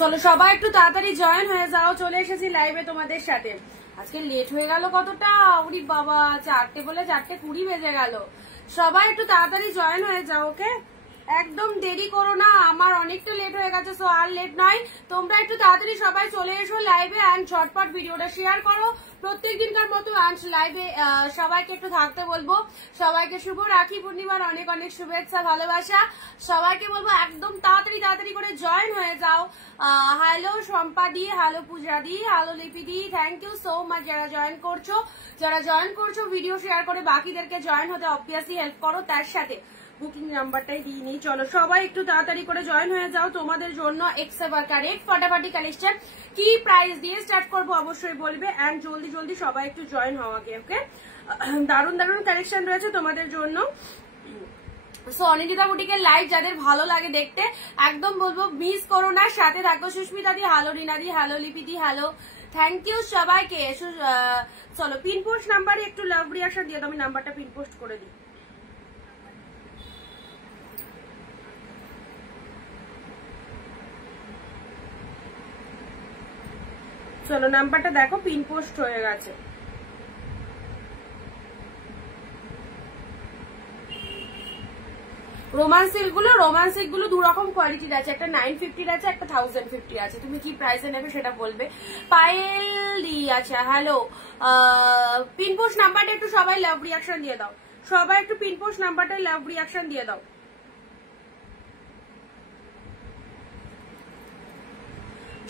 চলো সবাই একটু তাড়াতাড়ি জয়েন হয়ে যাও, চলে এসেছি লাইভে তোমাদের সাথে। আজকে লেট হয়ে গেল কতটা, উরি বাবা, 4টে বলে 4:20 বেজে গেল। সবাই একটু তাড়াতাড়ি জয়েন হয়ে যাও, ওকে? একদম দেরি করো না, আমার অনেকটা লেট হয়ে গেছে। সো আর লেট নয়, তোমরা একটু তাড়াতাড়ি সবাই চলে এসো লাইভে অ্যান্ড ঝটপট ভিডিওটা শেয়ার করো প্রত্যেক দিনকার মতো। অ্যান্ড লাইভে সবাইকে একটু থাকতে বলবো। সবাইকে শুভ রাখি পূর্ণিমার অনেক অনেক শুভেচ্ছা, ভালোবাসা। সবাইকে বলবো একদম তাড়াতাড়ি তাড়াতাড়ি করে জয়েন হয়ে যাও। হ্যালো শম্পা দি, হ্যালো পূজা দি, হ্যালো লিপি দি, থ্যাংক ইউ সো মাচ যারা জয়েন করছো। যারা জয়েন করছো ভিডিও শেয়ার করে বাকিদেরকে জয়েন হতে অবভিয়াসলি হেল্প করো। তার সাথে বুকিং নাম্বারটাই দিয়ে নিই। চলো সবাই একটু তাড়াতাড়ি করে জয়েন হয়ে যাও, তোমাদের জন্য এক্সেভার কারেক্ট ফাটাফাটি কালেকশন। কি প্রাইস দিয়ে স্টার্ট করবো অবশ্যই বলবে, এন্ড জলদি জলদি সবাই একটু জয়েন হও আগে, ওকে? দারুণ দারুণ কালেকশন রয়েছে তোমাদের জন্য। সো অনিন্দিতা বুটিকের লাইভ যাদের ভালো লাগে দেখতে একদম বলবো মিস করো না, সাথে থাকো। সুস্মিতা দি, হ্যালো রিনা দি, হ্যালো লিপি দি, হ্যালো, থ্যাংক ইউ সবাইকে। চলো পিন পোস্ট নাম্বারে একটু লাভ রিয়াকশন দিয়ে দাও, আমি নাম্বারটা পিন পোস্ট করে দিই। চলো নাম্বারটা দেখো, পিন পোস্ট হয়ে গেছে। রোমান সিল্ক গুলো দু রকম কোয়ালিটির আছে, একটা 950 আছে, একটা 1050 আছে। তুমি কি প্রাইসে নেবে সেটা বলবে। পায়েল দি, আচ্ছা হ্যালো। পিন পোস্ট নাম্বারটা একটু সবাই লাভ রিয়াকশন দিয়ে দাও, সবাই একটু পিন পোস্ট নাম্বারটাই লাভ রিয়াকশন দিয়ে দাও।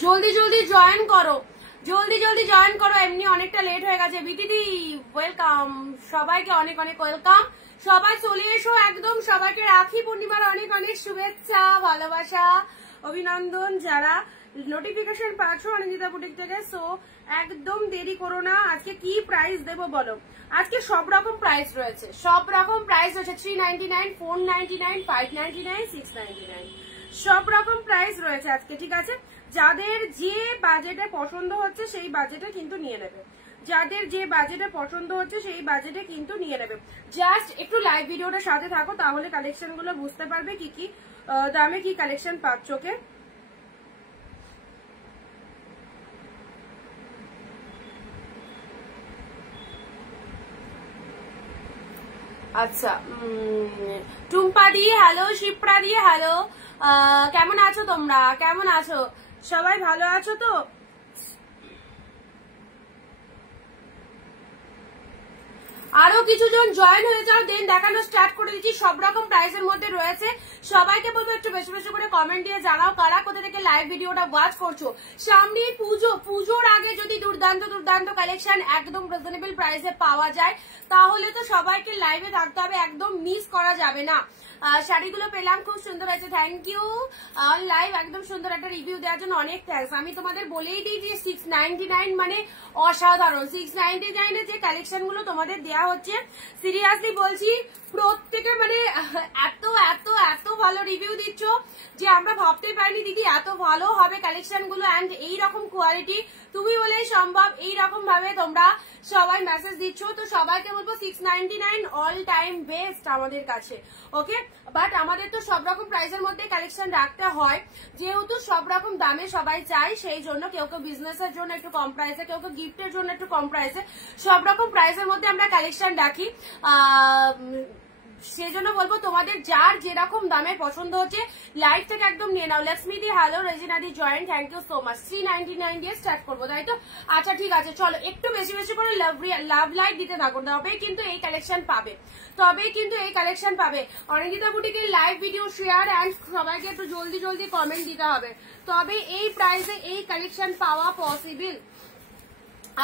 জলদি জলদি জয়েন করো, জলদি জলদি জয়েন করো, এমনি অনেকটা লেট হয়ে গেছে। বিটিদি ওয়েলকাম, সবাইকে অনেক অনেক ওয়েলকাম। সবাই চলে এসো একদম। সবাইকে রাখি পূর্ণিমার অনেক অনেক শুভেচ্ছা, ভালোবাসা, অভিনন্দন। যারা নোটিফিকেশন পাচ্ছ অনিন্দিতা বুটিক থেকে, সো একদম দেরি করো না। আজকে কি প্রাইস দেবো বলো? আজকে সব রকম প্রাইস রয়েছে, সব রকম প্রাইস রয়েছে। 399, 499, 599, 699, সব রকম প্রাইস রয়েছে আজকে, ঠিক আছে? যাদের যে বাজেটে পছন্দ হচ্ছে সেই বাজেটে কিন্তু নিয়ে নেবে, যাদের যে বাজেটে পছন্দ হচ্ছে সেই বাজেটে কিন্তু নিয়ে নেবে। জাস্ট একটু লাইভ ভিডিওটার সাথে থাকো, তাহলে কালেকশন গুলো বুঝতে পারবে কি কি দামে কি কালেকশন পাচ্ছ, ওকে? আচ্ছা, টুম্পা দি হ্যালো, শিপ্রা দি হ্যালো। কেমন আছো তোমরা, কেমন আছো সবাই, ভালো আছো তো? আরো কিছুজন জয়েন হয়ে যাও, দেন দেখানো স্টার্ট করে দিচ্ছি। সব রকম প্রাইসের মধ্যে রয়েছে। সবাইকে বলবো একটু বেশি বেশি করে কমেন্ট দিয়ে জানাও কারা কোথা থেকে লাইভ ভিডিওটা ওয়াচ করছো। সামনে পুজো, পুজোর আগে যদি দুর্দান্ত দুর্দান্ত কালেকশন একদম রিজনেবল প্রাইসে পাওয়া যায় তাহলে তো সবাইকে লাইভে থাকতে হবে, একদম মিস করা যাবে না। শাড়িগুলো পেলাম, খুব সুন্দর হয়েছে, থ্যাংক ইউ। লাইভ একদম সুন্দর একটা রিভিউ দেওয়ার জন্য অনেক থ্যাংকস। আমি তোমাদের বলেই দিই যে 699 মানে অসাধারণ। 699 এর যে কালেকশন গুলো তোমাদের দেওয়া হচ্ছে, সিরিয়াসলি বলছি প্রত্যেকে মানে এত এত এত ভালো রিভিউ দিচ্ছ যে আমরা ভাবতেই পারিনি দিদি এত ভালো হবে কালেকশন গুলো, অ্যান্ড এইরকম কোয়ালিটি তুমি বলেই সম্ভব। এইরকম ভাবে তোমরা সবাই মেসেজ দিচ্ছ, তো সবাইকে বলবো 699 অল টাইম বেস্ট আমাদের কাছে, ওকে? বাট আমাদের তো সব রকম প্রাইসের মধ্যে কালেকশন রাখতে হয়, যেহেতু সব রকম দামে সবাই চাই, সেই জন্য কেউ কেউ বিজনেসের জন্য একটু কম প্রাইসে, কেউ কেউ গিফটের জন্য একটু কম প্রাইসে, সব রকম প্রাইসের মধ্যে আমরা কালেকশন রাখি। সেজন্য বলবো তোমাদের যার যেরকম দামে পছন্দ হচ্ছে লাইভ থেকে একদম নিয়ে নাও। লক্ষ্মী দি হ্যালো, রেজিনা দি join, thank you so much. 399 দিয়ে স্টার্ট করবো, তাই তো? আচ্ছা ঠিক আছে, চলো একটু বেশি বেশি করে লাভ লাইভ দিতে থাকো, তবেই কিন্তু এই কালেকশন পাবে, তবেই কিন্তু এই কালেকশন পাবে। অনিন্দিতা বুটিকের লাইভ ভিডিও শেয়ার অ্যান্ড সবাইকে একটু জলদি জলদি কমেন্ট দিতে হবে, তবে এই প্রাইসে এই কালেকশন পাওয়া পসিবল।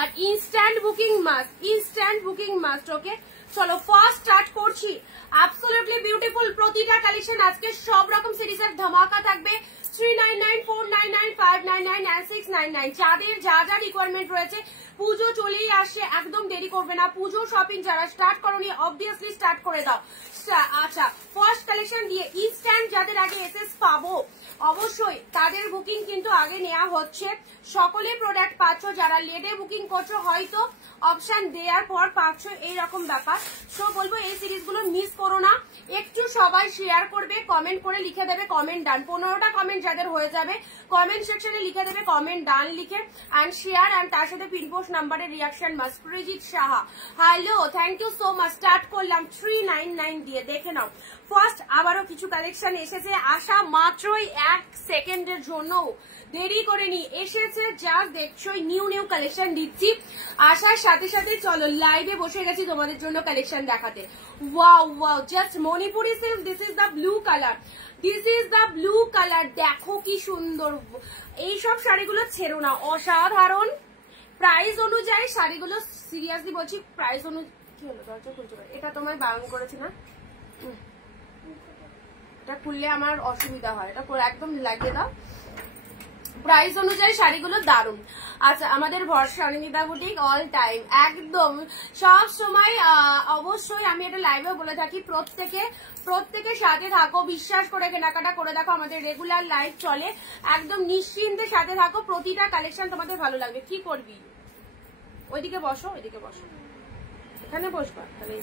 আর instant booking must, instant booking must, okay? চলো ফার্স্ট স্টার্ট করছি। অ্যাবসলিউটলি বিউটিফুল প্রতিটা কালেকশন আজকে সব রকম সিরিজের ধামাকা থাকবে। 399, 499, 599 and 699, যাদের যা যা রিকোয়ারমেন্ট রয়েছে। পুজো চলেই আসছে, একদম দেরি করবে না। পুজো শপিং যারা স্টার্ট করোনি অবভিয়াসলি স্টার্ট করে দাও। আচ্ছা, ফার্স্ট কালেকশন দিয়ে ইনস্ট্যান্ট যাদের আগে এসএস পাবো অবশ্যই তাদের বুকিং কিন্তু আগে নেওয়া হচ্ছে। সকলে প্রোডাক্ট পাচ্ছ, যারা লেটে বুকিং করছো হয়তো অপশন দেওয়ার পর পাচ্ছ, এইরকম ব্যাপার। সো বলবো এই সিরিজগুলো মিস করো না, একটু সবাই শেয়ার করবে, কমেন্ট করে লিখে দেবে কমেন্ট ডান। 15টা কমেন্ট পেমেন্ট যাদের হয়ে যাবে কমেন্ট সেকশনে লিখে দেবে কমেন্ট ডান লিখে অ্যান্ড শেয়ার অ্যান্ড তার সাথে পিনপোস্ট নাম্বারের reaction must. Prijit Saha hello, thank you so much. Start করলাম 399 দিয়ে, দেখে নাও। ফার্স্ট আবারও কিছু কালেকশন এসেছে, আসা মাত্রই 1 সেকেন্ডের জন্য দেরি করে নি এসেছে। জাস্ট দেখছো নিউ নিউ কালেকশন দিচ্ছি, আসার সাথে সাথে চলো লাইভে বসে গেছি তোমাদের জন্য কালেকশন দেখাতে। Wow wow, just Manipuri silk, this is the blue colour, this is the blue colour. দেখো কি সুন্দর, এইসব শাড়িগুলো ছেড়ো না, অসাধারণ। প্রাইস অনুযায়ী শাড়িগুলো, সিরিয়াসলি বলছি প্রাইস অনুযায়ী, কি হলো দরজা খুলতে পারে, এটা তোমায় বারণ করেছি না, এটা খুললে আমার অসুবিধা হয়, এটা একদম লাগিয়ে দাও। প্রাইস অনুযায়ী শাড়িগুলো দারুন। আচ্ছা, আমাদের ভরসা অনিন্দিতা বুটিক অল টাইম, একদম সব সময়। অবশ্যই আমি এটা লাইভে বলে থাকি, প্রত্যেকে সাথে থাকো, বিশ্বাস করে কেনাকাটা করে দেখো, আমাদের রেগুলার লাইভ চলে, একদম নিশ্চিন্তে সাথে থাকো, প্রতিটা কালেকশন তোমাদের ভালো লাগবে। কি করবি, ওইদিকে বসো, ওইদিকে বসো, এখানে বসবা, তাহলে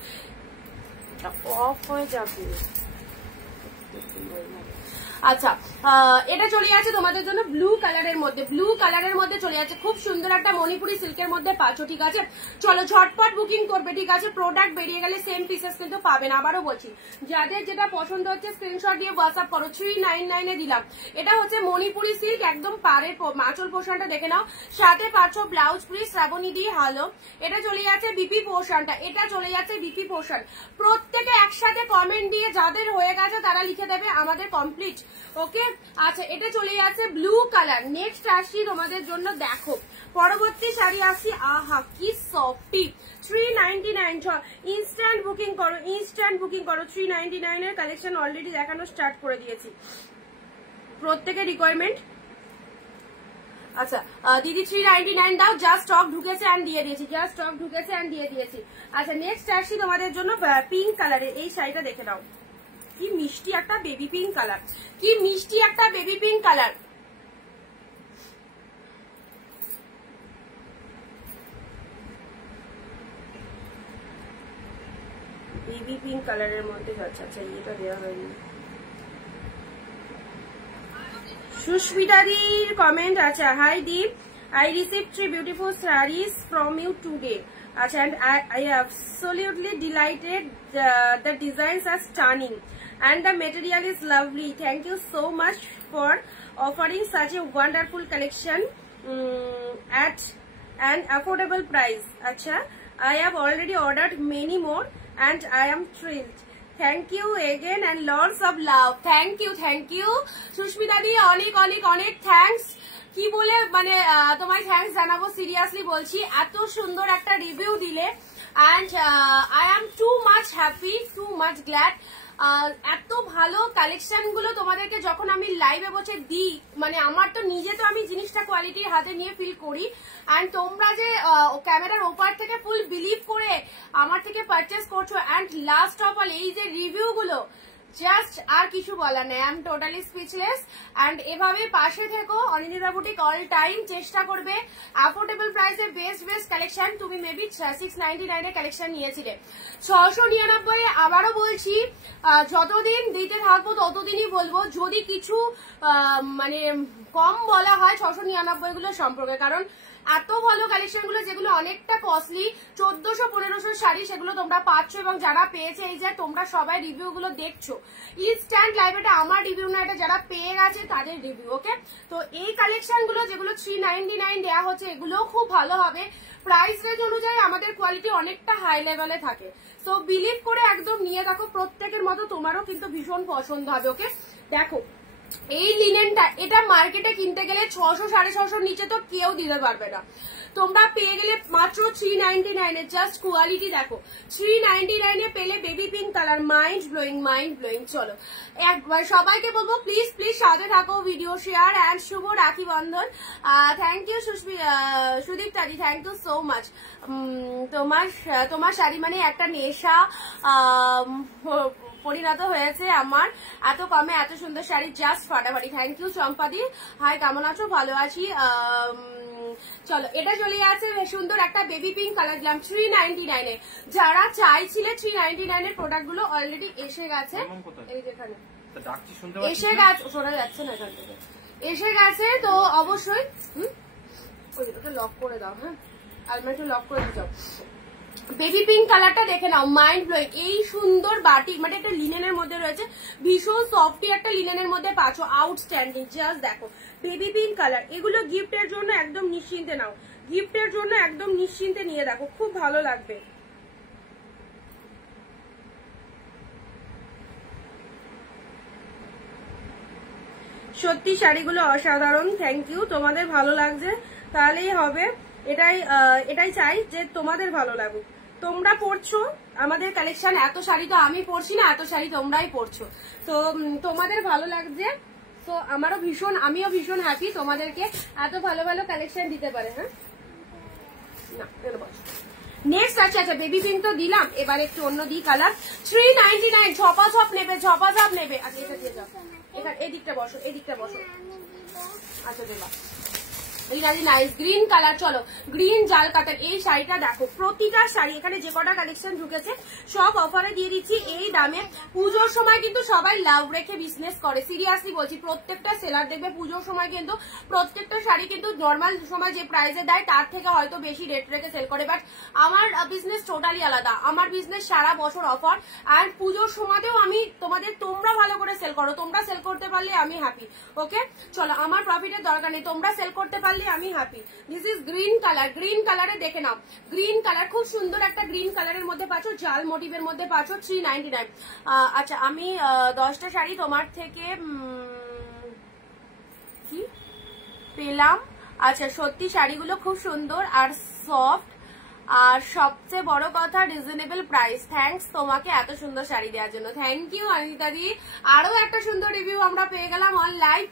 অফ হয়ে যাবে। আচ্ছা, এটা চলে যাচ্ছে তোমাদের জন্য ব্লু কালারের মধ্যে, ব্লু কালারের মধ্যে চলে যাচ্ছে, খুব সুন্দর একটা মণিপুরি সিল্কের মধ্যে পাচ্ছ। ঠিক আছে, চলো ঝটপট বুকিং করবে। ঠিক আছে, প্রোডাক্ট বেরিয়ে গেলে সেম পিসেস কিন্তু পাবেন। আবারও বলছি, যাদের যেটা পছন্দ হচ্ছে স্ক্রিনশট দিয়ে হোয়াটসঅ্যাপ করো। 399 এ দিলাম। এটা হচ্ছে মণিপুরি সিল্ক, একদম পাড়ের আঁচল পোর্শনটা দেখে নাও, সাথে পাচ্ছ ব্লাউজ পিস শ্রাবণী দিয়ে। হ্যালো, এটা চলে যাচ্ছে বিপি পোর্শনটা, এটা চলে যাচ্ছে বিপি পোর্শন। প্রত্যেকে একসাথে কমেন্ট দিয়ে যাদের হয়ে গেছে তারা লিখে দেবে আমাদের কমপ্লিট। ওকে, আচ্ছা, এটা চলে যাচ্ছে ব্লু কালার। নেক্সট আসছি তোমাদের জন্য, দেখো পরবর্তী শাড়ি আসছি। আহা কি সফটি, 399। ইনস্ট্যান্ট বুকিং করো, ইনস্ট্যান্ট বুকিং করো। 399 এর কালেকশন অলরেডি দেখানো স্টার্ট করে দিয়েছি, প্রত্যেকের রিকোয়ারমেন্ট। আচ্ছা দিদি 399 দাও, জাস্ট স্টক ঢুকেছে অ্যান্ড দিয়ে দিয়েছি, জাস্ট স্টক ঢুকেছে অ্যান্ড দিয়ে দিয়েছি। আচ্ছা, নেক্সট আসছি তোমাদের জন্য পিঙ্ক কালারের, এই শাড়িটা দেখে নাও, কি মিষ্টি একটা বেবি পিঙ্ক কালার, কি মিষ্টি একটা baby pink colour. Baby pink কালারের মধ্যে যাচ্ছে। আচ্ছা, এটা দেওয়া হয়নি। সুস্মিতাদির কমেন্ট আছে, high Deep, I received 3 beautiful sarees from you today. And I absolutely delighted. The designs are stunning and the material is lovely. Thank you so much for offering such a wonderful collection at an affordable price. Acha, I have already ordered many more and I am thrilled. Thank you again and lots of love. Thank you, thank you. Susmita দি অনেক অনেক অনেক thanks. কি বলে মানে তোমায় thanks জানাবো, seriously বলছি, এত সুন্দর একটা রিভিউ দিলে and I am too much happy, too much glad. এত ভালো কালেকশন গুলো তোমাদেরকে যখন আমি লাইভে বসে দিই, মানে আমার তো নিজে তো আমি জিনিসটা কোয়ালিটি হাতে নিয়ে ফিল করি, অ্যান্ড তোমরা যে ক্যামেরার ওপার থেকে ফুল বিলিভ করে আমার থেকে পারচেস করছো, অ্যান্ড লাস্ট অফ অল এই যে রিভিউ গুলো, জাস্ট আর কিছু বলার নেই। I am totally speechless. And এভাবে পাশে থেকো, অনিন্দিতা বুটিক অল টাইম চেষ্টা করবে অ্যাফোর্ডেবল প্রাইসে বেস্ট বেস্ট কালেকশন। তুমি মেবি 699 এর কালেকশন নিয়েছিলে, 699 আবারও বলছি, যতদিন দিতে থাকবো ততদিনই বলবো। যদি কিছু মানে কম বলা হয় 699 গুলো সম্পর্কে, কারণ এত ভালো কালেকশন গুলো যেগুলো অনেকটা কস্টলি, 1400-1500 শাড়ি, সেগুলো তোমরা পাচ্ছ। এবং যারা পেয়েছে, এই যে তোমরা সবাই রিভিউ গুলো দেখছো, ইনস্ট্যান্ট লাইভ, এটা আমার রিভিউ না, এটা যারা পেয়ে গেছে তাদের রিভিউ। ওকে, তো এই কালেকশন গুলো যেগুলো 399 দেওয়া হচ্ছে, এগুলো খুব ভালো হবে। প্রাইস রেঞ্জ অনুযায়ী আমাদের কোয়ালিটি অনেকটা হাই লেভেলে থাকে, তো বিলিভ করে একদম নিয়ে দেখো, প্রত্যেকের মতো তোমারও কিন্তু ভীষণ পছন্দ হবে। ওকে, দেখো এই লিনেনটা, এটা মার্কেটে কিনতে গেলে 600-650 নিচে তো কেউ দিতে পারবে না, তোমরা পেয়ে গেলে মাত্র 399 এ। জাস্ট কোয়ালিটি দেখো, 399 এ পেলে baby pink colour, mind blowing, mind blowing. চলো একবার সবাইকে বলবো প্লিজ প্লিজ সাথে থাকো, video share and Shubho Rakhi Bandhan. Thank you Sudip দাদি, থ্যাংক ইউ সো মাচ। তোমার শাড়ি মানে একটা নেশা পরিণত হয়েছে আমার, এত কমে এত সুন্দর শাড়ি, জাস্ট ফাটাফাটি। থ্যাংক ইউ চম্পাদি, হাই কেমন আছো? ভালো আছি। চলো এটা চলে যাচ্ছে সুন্দর একটা বেবি পিঙ্ক কালার দিলাম 399 এ। যারা চাইছিলে 399 এর প্রোডাক্ট গুলো অলরেডি এসে গেছে, এই যেখানে এসে গেছে, শোনা যাচ্ছে না এখান থেকে। এসে গেছে তো অবশ্যই ওটা লক করে দাও। হ্যাঁ, আলমারিটা লক করে দাও। বেবি পিঙ্ক কালারটা দেখে নাও, মাইন্ড ব্লোয়িং। এই সুন্দর বাটিক মানে একটা লিনেনের মধ্যে রয়েছে, ভীষণ সফটি একটা লিনেনের মধ্যে পাচ্ছ, আউটস্ট্যান্ডিং। জাস্ট দেখো বেবি পিঙ্ক কালার, এগুলো গিফটের জন্য একদম নিশ্চিন্তে নাও, গিফটের জন্য একদম নিশ্চিন্তে নিয়ে দেখো, খুব ভালো লাগবে। সত্যি শাড়িগুলো অসাধারণ, থ্যাংক ইউ। তোমাদের ভালো লাগছে তাহলেই হবে, এটাই চাই যে তোমাদের ভালো লাগুক। তোমরা পড়ছো আমাদের কালেকশন, এত শাড়ি তো আমি পরছি না, এত শাড়ি তোমরাই পরছো, তো তোমাদের ভালো লাগছে। তো আমিও ভীষণ হ্যাপি তোমাদেরকে এত ভালো ভালো কালেকশন দিতে পারে। হ্যাঁ না নেক্সট আচ্ছা বেবি পিঙ্ক তো দিলাম, এবার একটু অন্য দিই কালার। 399 ঝপাঝপ নেবে, ঝপাঝপ নেবে। আচ্ছা এটা দিয়ে যাও, এদিকটা বসো, এদিকটা বসো। আচ্ছা দেবা নাইস গ্রিন কালার। চলো গ্রিন জাল কাতার, এই শাড়িটা দেখো, প্রতিটা শাড়ি এখানে যে কটা কালেকশন ঢুকেছে সব অফারে দিয়ে দিচ্ছি এই দামে। পুজোর সময় কিন্তু সবাই লাভ রেখে বিজনেস করে, সিরিয়াসলি বলছি। প্রত্যেকটা সেলার দেখবে পুজোর সময় কিন্তু প্রত্যেকটা শাড়ি কিন্তু নর্মাল সময় যে প্রাইসে দেয় তার থেকে হয়তো বেশি রেট রেখে সেল করে, বাট আমার বিজনেস টোটালি আলাদা। আমার বিজনেস সারা বছর অফার, আর পুজোর সময়তেও আমি তোমরা ভালো করে সেল করো, তোমরা সেল করতে পারলে আমি হ্যাপি। ওকে চলো, আমার প্রফিটের দরকার নেই, তোমরা সেল করতে পারলে আমি happy. This is green colour, green কালারে দেখে নাও, গ্রিন কালার খুব সুন্দর একটা গ্রিন কালারের মধ্যে পাচ্ছ, জাল মোটিভের মধ্যে পাচ্ছ, 399। আচ্ছা আমি 10টা শাড়ি তোমার থেকে কি পেলাম। আচ্ছা সত্যি শাড়িগুলো খুব সুন্দর আর সফট, আর সবচেয়ে বড় কথা রিজনেবল প্রাইস। থ্যাঙ্কস তোমাকে এত সুন্দর শাড়ি দেওয়ার জন্য, থ্যাংক ইউ অনিতা দি। আরো একটা সুন্দর রিভিউ আমরা পেয়ে গেলাম অন লাইভ,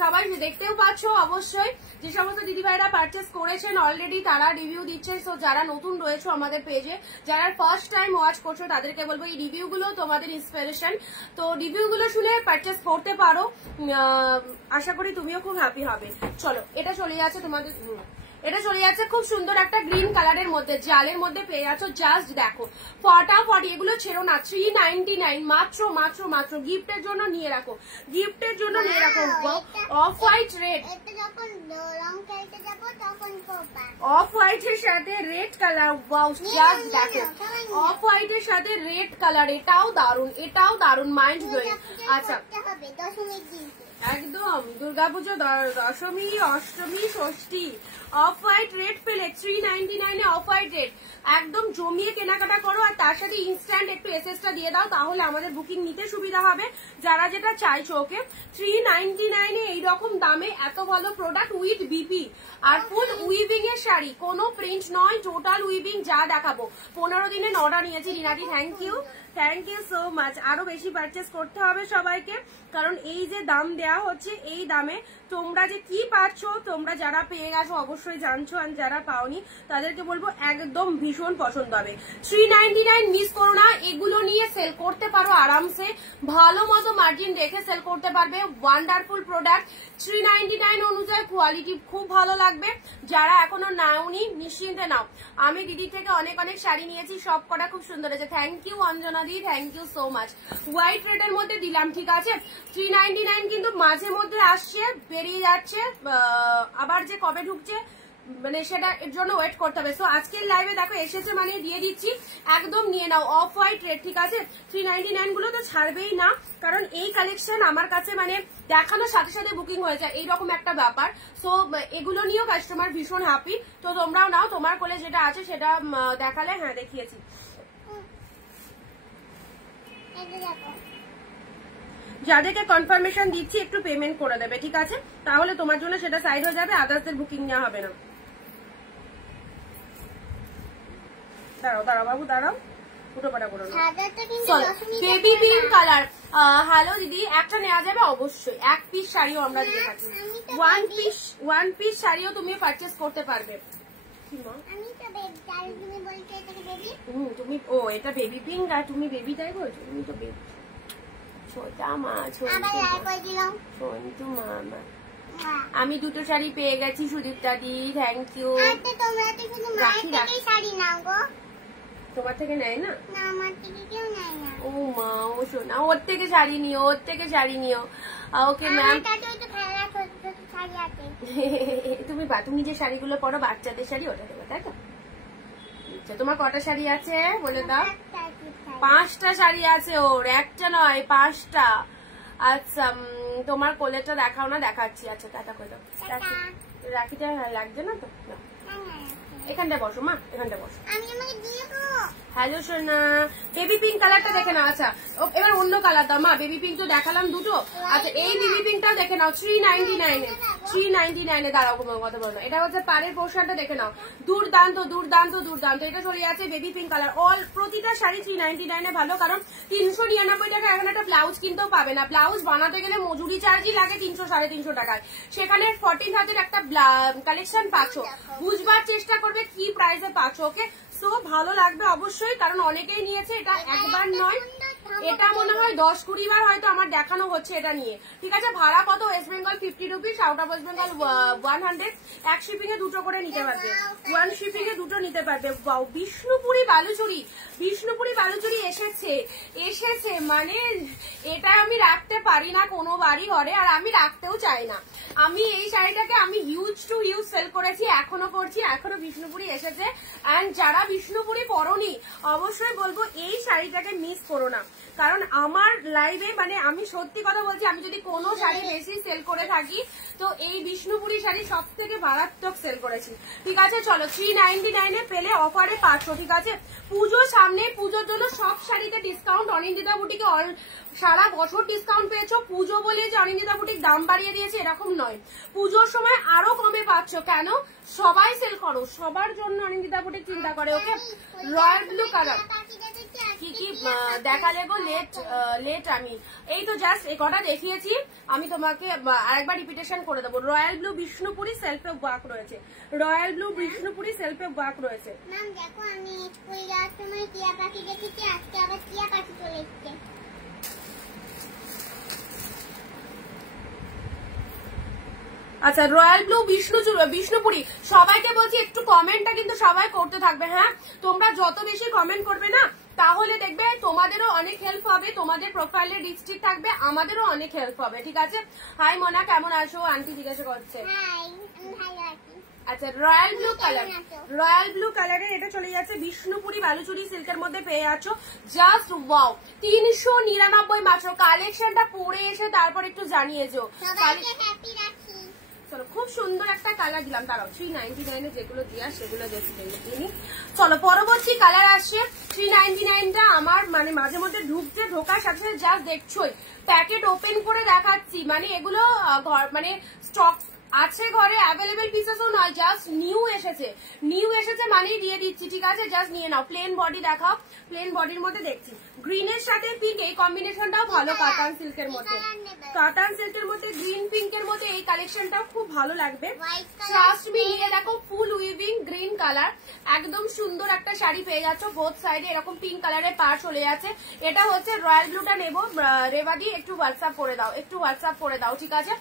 সবাই দেখতেও পাচ্ছ। অবশ্যই যে সমস্ত দিদিভাইরা পারচেস করেছেন অলরেডি তারা রিভিউ দিচ্ছে, সো যারা নতুন রয়েছে আমাদের পেজে, যারা ফার্স্ট টাইম ওয়াচ করছো তাদেরকে বলবো এই রিভিউগুলো তোমাদের ইন্সপিরেশন, তো রিভিউগুলো শুনে পারচেস করতে পারো। আশা করি তুমিও খুব হ্যাপি হবে। চলো এটা চলে যাচ্ছে তোমাদের, এটা চলে যাচ্ছে খুব সুন্দর একটা গ্রিন কালারের মধ্যে, জালের মধ্যে পেয়ে যাচ্ছ। জাস্ট দেখো ফটাফট, এগুলো ছেড়ো না, 399 মাত্র মাত্র মাত্র। গিফটের জন্য নিয়ে রাখো, গিফটের জন্য নিয়ে রাখো। অফ হোয়াইট রেড, অফ হোয়াইটের সাথে রেড কালার, ওয়াও জাস্ট দেখো অফ হোয়াইটের সাথে রেড কালার, এটাও দারুন, এটাও দারুন, মাইন্ড ব্লোয়িং। আচ্ছা একদম দুর্গাপুজো, দশমী, অষ্টমী, ষষ্ঠী, অফ হোয়াইট রেড পেলে 399 অফ হোয়াইট রেড, একদম জমিয়ে কেনাকাটা করো। আর তার সাথে ইনস্ট্যান্ট একটু এসএসটা দিয়ে দাও, তাহলে আমাদের বুকিং নিতে সুবিধা হবে যারা যেটা চাইছো। ওকে 399 এইরকম দামে এত ভালো প্রোডাক্ট উইথ বিপি আর ফুল উইভিং এর শাড়ি, কোনো প্রিন্ট নয়, টোটাল উইভিং। যা দেখাবো 15 দিনের অর্ডার নিয়েছি রিনাদি, thank you, thank you so much. আরো বেশি পারচেস করতে হবে সবাইকে, কারণ এই যে দাম দেয়া হচ্ছে এই দামে তোমরা যে কি পাচ্ছ, তোমরা যারা পেয়ে গেছো অবশ্যই জানছো, আর যারা পাওনি তাদেরকে বলবো একদম ভীষণ পছন্দ হবে। 399 মিস করো না, এগুলো নিয়ে সেল করতে পারো আরামসে, ভালো মতো মার্জিন রেখে সেল করতে পারবে। ওয়ান্ডারফুল প্রোডাক্ট, 399 অনুযায়ী কোয়ালিটি খুব ভালো লাগবে। যারা এখনো নাওনি নিশ্চিন্তে নাও, আমি দিদি থেকে অনেক অনেক শাড়ি নিয়েছি, সব কটা খুব সুন্দর হয়েছে। থ্যাংক ইউ অঞ্জনা দি, thank you so much. White রেডের মধ্যে দিলাম, ঠিক আছে। 399 কিন্তু মাঝে মধ্যে আসছে, বেরিয়ে যাচ্ছে, আবার যে কবে ঢুকছে মানে সেটা এর জন্য ওয়েট করতে হবে। সো আজকের লাইভে দেখো এসেছে মানে দিয়ে দিচ্ছি, একদম নিয়ে নাও। অফ হোয়াইট রেড, ঠিক আছে। 399 গুলো তো ছাড়বেই না, কারণ এই কালেকশন আমার কাছে মানে দেখানোর সাথে সাথে বুকিং হয়ে যায়, এইরকম একটা ব্যাপার। সো এগুলো নিয়েও কাস্টমার ভীষণ হ্যাপি, তো তোমরাও নাও। তোমার কোলে যেটা আছে সেটা দেখালে, হ্যাঁ দেখিয়েছি। যাদেরকে কনফার্মেশন দিচ্ছি একটু পেমেন্ট করে দেবে, ঠিক আছে, তাহলে তোমার জন্য সেটা সাইড হয়ে যাবে, আদার্সদের বুকিং নেওয়া হবে না। দাঁড়াও দাঁড়াও বাবু দাঁড়াও, উঠোপাটা করো না। বেবি পিঙ্ক কালার, হ্যালো দিদি, একটা নেওয়া যাবে অবশ্যই, এক পিস শাড়িও আমরা দিয়ে থাকি, ওয়ান পিস শাড়িও তুমি পারচেস করতে পারবে। তুমি ও এটা বেবি পিঙ্ক আর তুমি বেবি তাই বলছো, তুমি তো বেবি ছোটা মা, সন্তু মামা। আমি দুটো শাড়ি পেয়ে গেছি সুদীপ্তা দি, থ্যাংক ইউ। তোমার থেকে নেয় না? ও মা, ও শোনা, ওর থেকে শাড়ি নিও, ওর থেকে শাড়ি নিও। ওকে ম্যাম, তুমি যে শাড়িগুলো পরো বাচ্চাদের শাড়ি ওটা দেবো, তাই তো? আচ্ছা, তোমার কটা শাড়ি আছে বলে দাও? 5টা শাড়ি আছে ওর, একটা নয় 5টা। আচ্ছা, তোমার কোলেটা দেখাও না? দেখাচ্ছি। আচ্ছা, টাটা করে দাও। রাখিটা লাগছে না তো? এখানটা বসো মা, এখানটা বসো। হ্যালো সোনা, বেবি পিঙ্ক কালারটা দেখে নাও। আচ্ছা, এবার অন্য কালার দাও মা। বেবি পিঙ্ক তো দেখালাম দুটো। আচ্ছা, এই বেবি পিঙ্কটাও দেখে নাও, 399 399 দাঁড়াও, কোনো কথা বলো না। এটা হচ্ছে পাড়ের পোর্শনটা দেখে নাও, দুর্দান্ত দুর্দান্ত দুর্দান্ত। এটা চলে যাচ্ছে বেবি পিঙ্ক কালার। অল প্রতিটা শাড়ি 399 ভালো, কারণ 399 টাকা এখন একটা ব্লাউজ কিনতেও পাবে না। ব্লাউজ বানাতে গেলে মজুরি চার্জই লাগে 300 350 টাকায়। সেখানে 14,000 একটা কালেকশন পাচ্ছ। বুঝবার চেষ্টা করবে কি প্রাইসে পাচ্ছ। ওকে, সো ভালো লাগবে অবশ্যই, কারণ অনেকেই নিয়েছে। এটা একবার নয়, এটা মনে হয় 10-20 বার হয়তো আমার দেখানো হচ্ছে এটা নিয়ে। ঠিক আছে, ভাড়া কত? West Bengal 50 rupees, out of West Bengal 100। এক শিপিং এ দুটো করে নিতে পারবে, 1 শিপিং এ দুটো নিতে পারবে। বিষ্ণুপুরি বালুচুরি, বিষ্ণুপুরি বালুচুরি এসেছে মানে এটা আমি রাখতে পারি না কোনো বাড়ি ঘরে, আর আমি রাখতেও চাই না। আমি এই শাড়িটাকে আমি হিউজ টু হিউজ সেল করেছি, এখনো করছি, এখনো বিষ্ণুপুরি এসেছে। এন্ড যারা বিষ্ণুপুরি পরনি অবশ্যই বলবো এই শাড়িটাকে মিস করো না, কারণ আমার লাইভে মানে আমি সত্যি কথা বলছি, আমি যদি কোনো শাড়ি বেশি সেল করে থাকি তো এই বিষ্ণুপুরি শাড়ি সব থেকে মারাত্মক সেল করেছি। ঠিক আছে, চলো 399 পেলে অফারে পাচ্ছ। ঠিক আছে, পুজো সামনে, পুজোর জন্য সব শাড়িতে ডিসকাউন্ট। অনিন্দিতা বুটিকে সারা বছর ডিসকাউন্ট পেয়েছো, পুজো বলে যে অনিন্দিতা বুটিক দাম বাড়িয়ে দিয়েছে এরকম নয়। পুজোর সময় আরো কমে পাচ্ছ। কেন? সবাই সেল করো, সবার জন্য অনিন্দিতা বুটিক চিন্তা করে। ওকে, রয়্যাল ব্লু কালার কি কি দেখালে গো? লেট আমি এই তো জাস্ট এই কটা দেখিয়েছি। আমি তোমাকে আরেকবার রিপিটেশন করে দেবো। রয়্যাল ব্লু বিষ্ণুপুরি সেলফে ওয়ার্ক রয়েছে, রয়্যাল ব্লু বিষ্ণুপুরি সেলফে ওয়ার্ক রয়েছে। ম্যাম দেখো, আমি স্কুল যাওয়ার সময় টিয়া পাখি দেখেছি, আজকে আবার টিয়া পাখি চলে এসেছে। আচ্ছা, রয়্যাল ব্লু বিষ্ণুপুরি সবাইকে বলছি একটু কমেন্টটা কিন্তু সবাই করতে থাকবে। হ্যাঁ, তোমরা যত বেশি কমেন্ট করবে না তাহলে দেখবে তোমাদেরও অনেক হেল্প হবে, তোমাদের প্রোফাইলে ডিস্ট্রিক্ট থাকবে, আমাদেরও অনেক হেল্প হবে। ঠিক আছে, হাই মোনা, কেমন আছো? আন্টি জিজ্ঞাসা করছে। আচ্ছা, royal blue colour, royal blue কালারের এটা চলে যাচ্ছে বিষ্ণুপুরি বালুচুরি সিল্কের মধ্যে পেয়ে যাচ্ছ। জাস্ট ওয়াও, 399 মাত্র। কালেকশনটা পরে এসে তারপর একটু জানিয়েছো। চলো, খুব সুন্দর একটা কালার দিলাম, তারাও 399 যেগুলো দিয়া সেগুলো দেখি। চলো, পরবর্তী কালার আসছে। 399টা আমার মানে মাঝে মধ্যে ঢুকছে, ঢোকার সাথে সাথে জাস্ট দেখছোই প্যাকেট ওপেন করে দেখাচ্ছি। মানে এগুলো মানে স্টক আছে ঘরে, অ্যাভেলেবেল পিসেসও নয়, জাস্ট নিউ এসেছে মানেই দিয়ে দিচ্ছি। ঠিক আছে, জাস্ট নিয়ে নাও। প্লেন বডি দেখাও, প্লেন বডির মধ্যে দেখছি গ্রিনের সাথে পিঙ্ক, এই কম্বিনেশনটাও ভালো। কাটান সিল্কের মধ্যে, কাটান সিল্কের মধ্যে গ্রিন পিঙ্কের মধ্যে এই কালেকশনটাও খুব ভালো লাগবে। ট্রাস্ট মি, নিয়ে দেখো ফুল উইভিং গ্রিন কালার, একদম সুন্দর একটা শাড়ি পেয়ে যাচ্ছ। বোথ সাইডে এরকম পিঙ্ক কালারের পার চলে যাচ্ছে। এটা হচ্ছে রয়্যাল ব্লুটা নেবো, রেবাদি একটু হোয়াটসঅ্যাপ করে দাও, একটু হোয়াটসঅ্যাপ করে দাও। ঠিক আছে,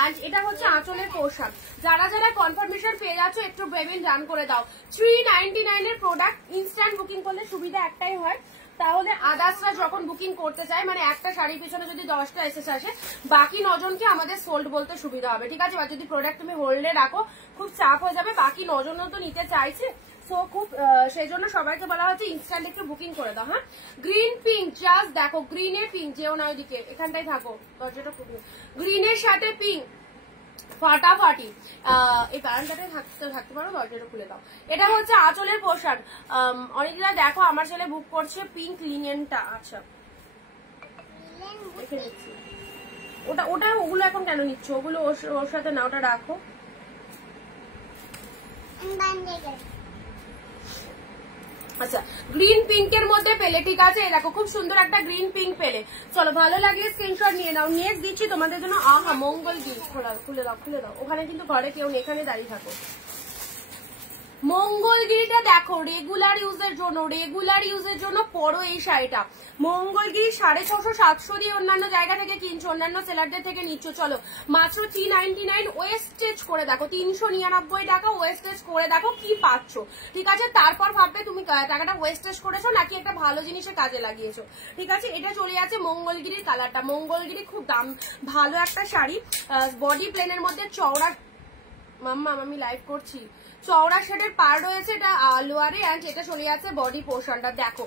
আর এটা হচ্ছে আঁচলের পোর্শন। যারা যারা কনফার্মেশন পেয়ে যাচ্ছ একটু পেমেন্ট ডান করে দাও। 399 এর প্রোডাক্ট ইনস্ট্যান্ট বুকিং করলে সুবিধা একটাই হয়, তাহলে আদার্সরা যখন বুকিং করতে চায়, মানে একটা শাড়ির পিছনে যদি 10টা এসেছে আসে, বাকি 9 জনকে আমাদের সোল্ড বলতে সুবিধা হবে। ঠিক আছে, বা যদি প্রোডাক্ট তুমি হোল্ডে রাখো খুব চাপ হয়ে যাবে, বাকি 9 জনও তো নিতে চাইছে। সো খুব সেই জন্য সবাইকে বলা হচ্ছে ইনস্ট্যান্ট একটু বুকিং করে দাও। হ্যাঁ, গ্রিন পিঙ্ক, জাস্ট দেখো গ্রিনে পিঙ্ক, যেও না ওইদিকে, এখানটাই থাকো, দরজাটা খুলে। গ্রিনের সাথে পিঙ্ক ফাটাফাটি, এই কারণটাতে থাকতে পারো, দরজাটা খুলে দাও। এটা হচ্ছে আঁচলের পোশাক। অনেকটা দেখো আমার ছেলে বুক করছে পিঙ্ক লিনেনটা। আচ্ছা, দেখে নিচ্ছি। ওটা ওগুলো এখন কেন নিচ্ছ? ওগুলো ওর সাথে না, ওটা রাখো। আচ্ছা, গ্রিন পিঙ্কের মধ্যে পেলে। ঠিক আছে, দেখো খুব সুন্দর একটা গ্রিন পিঙ্ক পেলে। চলো, ভালো লাগলে স্ক্রিনশট নিয়ে নাও। নেক্সট দিচ্ছি তোমাদের জন্য। আহা, মঙ্গল গিফট, খুলে দাও, খুলে দাও। ওখানে কিন্তু ঘরে কেউ নেই, এখানে দাঁড়িয়ে থাকো। মঙ্গলগিরিটা দেখো রেগুলার ইউজের জন্য পরো এই শাড়িটা। মঙ্গলগিরি 650-700 দিয়ে অন্যান্য জায়গা থেকে কিনছো, অন্যান্য সেলারদের থেকে নিচ্ছ। চলো মাত্র 399 ওয়েস্টেজ করে দেখো, 399 টাকা ওয়েস্টেজ করে দেখো কি পাচ্ছ, ঠিক আছে? তারপর ভাববে তুমি টাকাটা ওয়েস্টেজ করেছো নাকি একটা ভালো জিনিসে কাজে লাগিয়েছো, ঠিক আছে? এটা চলে যাচ্ছে মঙ্গলগিরির কালারটা। মঙ্গলগিরি খুব দাম ভালো একটা শাড়ি, বডি প্লেনের মধ্যে চওড়া, মাম্মা আমি লাইভ করছি, চওড়া শেডের পার রয়েছে, এটা লোয়ারে, অ্যান্ড এটা চলে যাচ্ছে বডি পোর্শনটা। দেখো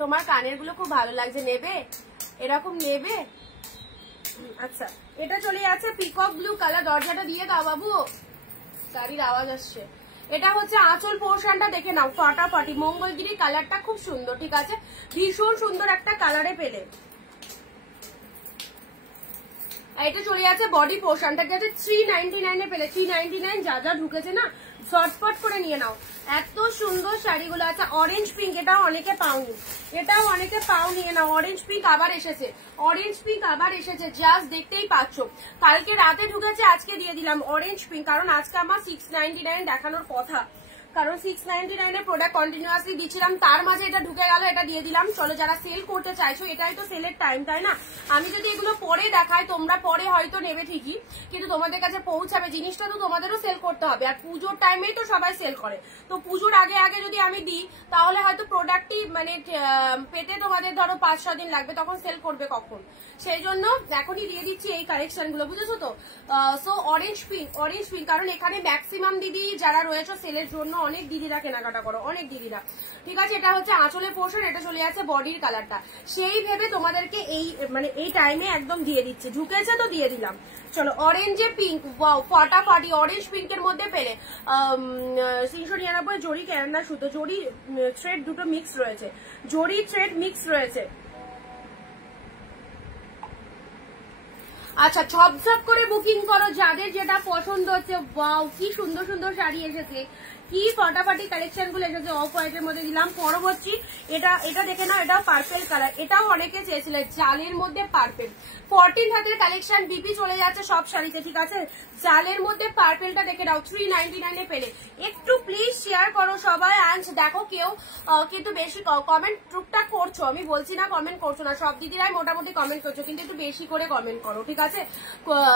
তোমার কানের গুলো খুব ভালো লাগছে, নেবে এরকম নেবে? আচ্ছা এটা চলে যাচ্ছে পিকক ব্লু কালার। দরজাটা দিয়ে দাও বাবু, গাড়ির আওয়াজ আসছে। এটা হচ্ছে আঁচল পোর্শনটা, দেখে নাও ফাটাফাটি। মঙ্গলগিরি কালারটা খুব সুন্দর, ঠিক আছে? ভীষণ সুন্দর একটা কালারে পেলে। এটা চলে যাচ্ছে বডি পোর্শনটা, যাতে 399 এ পেলে। 399 যা যা ঢুকেছে না শর্টপট করে নিয়ে নাও। এত সুন্দর শাড়িগুলো আছে। অরেঞ্জ পিঙ্ক, এটাও অনেকে পাওনি, এটাও অনেকে পাও, নিয়ে নাও। অরেঞ্জ পিঙ্ক আবার এসেছে, অরেঞ্জ পিঙ্ক আবার এসেছে, জাস্ট দেখতেই পাচ্ছ। কালকে রাতে ঢুকেছে, আজকে দিয়ে দিলাম অরেঞ্জ পিঙ্ক, কারণ আজকে আমার 699 দেখানোর কথা, কারণ 699 এর প্রোডাক্ট কন্টিনিউয়াসলি দিচ্ছিলাম, তার মাঝে এটা ঢুকে গেল, এটা দিয়ে দিলাম। চলো যারা সেল করতে চাইছো, এটাই তো সেলের টাইম, তাই না? আমি যদি এগুলো পরে দেখাই, তোমরা পরে হয়তো নেবে ঠিকই, কিন্তু তোমাদের কাছে পৌঁছাবে জিনিসটা, তো তোমাদেরও সেল করতে হবে। আর পুজোর টাইমেই তো সবাই সেল করে, তো পুজোর আগে আগে যদি আমি দিই তাহলে হয়তো প্রোডাক্টটি মানে পেতে তোমাদের ধরো 5-6 দিন লাগবে, তখন সেল করবে কখন? সেই জন্য এখনই দিয়ে দিচ্ছি এই কালেকশন গুলো, বুঝেছো তো? সো অরেঞ্জ পিঙ্ক, কারণ এখানে ম্যাক্সিমাম দিদি যারা রয়েছে সেলের জন্য অনেক দিদিরা কেনাকাটা করো, অনেক দিদিরা, ঠিক আছে? এটা হচ্ছে আঁচলের পোর্শন, এটা চলে যাচ্ছে বডির কালারটা। সেই ভেবে তোমাদেরকে এই মানে এই টাইমে একদম দিয়ে দিচ্ছি, ঢুকেছে তো দিয়ে দিলাম। চলো অরেঞ্জে পিঙ্ক, ওয়াও ফাটাফাটি। অরেঞ্জ পিঙ্কের মধ্যে পেলে 399 জরি ক্যারান্ডা সুতো, জরি থ্রেড দুটো মিক্স রয়েছে, জরি থ্রেড মিক্স রয়েছে। আচ্ছা ঝপঝপ করে বুকিং করো যাদের যেটা পছন্দ হচ্ছে। ওয়াও কি সুন্দর সুন্দর শাড়ি এসেছে, কি ফটাফাটি কালেকশন গুলো এসেছে। অফ হোয়াইটের মধ্যে দিলাম। পরবর্তী এটা দেখে নাও, এটাও পার্পেল কালার, এটাও অনেকে চেয়েছিলেন, জালের মধ্যে পার্পেল। 14 হাতের কালেকশন বিপি চলে যাচ্ছে সব শাড়িতে, ঠিক আছে? জালের মধ্যে পার্পেলটা দেখে নাও, 399 এ পেলে। একটু প্লিজ শেয়ার করো সবাই। অ্যান্ড দেখো কেউ কিন্তু বেশি কমেন্ট টুকটাক করছো, আমি বলছি না কমেন্ট করছো না, সব দিদিরাই মোটামুটি কমেন্ট করছো, কিন্তু একটু বেশি করে কমেন্ট করো, ঠিক আছে?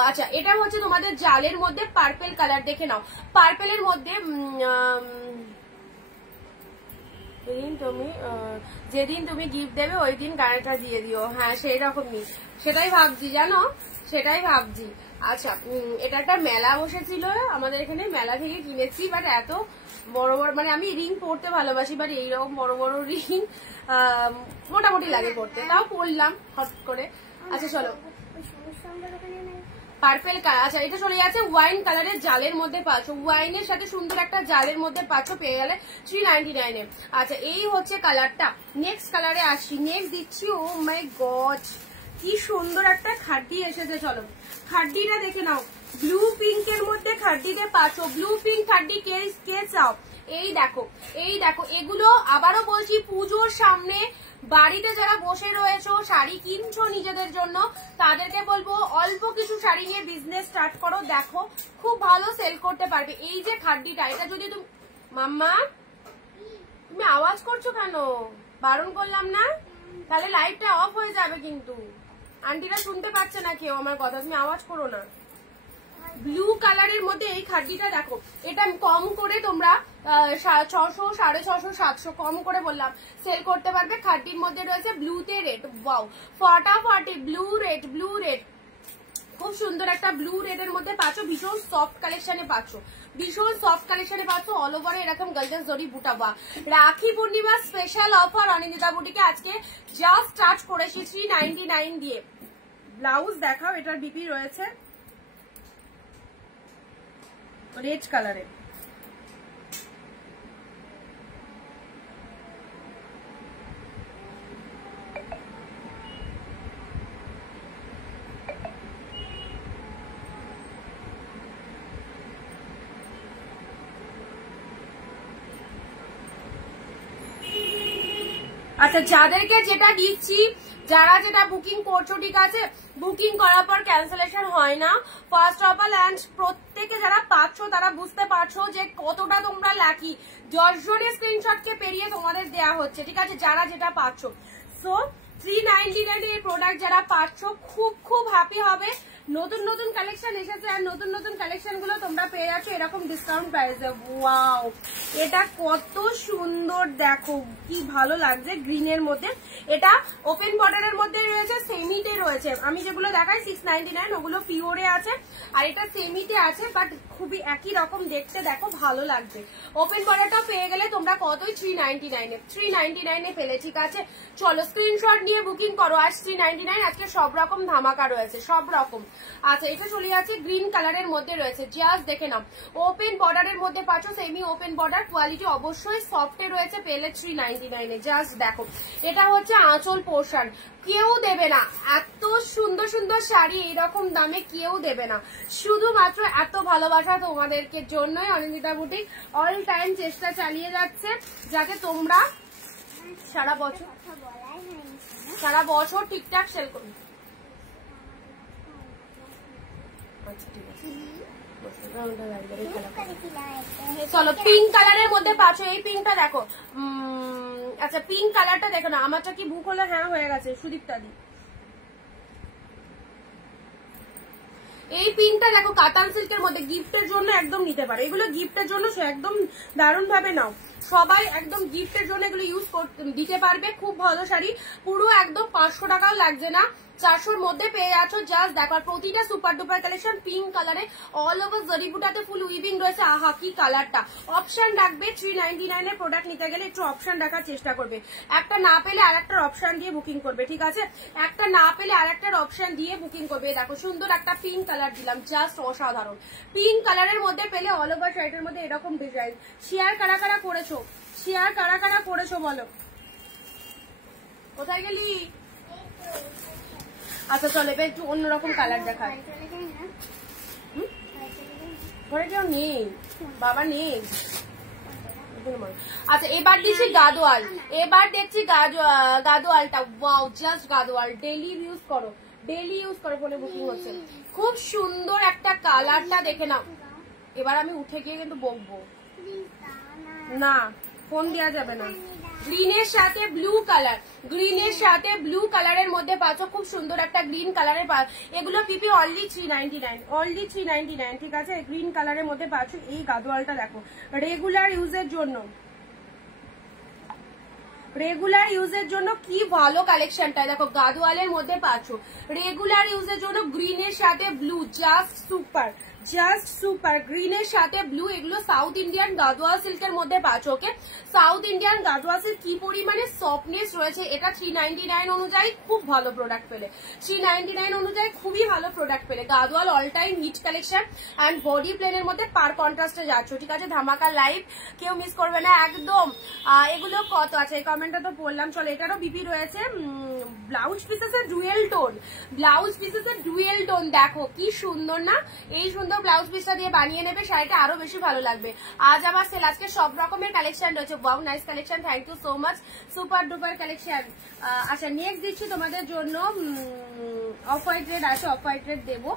আচ্ছা এটা হচ্ছে তোমাদের জালের মধ্যে পার্পেল কালার, দেখে নাও। পার্পেলের মধ্যে যেদিন তুমি গিফট দেবে ওই দিন গাড়িটা দিয়ে দিও। হ্যাঁ সেই রকমই, সেটাই ভাবছি জানো, সেটাই ভাবছি। আচ্ছা এটা একটা মেলা বসেছিল আমাদের এখানে, মেলা থেকে কিনেছি, বাট এত বড় বড়, মানে আমি রিং পরতে ভালোবাসি, বাট এইরকম বড় বড় রিং মোটামুটি লাগে পরতে, তাও পরলাম হট করে। আচ্ছা চলো পার্পেল কালার। আচ্ছা এটা চলে যাচ্ছে ওয়াইন কালারের, জালের মধ্যে পাচ্ছ, ওয়াইনের সাথে সুন্দর একটা জালের মধ্যে পাচ্ছ, পেয়ে গেলে 399 এ। আচ্ছা এই হচ্ছে কালারটা। নেক্সট কালারে আসছি, নেক্সট দিচ্ছি। ও মাই গড কি সুন্দর একটা খাড্ডি এসেছে, চলো খাড্ডিটা দেখে নাও। ব্লু পিঙ্কের মধ্যে খাড্ডিতে পাচ্ছ, ব্লু পিঙ্ক খাড্ডি কে চাও? এই দেখো, এই দেখো, এগুলো আবারও বলছি পুজোর সামনে বাড়িতে যারা বসে রয়েছো, শাড়ি কিনছো নিজেদের জন্য, তাদেরকে বলবো অল্প কিছু শাড়ি নিয়ে বিজনেস স্টার্ট করো, দেখো খুব ভালো সেল করতে পারবে। এই যে খাড্ডিটা, এটা যদি তুমি, মাম্মা তুমি আওয়াজ করছো কেন? বারণ করলাম না? তাহলে লাইটটা অফ হয়ে যাবে, কিন্তু আন্টিরা শুনতে পাচ্ছে না কেউ আমার কথা, তুমি আওয়াজ করো না। ব্লু কালারের মধ্যে এই খাড্ডিটা দেখো, এটা কম করে তোমরা 600, 650, 700 কম করে বললাম সেল করতে পারবে। খাড্ডির মধ্যে রয়েছে ব্লুতে রেড, ওয়াও ফাটাফাটি ব্লু রেড, ব্লু রেড, খুব সুন্দর একটা ব্লু রেড এর মধ্যে পাচ্ছ, ভীষণ সফট কালেকশনে পাচ্ছ, ভীষণ সফট কালেকশনে পাচ্ছ। অল ওভারে এরকম গলদেন জরি বুটা। বা রাখি পূর্ণিমা স্পেশাল অফার অনিন্দিতা বুটিকে আজকে জাস্ট স্টার্ট করেছি 399 দিয়ে। ব্লাউজ দেখাও, এটার বিপি রয়েছে রেড কালারে। আচ্ছা, যাদেরকে যেটা দিচ্ছি, যারা যেটা বুকিং করছো, ঠিক আছে, বুকিং করার পর ক্যান্সেলেশন হয় না, ফার্স্ট অফ অল। অ্যান্ড প্রত্যেকে যারা পাচ্ছ তারা বুঝতে পারছো যে কতটা তোমরা লাকি। 10 জনের স্ক্রিনশটকে পেরিয়ে তোমাদের দেয়া হচ্ছে, ঠিক আছে, যারা যেটা পাচ্ছ। সো 399 এর প্রোডাক্ট যারা পাচ্ছ খুব খুব হ্যাপি হবে। নতুন নতুন কালেকশন এসেছে আর নতুন নতুন কালেকশন গুলো তোমরা পেয়ে যাচ্ছ এরকম ডিসকাউন্ট প্রাইসে। ওয়াও, এটা কত সুন্দর, দেখো কি ভালো লাগছে গ্রিনের মধ্যে। এটা ওপেন বর্ডারের মধ্যে রয়েছে, সেমিতে রয়েছে। আমি যেগুলো দেখাই 699 ওগুলো পিওরে আছে, আর এটা সেমিতে আছে, বাট খুবই একই রকম দেখতে, দেখো ভালো লাগছে। ওপেন বর্ডারটা পেয়ে গেলে তোমরা কতই 399 এ পেলে, ঠিক আছে। চলো স্ক্রিনশট নিয়ে বুকিং করো। আজ 399, আজকে সব রকম ধামাকা রয়েছে, সব রকম। আচ্ছা, এটা চলে যাচ্ছে গ্রিন কালারের মধ্যে রয়েছে, জাস্ট দেখে নাও। ওপেন বর্ডারের মধ্যে পাচ্ছ, সেমি ওপেন বর্ডার, কোয়ালিটি অবশ্যই সফটে রয়েছে, পেলে 399 এ। জাস্ট দেখো, এটা হচ্ছে আঁচল পোর্শন, কেউ দেবে না এত সুন্দর সুন্দর শাড়ি এইরকম দামে, কেউ দেবে না। শুধুমাত্র এত ভালোবাসা তোমাদেরকে জন্যই অনিন্দিতা বুটিক অল টাইম চেষ্টা চালিয়ে যাচ্ছে, যাতে তোমরা সারা বছর ঠিকঠাক সেল করো। চলো, পিঙ্ক কালারের মধ্যে পাচ্ছ, এই পিঙ্কটা দেখো। আচ্ছা, পিঙ্ক কালারটা দেখো না, আমারটা কি বুক হলো? হ্যাঁ হয়ে গেছে, সুদীপটা দি। এই পিঙ্কটা দেখো, কাতান সিল্কের মধ্যে, গিফটের জন্য একদম নিতে পারো এগুলো, গিফটের জন্য একদম দারুণ ভাবে নাও সবাই, একদম গিফটের জন্য এগুলো ইউজ দিতে পারবে। খুব ভালো শাড়ি, পুরো একদম 500 টাকাও লাগছে না, 400-র মধ্যে পেয়ে যাচ্ছ। জাস্ট দেখো, প্রতিটা সুপার ডুপার কালেকশন পিঙ্ক কালারে, অল ওভার জরিবুটাতে ফুল উইভিং রয়েছে। আহা কি কালারটা! অপশন রাখবে 399 এর প্রোডাক্ট নিতে গেলে একটু অপশন রাখার চেষ্টা করবে। একটা না পেলে আর একটার অপশন দিয়ে বুকিং করবে, ঠিক আছে, একটা না পেলে আর একটার অপশন দিয়ে বুকিং করবে। দেখো সুন্দর একটা পিঙ্ক কালার দিলাম, জাস্ট অসাধারণ। পিঙ্ক কালারের মধ্যে পেলে অল ওভার শাড়িটার মধ্যে এরকম ডিজাইন। শেয়ার কারা কারা করেছো, শেয়ার কারা কারা করেছো বলো, কোথায় গেলি? আচ্ছা চলো, এবার একটু অন্যরকম কালার দেখায়। ঘরে কেউ নেই, বাবা নেই। আচ্ছা, এবার দিচ্ছি গাদোয়াল, এবার দেখছি গাদোয়ালটা। Wow, just Gadwal, daily use করো, ডেলি ইউজ করো, ফোনে বুকিং হচ্ছে। খুব সুন্দর একটা কালারটা দেখে নাও। এবার আমি উঠে গিয়ে কিন্তু বকবো না, ফোন দেওয়া যাবে না। গ্রিনের সাথে ব্লু কালার, গ্রিনের সাথে ব্লু কালারের মধ্যে পাচ্ছ, খুব সুন্দর একটা গ্রিন কালারের। এগুলো পিপি অনলি 399, অনলি 399, ঠিক আছে। গ্রিন কালারের মধ্যে পাচ্ছ। এই গাদোয়ালটা দেখো, রেগুলার ইউজের জন্য, রেগুলার ইউজের জন্য কি ভালো কালেকশনটা দেখো, গাদোয়ালের মধ্যে পাচ্ছ। রেগুলার ইউজের জন্য গ্রিনের সাথে blue, just super, just super. গ্রিনের সাথে ব্লু, এগুলো সাউথ ইন্ডিয়ান গাদোয়াল সিল্কের মধ্যে পাচ্ছ। ওকে, সাউথ ইন্ডিয়ান গাদোয়াল সিল্ক কি পরিমাণে সফটনেস রয়েছে, এটা 399 অনুযায়ী খুব ভালো প্রোডাক্ট পেলে, 399 অনুযায়ী খুবই ভালো প্রোডাক্ট পেলে। Gadwal all time hit collection and body প্লেনের মধ্যে পার কন্ট্রাস্টে যাচ্ছ, ঠিক আছে। ধামাকা লাইভ, কেউ মিস করবে না একদম। এগুলো কত আছে এই কমেন্টটা তো পড়লাম। চলো, এটারও বিপি রয়েছে। ব্লাউজ পিসেসের ডুয়েল টোন, ব্লাউজ পিসেসের ডুয়েল টোন, দেখো কি সুন্দর না। এই সুন্দর ব্লাউজ পিসটা দিয়ে বানিয়ে নেবে, শাড়িটা আরো বেশি ভালো লাগবে। আজ আমার সেল, আজকে সব রকমের কালেকশন রয়েছে। Wow, nice collection, thank you so much, super duper collection. আচ্ছা, নেক্সট দিচ্ছি তোমাদের জন্য অফ হোয়াইট রেড আছে, অফ হোয়াইট রেড দেবো।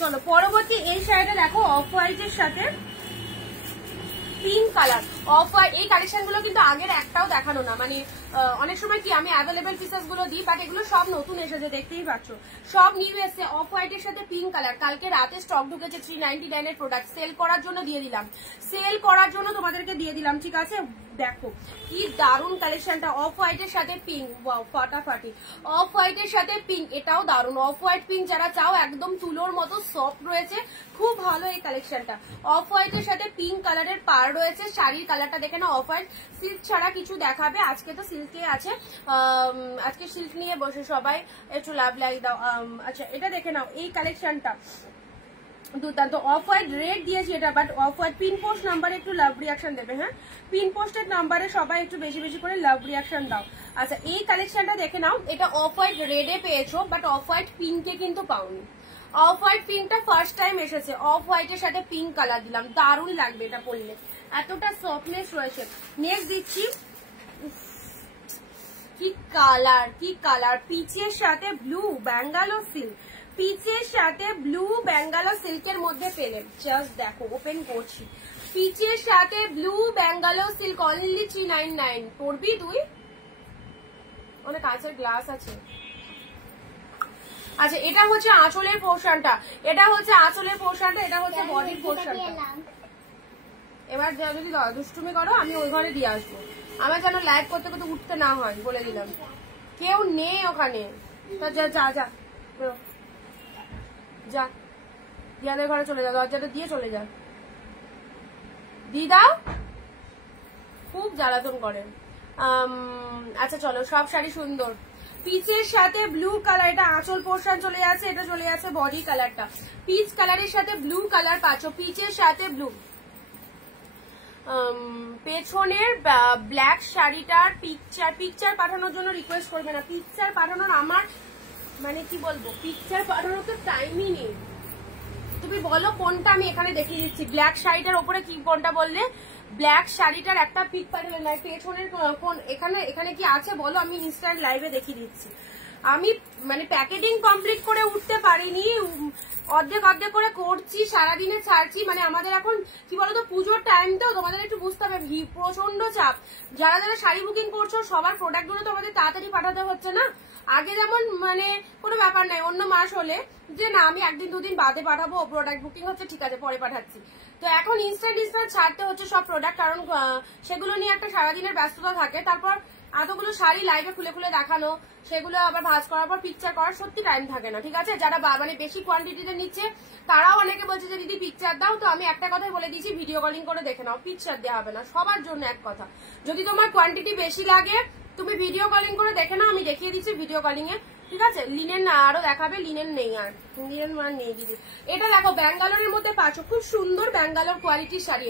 চলো পরবর্তী এই শাড়িটা দেখো, অফ হোয়াইটের সাথে পিঙ্ক কালার, অফ হোয়াইট। এই কালেকশন গুলো কিন্তু আগের একটাও দেখানো না, মানে অনেক সময় কি আমি অ্যাভেলেবেল পিসেস গুলো দিই, বাট এগুলো সব নতুন এসেছে, দেখতেই পাচ্ছ, সব নিউ এসছে। অফ হোয়াইটের সাথে পিঙ্ক কালার, কালকে রাতে স্টক ঢুকেছে 399 এর প্রোডাক্ট, সেল করার জন্য দিয়ে দিলাম, সেল করার জন্য তোমাদেরকে দিয়ে দিলাম, ঠিক আছে। দেখো কি দারুন কালেকশনটা, অফ হোয়াইটের সাথে পিঙ্ক, ওয়াও ফাটাফাটি। অফ হোয়াইটের সাথে পিঙ্ক, এটাও দারুন। অফ হোয়াইট পিঙ্ক যারা চাও, একদম তুলোর মতো সফট রয়েছে, খুব ভালো এই কালেকশনটা। অফ হোয়াইটের সাথে পিঙ্ক কালারের পার রয়েছে। শাড়ির কালারটা দেখে না, অফ হোয়াইট। সিল্ক ছাড়া কিছু দেখাবে, আজকে তো সিল্কে আছে, আজকে সিল্ক নিয়ে বসে সবাই, একটু লাভ লাইক দাও। আচ্ছা, এটা দেখে নাও, এই কালেকশনটা দুর্দান্ত। অফ হোয়াইট রেড দিয়েছি এটা, but off white pin post নাম্বারে একটু লাভ রিয়াকশন দেবে, হ্যাঁ, পিন পোস্টের নাম্বারে সবাই একটু বেশি বেশি করে লাভ রিয়াকশন দাও। আচ্ছা, এই কালেকশনটা দেখে নাও, এটা অফ হোয়াইট রেডে পেয়েছো, বাট অফ হোয়াইট পিঙ্কে কিন্তু পাওনি। অফ হোয়াইট পিঙ্কটা ফার্স্ট টাইম এসেছে, অফ হোয়াইটের সাথে পিঙ্ক কালার দিলাম, দারুণ লাগবে এটা পরলে, এতটা সফটনেস রয়েছে। নেক্সট দিচ্ছি, কি কালার, কি কালার, পিচের সাথে ব্লু ব্যাঙ্গালোর সিল্ক, পিচের সাথে ব্লু ব্যাঙ্গালোর সিল্কের মধ্যে পেলে। জাস্ট দেখো, ওপেন করছি, পিচের সাথে ব্লু ব্যাঙ্গালোর সিল্ক, অনলি 399। পড়বি তুই? অনেক কাঁচের গ্লাস আছে। আচ্ছা, এটা হচ্ছে আঁচলের পোর্শনটা, এটা হচ্ছে আঁচলের পোর্শনটা, এটা হচ্ছে বডির পোর্শনটা। এবার যদি দুষ্টুমি করো আমি ওই ঘরে দিয়ে আসবো, আমার যেন লাইভ করতে করতে উঠতে না হয়, বলে দিলাম। কেউ নেই ওখানে, যা যা যা যা, দিয়াদের ঘরে চলে যা, দরজাটা দিয়ে চলে যা। দিদা খুব জ্বালাতন করে। আচ্ছা চলো, সব শাড়ি সুন্দর। পিচের সাথে ব্লু কালার, এটা আঁচল পোর্শন চলে যাচ্ছে, এটা চলে যাচ্ছে বডি কালারটা। পিচ কালারের সাথে ব্লু কালার পাচ্ছ, পিচের সাথে ব্লু। পেছনের ব্ল্যাক শাড়িটার পিকচার পাঠানোর জন্য রিকোয়েস্ট করবে না। পিকচার পাঠানোর আমার মানে কি বলবো, পিকচার পাঠানোর তো টাইমই নেই। তুমি বলো কোনটা আমি এখানে দেখিয়ে দিচ্ছি। ব্ল্যাক শাড়িটার ওপরে কি কোনটা বললে? ব্ল্যাক শাড়িটার একটা পিক পাঠালে না, পেছনের কোন এখানে এখানে কি আছে বলো, আমি ইনস্ট্যান্ট লাইভে দেখিয়ে দিচ্ছি। আমি মানে প্যাকেটিং কমপ্লিট করে উঠতে পারিনি, অর্ধেক অর্ধেক করে করছি, সারাদিনে ছাড়ছি। মানে আমাদের এখন কি বলতো, পুজোর টাইম তো, তোমাদের একটু বুঝতে হবে, প্রচন্ড চাপ। যারা যারা শাড়ি বুকিং করছো সবার প্রোডাক্ট গুলো তো আমাদের তাড়াতাড়ি পাঠাতে হচ্ছে না। আগে যেমন মানে কোনো ব্যাপার নাই, অন্য মাস হলে যে না আমি একদিন দুদিন বাদে পাঠাবো, প্রোডাক্ট বুকিং হচ্ছে, ঠিক আছে পরে পাঠাচ্ছি। তো এখন ইনস্ট্যান্ট ছাড়তে হচ্ছে সব প্রোডাক্ট, কারণ সেগুলো নিয়ে একটা সারাদিনের ব্যস্ততা থাকে। তারপর এতগুলো শাড়ি লাইভে খুলে খুলে দেখানো, সেগুলো আবার ভাঁজ করার পর পিকচার করার সত্যি টাইম থাকে না, ঠিক আছে। যারা মানে বেশি কোয়ান্টিটিতে নিচ্ছে তারাও অনেকে বলছে যে দিদি পিকচার দাও, তো আমি একটা কথাই বলে দিচ্ছি, ভিডিও কলিং করে দেখে নাও, পিকচার দেওয়া হবে না। সবার জন্য এক কথা, যদি তোমার কোয়ান্টিটি বেশি লাগে তুমি ভিডিও কলিং করে দেখে নাও, আমি দেখিয়ে দিচ্ছি ভিডিও কলিং এ, ঠিক আছে। লিনেন আরো দেখাবে, লিনেন নেই, আর লিনেন নেই দিদি। এটা দেখো ব্যাঙ্গালোরের মধ্যে পাচ্ছ, খুব সুন্দর ব্যাঙ্গালোর কোয়ালিটির শাড়ি।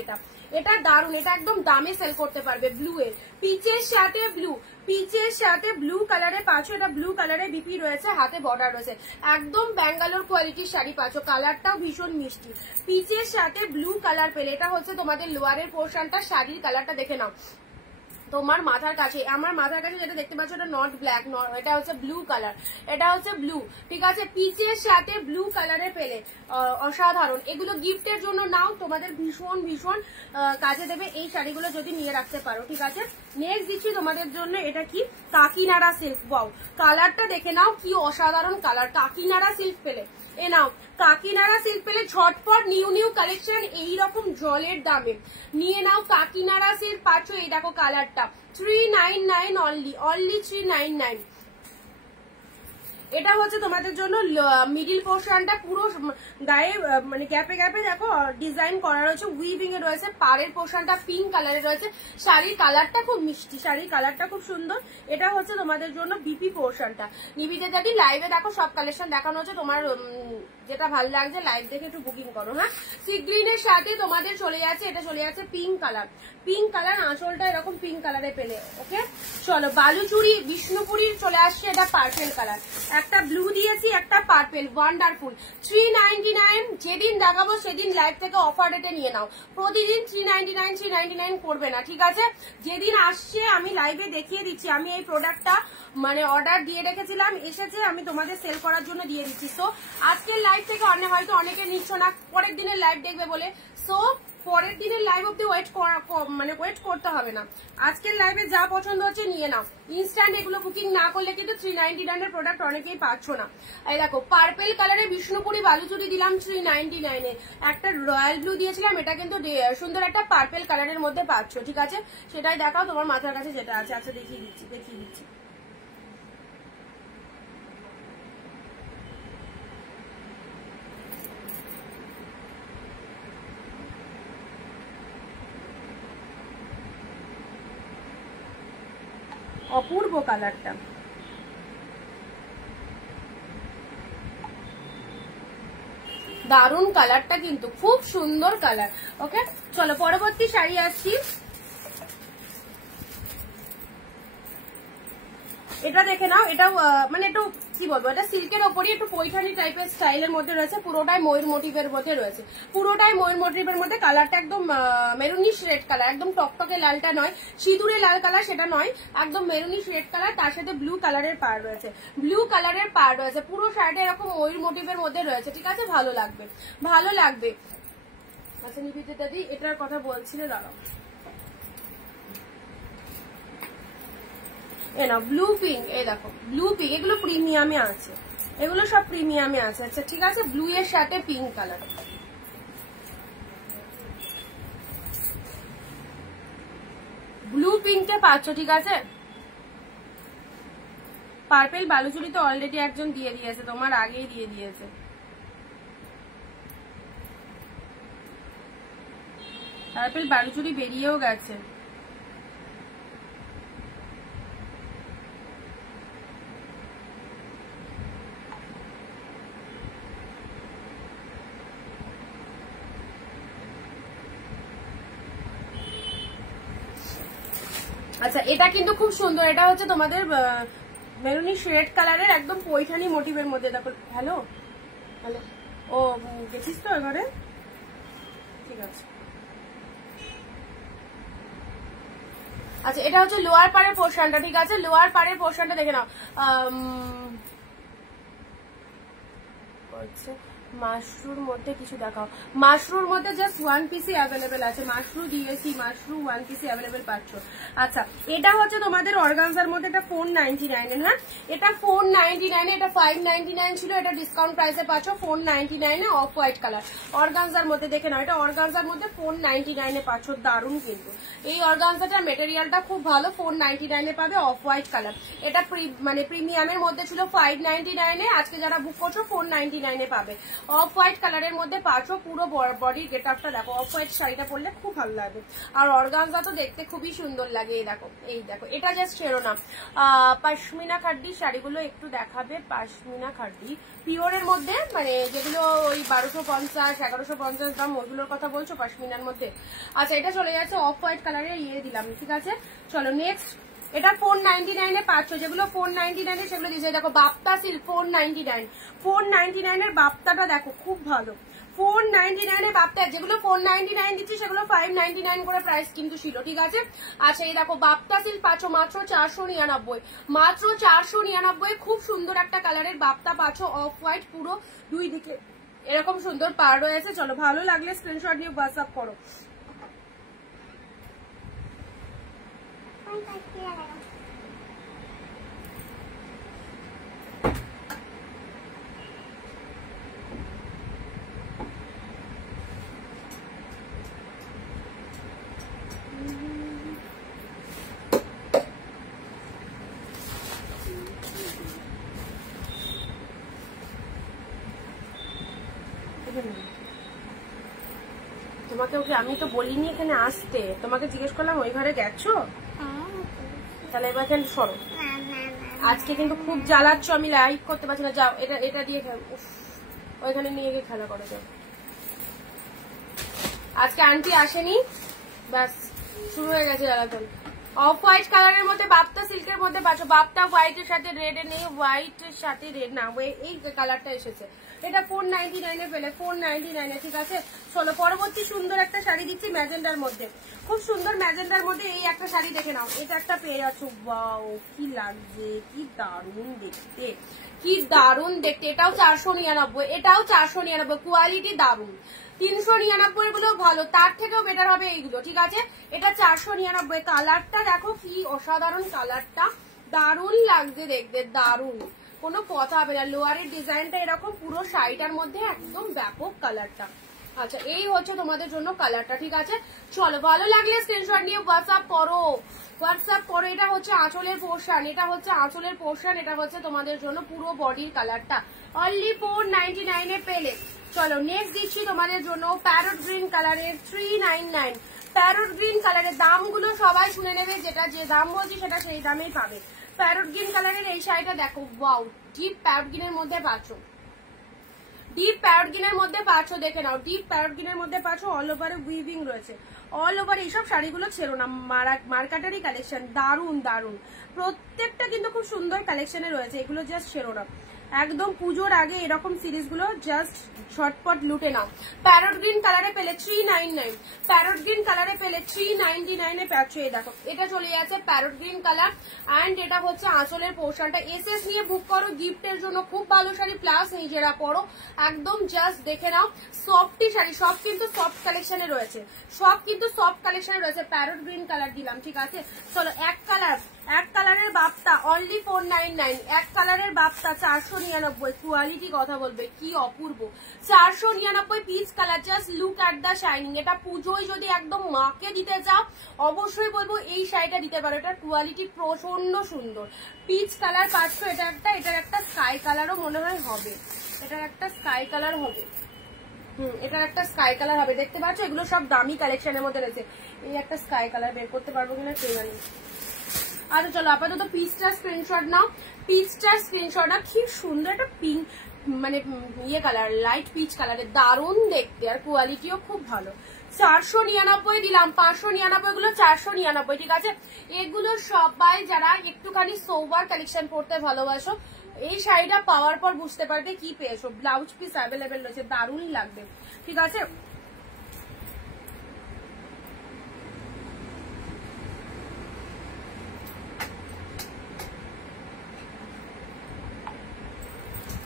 এটা দারুন, এটা একদম দামে সেল করতে পারবে। ব্লু এর পিচের সাথে ব্লু, পিচের সাথে ব্লু কালারে পাচ্ছ, এটা ব্লু কালারে বিপি রয়েছে, হাতে বর্ডার রয়েছে, একদম ব্যাঙ্গালোর কোয়ালিটির শাড়ি পাচ্ছ। কালারটাও ভীষণ মিষ্টি, পিচের সাথে ব্লু কালার পেলে। এটা হচ্ছে তোমাদের লোয়ারের পোর্শনটা, শাড়ির কালারটা দেখে নাও তোমার মাথার কাছে, আমার মাথার কাছে যেটা দেখতে পাচ্ছ এটা নট ব্ল্যাক, এটা হচ্ছে ব্লু কালার, এটা হচ্ছে ব্লু, ঠিক আছে। পিচের সাথে ব্লু কালারে পেলে অসাধারণ। এগুলো গিফটের জন্য নাও, তোমাদের ভীষণ ভীষণ কাজে দেবে এই শাড়িগুলো যদি নিয়ে রাখতে পারো, ঠিক আছে। নেক্সট দিচ্ছি তোমাদের জন্য, এটা কি কাকিনাড়া সিল্ক। বাও, কালারটা দেখে নাও, কি অসাধারণ কালার। কাকিনাড়া সিল্ক পেলে, এ নাও কাকিনাড়া সিল্ক পেলে, ঝটপট নিউ নিউ কালেকশন এইরকম জলের দামে নিয়ে নাও। কাকিনাড়া সিল্ক পাচ্ছ, এই দেখো কালারটা 399 অনলি 399। এটা হচ্ছে তোমাদের জন্য মিডিল পোর্শনটা পুরো গায়ে মানে গ্যাপে গ্যাপে দেখো ডিজাইন করা রয়েছে, উইভিং এ রয়েছে। পাড়ের পোর্শনটা পিঙ্ক কালারে রয়েছে, শাড়ির কালারটা খুব মিষ্টি, শাড়ির কালারটা খুব সুন্দর। এটা হচ্ছে তোমাদের জন্য বিপি পোর্শনটা। নিবিতে যদি লাইভে দেখো সব কালেকশন দেখানো হচ্ছে, তোমার যেটা ভালো লাগছে লাইভ দেখে একটু বুকিং করো। হ্যাঁ, সি গ্রিনের সাথে তোমাদের চলে যাচ্ছে, এটা চলে যাচ্ছে পিঙ্ক কালার, পিঙ্ক কালার, আঁচলটা এরকম পিঙ্ক কালারে পেলে। ওকে চলো, বালুচুরি বিষ্ণুপুরীর চলে আসছে, এটা পার্পেল কালার, একটা ব্লু দিয়েছি, একটা পার্পেল, ওয়ান্ডারফুল। 399, যেদিন দেখাবো সেদিন লাইভ থেকে অফার রেটে নিয়ে নাও। প্রতিদিন 399 করবে না, ঠিক আছে। যেদিন আসছে আমি লাইভে দেখিয়ে দিচ্ছি। আমি এই প্রোডাক্টটা মানে অর্ডার দিয়ে রেখেছিলাম, এসেছে, আমি তোমাদের সেল করার জন্য দিয়ে দিচ্ছি। তো আজকের লাইভ থেকে হয়তো অনেকে নিচ্ছ না, পরের দিনের লাইভ দেখবে বলে, সো পরের দিনের লাইভ অব্দি ওয়েট করতে হবে না। আজকের লাইভে যা পছন্দ হচ্ছে নিয়ে নাও, ইনস্ট্যান্ট এগুলো বুকিং না করলে কিন্তু 399 এর প্রোডাক্ট অনেকেই পাচ্ছ না। এই দেখো পার্পেল কালারে বিষ্ণুপুরি বালুচুরি দিলাম 399 এ, একটা রয়্যাল ব্লু দিয়েছিলাম, এটা কিন্তু সুন্দর একটা পার্পেল কালারের মধ্যে পাচ্ছ, ঠিক আছে। সেটাই দেখাও তোমার মাথার কাছে যেটা আছে। আচ্ছা দেখিয়ে দিচ্ছি। অপূর্ব কালারটা, দারুন কালারটা, কিন্তু খুব সুন্দর কালার। ওকে চলো পরবর্তী শাড়ি আসছি। এটা দেখে নাও, এটাও মানে একটু কি বলবো, এটা সিল্কের ওপরই একটু পৈঠানি টাইপের স্টাইলের মধ্যে রয়েছে, পুরোটাই ময়ূর মোটিভের মধ্যে রয়েছে, পুরোটাই ময়ূর মোটিভের মধ্যে। কালারটা একদম মেরুনিশ রেড কালার, একদম টকটকে লালটা নয়, সিঁদুরে লাল কালার সেটা নয়, একদম মেরুনিশ রেড কালার, তার সাথে ব্লু কালারের পাড় রয়েছে, ব্লু কালারের পাড় রয়েছে, পুরো শাড়িটা এরকম ময়ূর মোটিভের মধ্যে রয়েছে, ঠিক আছে, ভালো লাগবে, ভালো লাগবে। আচ্ছা নিবেদিতা দি এটার কথা বলছিল, দাঁড়াও, এ না ব্লু পিঙ্ক, এই দেখো ব্লু পিঙ্ক, এগুলো প্রিমিয়ামে আছে, এগুলো সব প্রিমিয়ামে আছে। আচ্ছা ঠিক আছে, ব্লু এর সাথে পিঙ্ক কালার, ব্লু পিঙ্কে পাচ্ছ, ঠিক আছে। পার্পেল বালুচুরি তো অলরেডি একজন দিয়ে দিয়েছে, তোমার আগেই দিয়ে দিয়েছে। পার্পেল বালুচুরি বেরিয়েও গেছে। আচ্ছা এটা কিন্তু খুব সুন্দর, এটা হচ্ছে তোমাদের মেরুনিশ রেড কালারের একদম পৈঠানি মোটিভের মধ্যে। দেখো, হ্যালো হ্যালো, ও গেছিস তো এবারে, ঠিক আছে। আচ্ছা এটা হচ্ছে লোয়ার পাড়ের পোর্শনটা, ঠিক আছে, লোয়ার পাড়ের পোর্শনটা দেখে নাও। মাশরুর মধ্যে কিছু দেখাও, মাশরুর মধ্যে জাস্ট ওয়ান পিসই অ্যাভেলেবেল আছে, মাশরু দিয়েছি, মাশরু ওয়ান পিসই অ্যাভেলেবেল পাচ্ছ। আচ্ছা এটা হচ্ছে তোমাদের অর্গানজার মধ্যে, এটা 499 এর, হ্যাঁ এটা 499 এটা 599 ছিল, এটা ডিসকাউন্ট প্রাইসে পাচ্ছ 499 অফ হোয়াইট কালার অর্গানজার মধ্যে, দেখে নাও, এটা অর্গানজার মধ্যে 499 পাচ্ছ, দারুণ কিন্তু এই অর্গানজাটার মেটেরিয়ালটা খুব ভালো, 499 পাবে অফ হোয়াইট কালার। এটা মানে প্রিমিয়ামের মধ্যে ছিল 599, আজকে যারা বুক করছো 499 পাবে। অফ হোয়াইট কালারের মধ্যে পাচ্ছ, পুরো বডির গেট আপটা দেখো, অফ হোয়াইট শাড়িটা পরলে খুব ভালো লাগবে, আর অর্গানজা তো দেখতে খুবই সুন্দর লাগে। এই দেখো, এই দেখো, এটা জাস্ট শিরোনাম। পশমিনা খাড্ডি শাড়িগুলো একটু দেখাবে, পশমিনা খাড্ডি পিওরের মধ্যে, মানে যেগুলো ওই 1250 1150 দাম, ওইগুলোর কথা বলছো পশমিনার মধ্যে। আচ্ছা এটা চলে যাচ্ছে অফ হোয়াইট কালারের, ইয়ে দিলাম, ঠিক আছে। চলো নেক্সট, এটা 499 পাচ্ছ, যেগুলো 499 সেগুলো দিয়েছে। দেখো বাপ্তা সিল্ক 499 এর বাপ্তাটা দেখো খুব ভালো, 499 বাপ্তা, যেগুলো 499 দিচ্ছি সেগুলো 599 করে প্রাইস কিন্তু ছিল, ঠিক আছে। আচ্ছা এই দেখো বাপ্তা সিল্ক পাচ্ছ মাত্র 499, মাত্র 499, খুব সুন্দর একটা কালারের বাপ্তা পাচ্ছ, অফ হোয়াইট, পুরো দুই দিকে এরকম সুন্দর পাড় রয়েছে। চলো ভালো লাগলে স্ক্রিনশট নিয়ে হোয়াটসঅ্যাপ করো। তোমাকে ওকে আমি তো বলিনি এখানে আসতে, তোমাকে জিজ্ঞেস করলাম ওই ঘরে গেছো, তাহলে এবার এখানে সরো, আজকে কিন্তু খুব জ্বালাচ্ছ, আমি লাইভ করতে পারছি না, যাও এটা এটা দিয়ে ওইখানে নিয়ে গিয়ে খেলা করে যাও। আজকে আন্টি আসেনি, ব্যাস শুরু হয়ে গেছে জ্বালাতন। অফ হোয়াইট কালারের মধ্যে বাপ্তা সিল্কের মধ্যে পাচ্ছ, বাপ্তা হোয়াইট এর সাথে রেড এ নেই, হোয়াইট এর সাথে রেড না, এই কালারটা এসেছে, এটা 499 পেলে 499, ঠিক আছে। চলো পরবর্তী সুন্দর একটা শাড়ি দিচ্ছি ম্যাজেন্ডার মধ্যে, খুব সুন্দর ম্যাজেন্ডার মধ্যে এই একটা শাড়ি দেখে নাও, এটা একটা পেয়ে যাচ্ছ, ওয়াও কি লাগছে, কি দারুণ দেখতে, কি দারুণ দেখতে। এটাও 499, এটাও 499, কোয়ালিটি দারুণ। 399 গুলো ভালো, তার থেকেও বেটার হবে এইগুলো, ঠিক আছে। এটা 499, কালারটা দেখো কি অসাধারণ, কালারটা দারুণ লাগছে দেখতে, দারুণ, কোনো কথা হবে না। লোয়ারের ডিজাইনটা এরকম, পুরো শাড়িটার মধ্যে একদম ব্যাপক কালারটা। আচ্ছা এই হচ্ছে তোমাদের জন্য কালারটা, ঠিক আছে। চলো ভালো লাগলে স্ক্রিনশট নিয়ে হোয়াটসঅ্যাপ করো, হোয়াটসঅ্যাপ করো। এটা হচ্ছে আঁচলের পোর্শন, এটা হচ্ছে আঁচলের পোর্শন, এটা হচ্ছে তোমাদের জন্য পুরো বডির কালারটা, অনলি 499 পেলে। চলো নেক্সট দিচ্ছি তোমাদের জন্য প্যারট গ্রিন কালারের 399, প্যারট গ্রিন কালারের দামগুলো সবাই শুনে নেবে, যেটা যে দাম বলছি সেটা সেই দামেই পাবে। প্যারট গ্রিন কালারের এই শাড়িটা দেখো, ওয়াও ডিপ প্যারট গ্রিনের মধ্যে পাচ্ছ, ডিপ প্যারট গ্রিনের মধ্যে পাচ্ছ, দেখে নাও, ডিপ প্যারট গ্রিনের মধ্যে পাচ্ছ, অল ওভারে উইভিং রয়েছে, অল ওভার। এইসব শাড়িগুলো ছেড়ো না, মার্কেটারি কালেকশন, দারুন দারুন, প্রত্যেকটা কিন্তু খুব সুন্দর কালেকশনে রয়েছে, এগুলো জাস্ট ছেড়ো না। একদম পুজোর আগে এরকম সিরিজ গুলো জাস্ট ঝটপট লুটে নাও। প্যারট গ্রিন কালারে পেলে 399, প্যারট গ্রিন কালারে পেলে 399 এ পাচ্ছ। এই দেখো এটা চলে যাচ্ছে প্যারট গ্রিন কালার অ্যান্ড এটা হচ্ছে আঁচলের পোর্শনটা। এসএস নিয়ে বুক করো গিফটের জন্য, খুব ভালো শাড়ি প্লাস নিজেরা পরো। একদম জাস্ট দেখে নাও সফটি শাড়ি, সব কিন্তু সফট কালেকশনে রয়েছে, সব কিন্তু সফট কালেকশনে রয়েছে। প্যারট গ্রিন কালার দিলাম, ঠিক আছে। চলো এক কালারের বাপটা অনলি 499, এক কালারের বাপটা 499। কোয়ালিটি কথা বলবে কি অপূর্ব, 499 peach colour. Just look at the shining. এটা পুজোয় যদি একদম মাকে দিতে চাও অবশ্যই বলবো এই শাড়িটা দিতে পারো, এটার কোয়ালিটি প্রচন্ড সুন্দর। পিচ কালার পাচ্ছ, এটার একটা স্কাই কালারও মনে হয় হবে, এটার একটা স্কাই কালার হবে, এটার একটা স্কাই কালার হবে। দেখতে পাচ্ছ এগুলো সব দামি কালেকশনের মধ্যে রয়েছে। এই একটা স্কাই কালার বের করতে পারবো কিনা কে জানি। আচ্ছা চলো আপাতত পিচটা স্ক্রিনশট নাও, পিচটা স্ক্রিনশট নাও। কি সুন্দর একটা পিঙ্ক মানে ইয়ে কালার, লাইট পিচ কালারের, দারুণ দেখতে আর কোয়ালিটিও খুব ভালো। 499 দিলাম, 599 গুলো 499, ঠিক আছে। এগুলো সবাই যারা একটুখানি সোবার কালেকশন পড়তে ভালোবাসো এই শাড়িটা পাওয়ার পর বুঝতে পারবে কি পেয়েছো। ব্লাউজ পিস অ্যাভেলেবেল রয়েছে, দারুণ লাগবে, ঠিক আছে।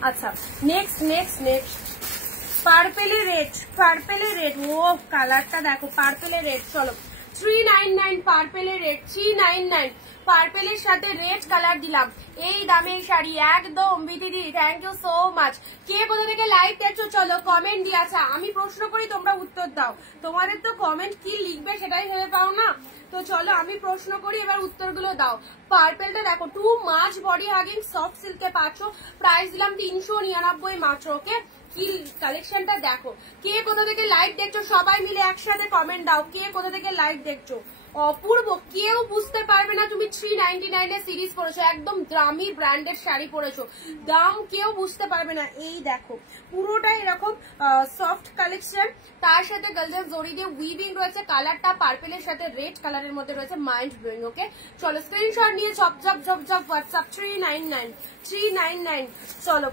আচ্ছা নেক্সট পার্পেলে রেড, ও কালারটা দেখো পার্পেলে রেড। চলো 399 পার্পেলে রেড, 399 পার্পেলের সাথে রেড কালার দিলাম। এই দামের শাড়ি একদম বিদিদি, থ্যাংক ইউ সো মাচ। কে কোথা থেকে লাইভ দেখছো চলো কমেন্ট দিয়ে। আচ্ছা আমি প্রশ্ন করি তোমরা উত্তর দাও, তোমাদের তো কমেন্ট কি লিখবে সেটাই ভেবে পাও না, তো চলো আমি প্রশ্ন করি এবার উত্তরগুলো দাও। পার্পেলটা দেখো too much body hugging soft সিল্কে পাচ্ছ, প্রাইস দিলাম 399 মাত্র। ওকে কি কালেকশনটা দেখো। কে কোথা থেকে লাইভ দেখছো সবাই মিলে একসাথে কমেন্ট দাও, কে কোথা থেকে লাইভ দেখছো। অপূর্ব, কেউ বুঝতে পারবে না তুমি 399 এর সিরিজ পরেছো, একদম দামি ব্র্যান্ডেড শাড়ি পরেছো, দাম কেউ বুঝতে পারবে না। এই দেখো পুরোটাই এরকম সফট কালেকশন, তার সাথে গলজাস জরি দিয়ে উইভিং রয়েছে। কালারটা পার্পেলের সাথে রেড কালারের মধ্যে রয়েছে, মাইন্ড ব্লোয়িং। ওকে চলো স্ক্রিনশট নিয়ে ঝপ হোয়াটসঅ্যাপ 399। চলো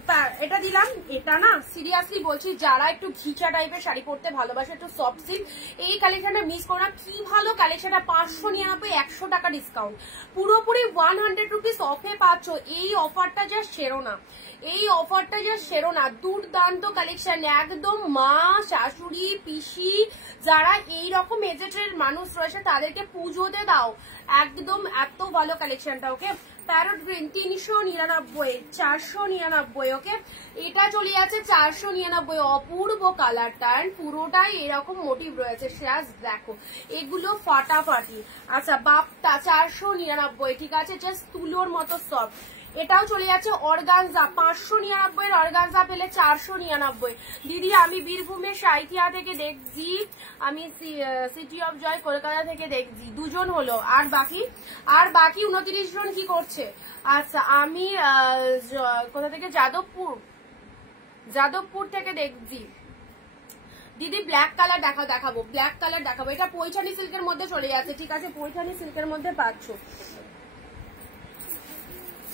এটা দিলাম। এটা না সিরিয়াসলি বলছি যারা একটু ঘিচা টাইপের শাড়ি পরতে ভালোবাসে, একটু সফট সিল্ক, এই কালেকশনটা মিস করো না। কি ভালো কালেকশনটা, 599, 100 টাকা ডিসকাউন্ট, পুরোপুরি 100 রুপিস অফে পাচ্ছ। এই অফারটা জাস্ট সেরো না, এই অফারটা জাস্ট সেরো না। দুর্দান্ত কালেকশন, একদম মা শাশুড়ি পিসি যারা এইরকম এজেটের মানুষ রয়েছে তাদেরকে পুজোতে দাও, একদম এত ভালো কালেকশনটা। ওকে প্যারট গ্রিন 399, 499। ওকে এটা চলে যাচ্ছে 499, অপূর্ব কালারটা, পুরোটাই এরকম মোটিভ রয়েছে। শেয়ার দেখো এগুলো ফাটাফাটি। আচ্ছা বাপটা 499, ঠিক আছে, জাস্ট তুলোর মতো সফট। এটাও চলে যাচ্ছে অর্গানজা, 599 অর্গানজা পেলে 499। দিদি আমি বীরভূমের সাইথিয়া থেকে দেখছি, আমি সিটি অফ জয় কলকাতা থেকে দেখছি, দুজন হলো, আর বাকি 29 জন কি করছে। আচ্ছা আমি কোথা থেকে, যাদবপুর থেকে দেখছি। দিদি ব্ল্যাক কালার দেখাবো, ব্ল্যাক কালার দেখাবো। এটা পৈঠানি সিল্কের মধ্যে চলে যাচ্ছে, ঠিক আছে, পৈঠানি সিল্কের মধ্যে পাচ্ছ।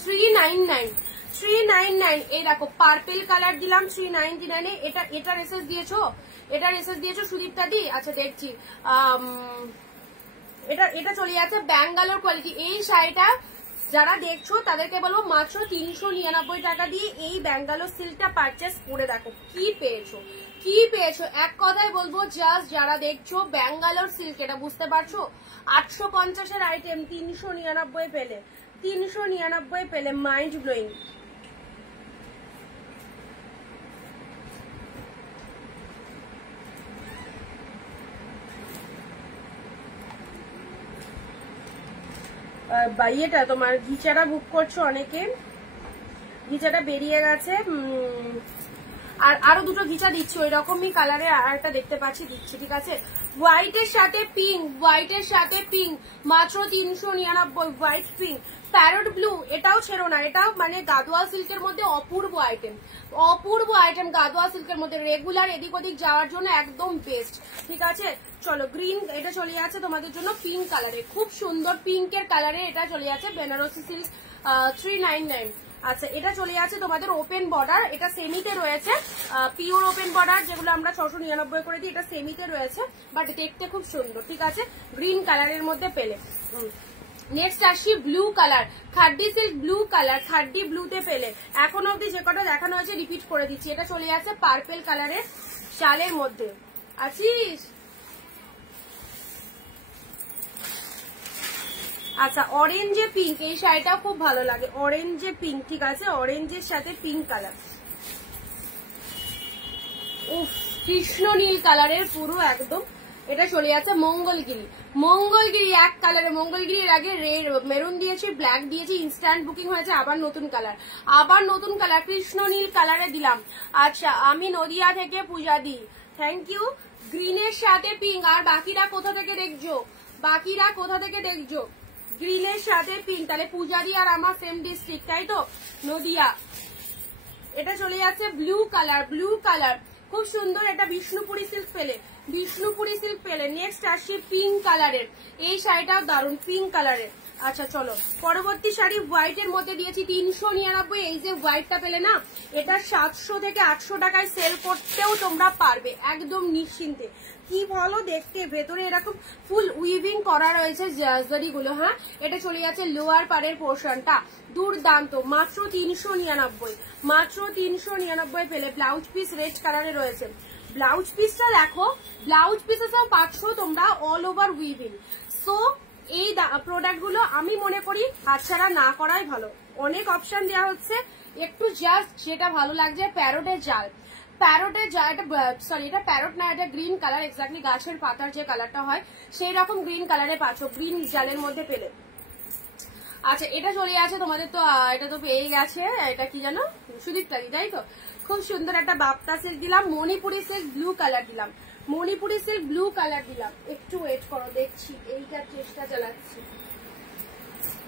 399 এই দেখো পার্পেল কালার দিলাম 399 এ। এটা এসএস দিয়েছো সুদীপ্তা দি। আচ্ছা দেখছি এটা চলে যাচ্ছে ব্যাঙ্গালোর কোয়ালিটি। এই শাড়িটা যারা দেখছো তাদেরকে বলবো মাত্র 399 টাকা দিয়ে এই ব্যাঙ্গালোর সিল্কটা পারচেস করে দেখো কি পেয়েছো। এক কথায় বলবো জাস্ট যারা দেখছো ব্যাঙ্গালোর সিল্ক, এটা বুঝতে পারছো 850 এর আইটেম 399 পেলে, মাইন্ড ব্লোয়িং। ইয়েটা তোমার ঘিচাটা বুক করছো অনেকে, ঘিচাটা বেরিয়ে গেছে, আর আরো দুটো ঘিচা দিচ্ছি ওই রকমই কালারে, আর একটা দেখতে পাচ্ছি দিচ্ছি, ঠিক আছে। হোয়াইটের সাথে পিঙ্ক মাত্র 399, হোয়াইট পিঙ্ক। প্যারট ব্লু এটাও ছেড়ো না, এটাও মানে গাদোয়া সিল্কের মধ্যে অপূর্ব আইটেম গাদোয়া সিল্কের মধ্যে রেগুলার এদিক ওদিক যাওয়ার জন্য একদম বেস্ট, ঠিক আছে। চলো গ্রিন এটা চলে যাচ্ছে তোমাদের জন্য পিঙ্ক কালারে, খুব সুন্দর পিঙ্কের কালারে এটা চলে যাচ্ছে বেনারসি সিল্ক 399। আচ্ছা এটা চলে যাচ্ছে তোমাদের ওপেন বর্ডার, এটা সেমিতে রয়েছে, পিওর ওপেন বর্ডার যেগুলো আমরা 699 করে দিই, এটা সেমিতে রয়েছে, বাট দেখতে খুব সুন্দর, ঠিক আছে, গ্রিন কালারের মধ্যে পেলে। নেক্সট আসি blue colour, খাড্ডি silk blue colour, খাড্ডি ব্লুতে পেলে। এখন অব্দি যে কটা দেখানো হয়েছে রিপিট করে দিচ্ছি। এটা চলে যাচ্ছে পার্পেল কালারের শালের মধ্যে। আছিস? আচ্ছা অরেঞ্জে পিঙ্ক, এই শাড়িটাও খুব ভালো লাগে, অরেঞ্জে পিঙ্ক, ঠিক আছে, অরেঞ্জের সাথে পিঙ্ক কালার। উফ, কৃষ্ণ নীল কালারের পুরো একদম। এটা চলে যাচ্ছে মঙ্গলগিরি, মঙ্গলগিরি এক কালারে, মঙ্গলগিরির আগে রেড মেরুন দিয়েছি, ব্ল্যাক দিয়েছি, ইনস্ট্যান্ট বুকিং হয়েছে, আবার নতুন কালার, আবার নতুন কালার, কৃষ্ণ নীল কালারে দিলাম। আচ্ছা আমি নদিয়া থেকে পূজা দিই, থ্যাংক ইউ। গ্রিনের সাথে পিঙ্ক, আর বাকিরা কোথা থেকে দেখছো, বাকিরা কোথা থেকে দেখছো? গ্রিনের সাথে পিঙ্ক, তাহলে পূজারি আর আমার সেম ডিস্ট্রিক্ট, তাই তো, নদিয়া। এটা চলে যাচ্ছে ব্লু কালার, ব্লু কালার খুব সুন্দর, এটা বিষ্ণুপুরি সিল্ক পেলে, বিষ্ণুপুরি সিল্ক পেলে। নেক্সট আসছে পিঙ্ক কালারের, এই শাড়িটাও দারুন, পিঙ্ক কালারের। আচ্ছা চলো পরবর্তী শাড়ি হোয়াইট এর মধ্যে দিয়েছি 399। এই যে হোয়াইটটা পেলে না, এটা 700 থেকে 800 টাকায় সেল করতেও তোমরা পারবে একদম নিশ্চিন্তে। কি ভালো দেখতে, ভেতরে এরকম ফুল উইভিং করা রয়েছে জারি গুলো। হ্যাঁ এটা চলে যাচ্ছে লোয়ার পাড়ের পোর্শনটা, দুর্দান্ত, মাত্র 399, মাত্র 399 পেলে। ব্লাউজ পিস রেড কালারে রয়েছে, ব্লাউজ পিসটা দেখো, ব্লাউজ পিসেও পাচ্ছ তোমরা অল ওভার উইভিং। সো এই প্রোডাক্ট গুলো আমি মনে করি হাতছাড়া না করাই ভালো, অনেক অপশন দেওয়া হচ্ছে, একটু জাস্ট যেটা ভালো লাগছে। প্যারোটের জাল, প্যারোটের জাল, এটা সরি এটা প্যারোট না, এটা গ্রিন কালার, এক্স্যাক্টলি গাছের পাতার যে কালারটা হয় সেই রকম গ্রিন কালারে পাচ্ছ, গ্রিন জালের মধ্যে পেলে। আচ্ছা এটা চলে আছে তোমাদের, তো এটা তো পেয়ে গেছে, এটা কি জানো, সুদীপ্তাদি, তাই তো, খুব সুন্দর একটা বাপ্তা সিল্ক দিলাম, মণিপুরি সিল্ক ব্লু কালার দিলাম, মণিপুরি সিল্ক ব্লু কালার দিলাম। একটু ওয়েট করো, দেখছি, এইটার চেষ্টা চালাচ্ছি।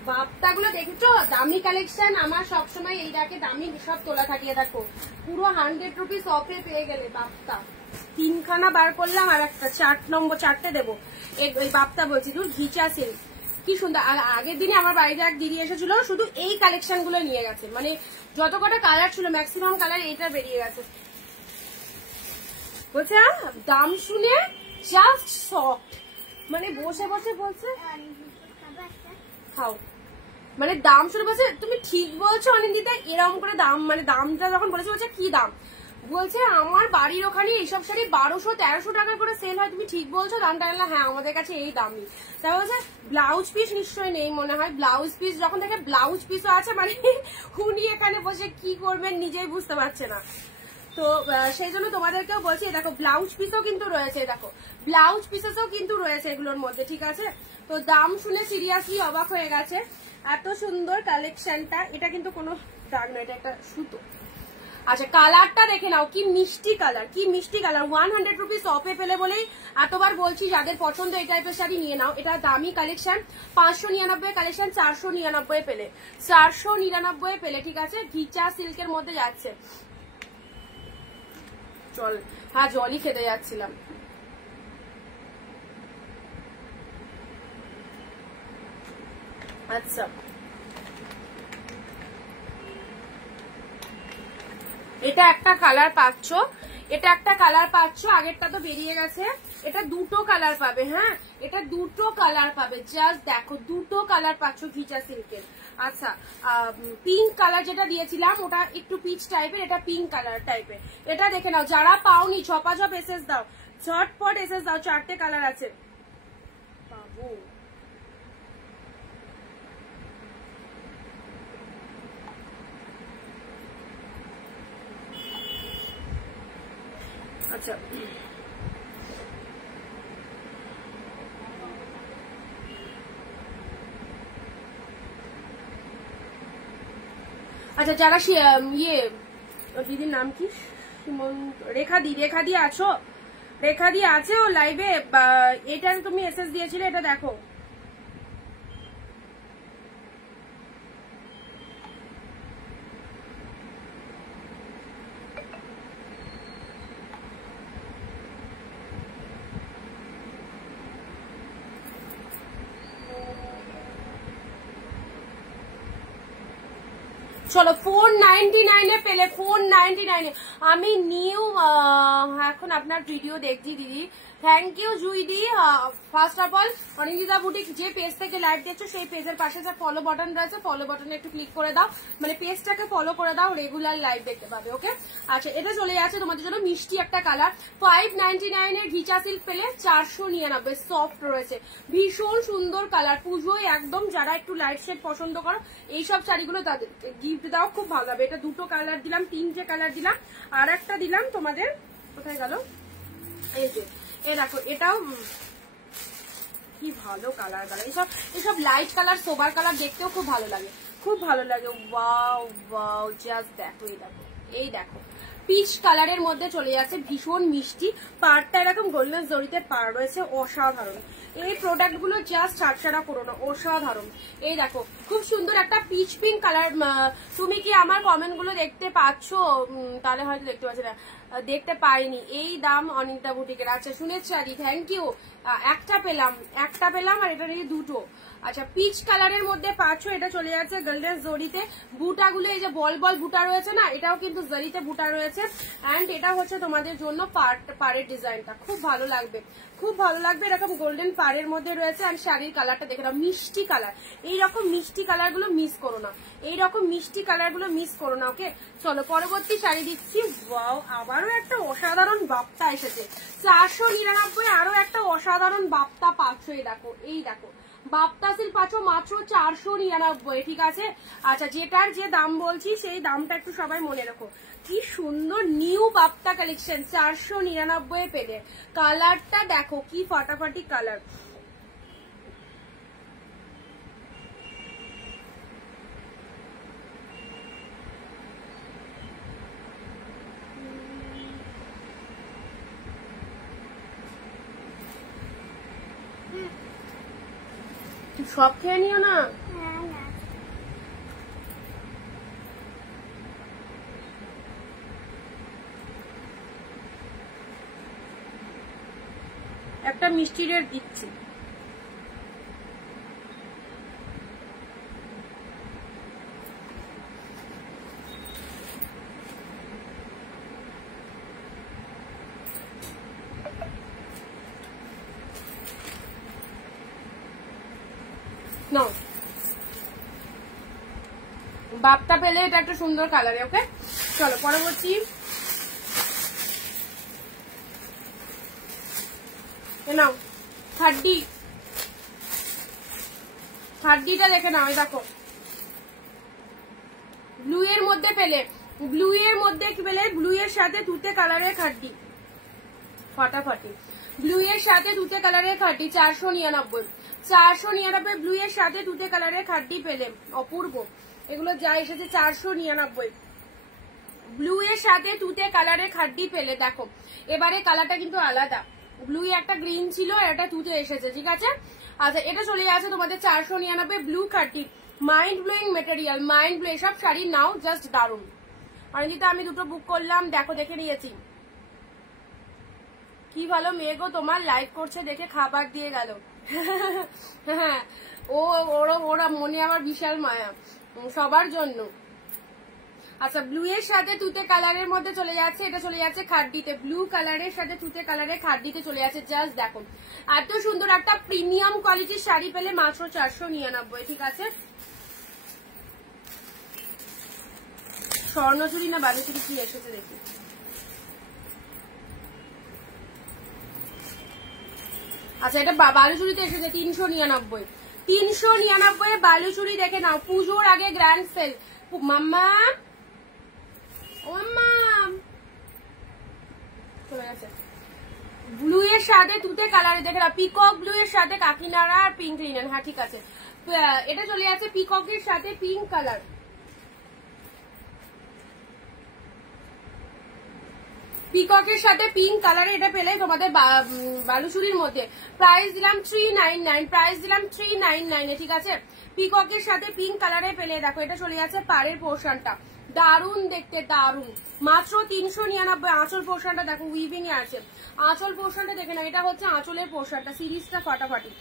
বাপ্তাগুলো দেখেছো, দামি কালেকশন আমার সবসময়, এইটাকে দামি সব তোলা থাকিয়ে দেখো, পুরো 100 রুপিস অফে পেয়ে গেলে বাপ্তা। 3খানা বার করলাম, আর একটা 4 নম্বর 4টে দেবো। এই বাপ্তা বলছি, দূর ঘিচা সিল্ক, কি সুন্দর। আগের দিনে আমার বাড়িতে এক দিদি এসেছিল, শুধু এই কালেকশন গুলো নিয়ে গেছে, মানে যত কটা কালার ছিল ম্যাক্সিমাম কালার এইটা বেরিয়ে গেছে। বলছে দাম শুনে জাস্ট সফট, মানে বসে বসে বলছে খাও, মানে দাম শুনে বলছে তুমি ঠিক বলছো অনিন্দিতা, এরকম করে দাম, মানে দামটা যখন বলেছে বলছে কি দাম, বলছে আমার বাড়ির ওখানে এইসব শাড়ি 1200-1300 টাকা করে সেল হয়, তুমি ঠিক বলছো দামটা? হ্যাঁ আমাদের কাছে এই দামই। তাই বলছে ব্লাউজ পিস নিশ্চয়ই নেই মনে হয়, ব্লাউজ পিস যখন দেখে ব্লাউজ পিসও আছে, মানে উনি এখানে বসে কি করবেন নিজেই বুঝতে পারছে না। তো সেই জন্য তোমাদেরকেও বলছি, দেখো ব্লাউজ পিসও কিন্তু রয়েছে, দেখো ব্লাউজ পিসেসও কিন্তু রয়েছে এগুলোর মধ্যে, ঠিক আছে। তো দাম শুনে সিরিয়াসলি অবাক হয়ে গেছে, এত সুন্দর কালেকশনটা। এটা কিন্তু কোনো দাগ না, এটা একটা সুতো। আচ্ছা কালারটা দেখে নাও, কি মিষ্টি কালার, কি মিষ্টি কালার। 100 রুপিস অফে পেলে বলেই এতবার বলছি, যাদের পছন্দ এই টাইপের শাড়ি নিয়ে নাও। এটা দামি কালেকশন, 599 কালেকশন 499 পেলে, 499 পেলে, ঠিক আছে। ঘিচা সিল্কের মধ্যে যাচ্ছে, চল, হ্যাঁ জলই খেতে যাচ্ছিলাম। আচ্ছা এটা একটা কালার পাচ্ছ, এটা একটা কালার পাচ্ছ, আগেরটা তো বেরিয়ে গেছে, এটা দুটো কালার পাবে। হ্যাঁ এটা দুটো কালার পাবে, জাস্ট দেখো দুটো কালার পাচ্ছ ঘিচা সিল্কের। আচ্ছা পিঙ্ক কালার যেটা দিয়েছিলাম ওটা একটু পিচ টাইপের, এটা পিঙ্ক কালার টাইপের। এটা দেখে নাও, যারা পাওনি ঝপাঝপ এসএস দাও, ঝটপট এসএস দাও, 4টে কালার আছে বাবু। আচ্ছা আচ্ছা যারা ইয়ে দিদির নাম কি, রেখা দি, রেখা দি আছো, রেখা দি আছে ও লাইভে, এটা তুমি এসএস দিয়েছিলে, এটা দেখো। চলো 499 পেলে, 499 আমি নিউ এখন আপনার ভিডিও দেখছি দিদি। থ্যাংক ইউ জুইদি। First of all Anindita boutique যে পেজ থেকে লাইভ দেখছো সেই পেজের পাশে যে ফলো বাটন রয়েছে, ফলো বাটনে একটু ক্লিক করে দাও, মানে পেজটাকে ফলো করে দাও, রেগুলার লাইভ দেখতে পাবে। ওকে, আচ্ছা এটা চলে যাচ্ছে তোমাদের জন্য মিষ্টি একটা কালার। 599 এর ঘিচা সিল্ক পেলে 499, সফট রয়েছে, ভীষণ সুন্দর কালার। পুজোয় একদম যারা একটু লাইট শেড পছন্দ করো এইসব শাড়িগুলো তাদের গিফট দাও, খুব ভালো হবে। এটা দুটো কালার দিলাম, তিনটে কালার দিলাম, আর একটা দিলাম তোমাদের, কোথায় গেল, এই যে এই দেখো, এটাও কি ভালো কালার। এইসব লাইট কালার, সোবার কালার দেখতেও খুব ভালো লাগে, খুব ভালো লাগে। ওয়াও ওয়াও, জাস্ট দেখো, এই দেখো পিচ কালারের মধ্যে চলে যাচ্ছে, ভীষণ মিষ্টি। পাড়টা এরকম গোল্ডেন জরিতে পাড় রয়েছে, অসাধারণ। এই প্রোডাক্ট গুলো জাস্ট ছাড়ছাড়া করো না, অসাধারণ। এই দেখো খুব সুন্দর একটা পিচ পিঙ্ক কালার। তুমি কি আমার কমেন্ট গুলো দেখতে পাচ্ছ? তাহলে হয়তো দেখতে পাচ্ছি না, দেখতে পাইনি। এই দাম অনিন্দিতা বুটিকের। আচ্ছা শুনেছি আদি, থ্যাংক ইউ। একটা পেলাম আর এটা নিয়ে দুটো। আচ্ছা পিচ কালারের মধ্যে পাচ্ছ, এটা চলে যাচ্ছে গোল্ডেন জরিতে। বুটাগুলো এই যে বল বল বুটা রয়েছে না, এটাও কিন্তু জরিতে বুটা রয়েছে। অ্যান্ড এটা হচ্ছে তোমাদের জন্য পাড়ের ডিজাইনটা খুব ভালো লাগবে, খুব ভালো লাগবে। এরকম গোল্ডেন পাড়ের মধ্যে রয়েছে। আর শাড়ির কালারটা দেখে দাও, মিষ্টি কালার। এইরকম মিষ্টি কালার গুলো মিস করো না, এইরকম মিষ্টি কালার গুলো মিস করো না। ওকে চলো পরবর্তী শাড়ি দিচ্ছি। ওয়াও, আবারও একটা অসাধারণ বাপ্তা এসেছে। 499 আরো একটা অসাধারণ বাপ্তা পাচ্ছ। এই দেখো বাপ্তা সিল্ক পাচ্ছ মাত্র 499, ঠিক আছে। আচ্ছা যেটার যে দাম বলছি সেই দামটা একটু সবাই মনে রাখো। কি সুন্দর নিউ বাপ্তা কালেকশন, 499 পেলে। কালারটা দেখো কি ফাটাফাটি কালার। সব খেয়ে নিও না। একটা মিষ্টি রেট দিচ্ছি। বাপ্তা পেলে এটা একটা সুন্দর কালারে। ওকে চলো পরবর্তী। নাও থার্ডিটা দেখে নাও। দেখো ব্লু এর মধ্যে পেলে, ব্লু এর সাথে তুতে কালারের খাড্ডি, ফাটাফাটি। ব্লু এর সাথে তুতে কালারের খাড্ডি 499 ব্লু এর সাথে তুতে কালারের খাড্ডি পেলে, অপূর্ব। এগুলো যা এসেছে 499 ব্লু এর সাথে তুতে কালারের খাড্ডি পেলে। দেখো এবারে কালারটা কিন্তু আলাদা, ব্লু একটা গ্রিন ছিল আর একটা তুতে এসেছে, ঠিক আছে। আচ্ছা এটা চলে যাচ্ছে তোমাদের 499 blue khaddi, mind blowing material, mind blow. সব শাড়ি নাও, জাস্ট দারুন। অনিন্দিতা আমি দুটো বুক করলাম, দেখো দেখে নিয়েছি। কি ভালো মেয়ে গো, তোমার লাইভ করছে দেখে খাবার দিয়ে গেল। হ্যাঁ ওরা মনে আমার বিশাল মায়া, সবার জন্য। আচ্ছা ব্লু এর সাথে তুতে কালারের মধ্যে চলে যাচ্ছে, এটা চলে যাচ্ছে খাড্ডিতে। ব্লু কালারের সাথে তুতে কালারের খাড্ডিতে চলে যাচ্ছে। জাস্ট দেখো এত সুন্দর একটা প্রিমিয়াম কোয়ালিটির শাড়ি পেলে মাত্র 499, ঠিক আছে। স্বর্ণচুরি না বালুচুরি কি এসেছে দেখি। আচ্ছা এটা বালুচুরিতে এসেছে 399 বালুচুরি দেখে নাও। পুজোর আগে গ্র্যান্ড সেল। মাম্মা চলে গেছে। ব্লু এর সাথে তুতে কালারে দেখে নাও, পিকক ব্লু এর সাথে কাকিনাড়া আর পিঙ্ক লিনেন। হ্যাঁ ঠিক আছে, এটা চলে যাচ্ছে পিককের সাথে পিঙ্ক কালার। পিককের সাথে পিঙ্ক কালারে এটা পেলে তোমাদের বালুচুরির মধ্যে। প্রাইস দিলাম 399, ঠিক আছে। পিককের সাথে পিঙ্ক কালারে পেলে। দেখো এটা চলে যাচ্ছে পাড়ের পোর্শনটা, দারুন দেখতে, দারুন। মাত্র 399। আঁচল পোর্শনটা দেখো উইভিং এ আছে, আঁচল পোর্শনটা দেখে না, এটা হচ্ছে আঁচলের পোর্শনটা। সিরিজটা ফাটাফাটি।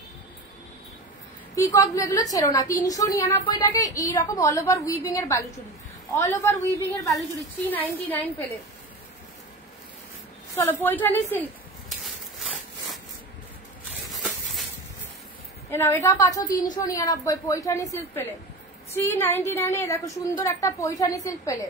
পিকক এগুলো ছেড়ো না, 399 টাকায় এইরকম অল ওভার উইভিং এর বালুচুরি। অল ওভার উইভিং এর বালুচুরি 399 পেলে। চলো পৈঠানি সিল্ক এ নাও, এটা পাচ্ছ 399 পৈঠানি সিল্ক পেলে। 399 এ দেখো সুন্দর একটা পৈঠানি সিল্ক পেলে।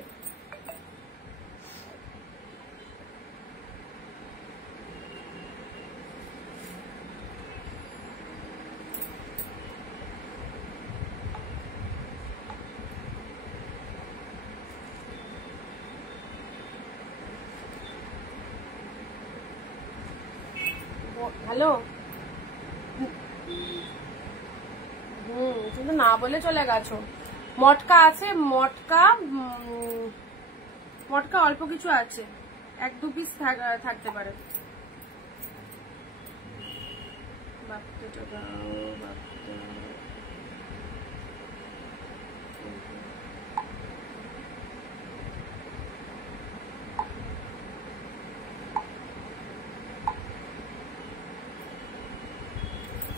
হ্যালো, কিন্তু না বলে চলে গেছো। মটকা আছে, মটকা মটকা অল্প কিছু আছে, 1-2 পিস থাকতে পারে।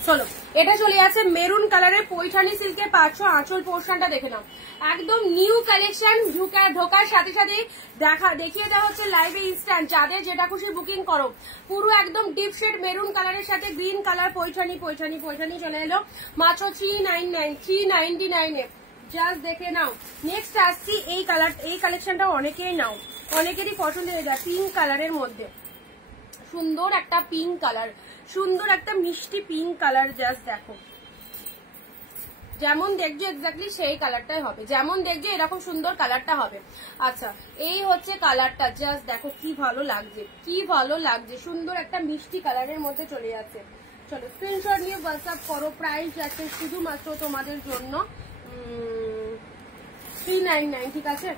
চলো এটা চলে আছে মেরুন কালারের পৈঠানি সিল্কের 500 আঁচল পোর্শনটা দেখে নাও, একদম নিউ কালেকশন। ঢোকার সাথে সাথে দেখিয়ে দেওয়া হচ্ছে লাইভে ইনস্ট্যান্ট। যাদের যেটা খুশি বুকিং করো। পুরো একদম ডিপ শেড মেরুন কালারের সাথে গ্রিন কালার পৈঠানি পৈঠানি পৈঠানি চলে এলো মাত্র 399 এ। জাস্ট দেখে নাও। নেক্সট আসছি এই কালার, এই কালেকশনটা অনেকেই নাও, অনেকেরই পছন্দ হয়ে যায়। পিঙ্ক কালারের মধ্যে সুন্দর একটা পিঙ্ক কালার, সুন্দর একটা মিষ্টি পিঙ্ক কালার। জাস্ট দেখো, যেমন দেখছো এক্স্যাক্টলি সেই কালারটাই হবে, যেমন দেখছো এরকম সুন্দর কালারটা হবে। আচ্ছা এই হচ্ছে কালারটা, জাস্ট দেখো কি ভালো লাগছে, কি ভালো লাগছে, সুন্দর একটা মিষ্টি কালারের মধ্যে চলে যাচ্ছে। চলো স্ক্রিনশট নিয়ে হোয়াটসঅ্যাপ করো। প্রাইস যাচ্ছে শুধুমাত্র তোমাদের জন্য 399, ঠিক আছে।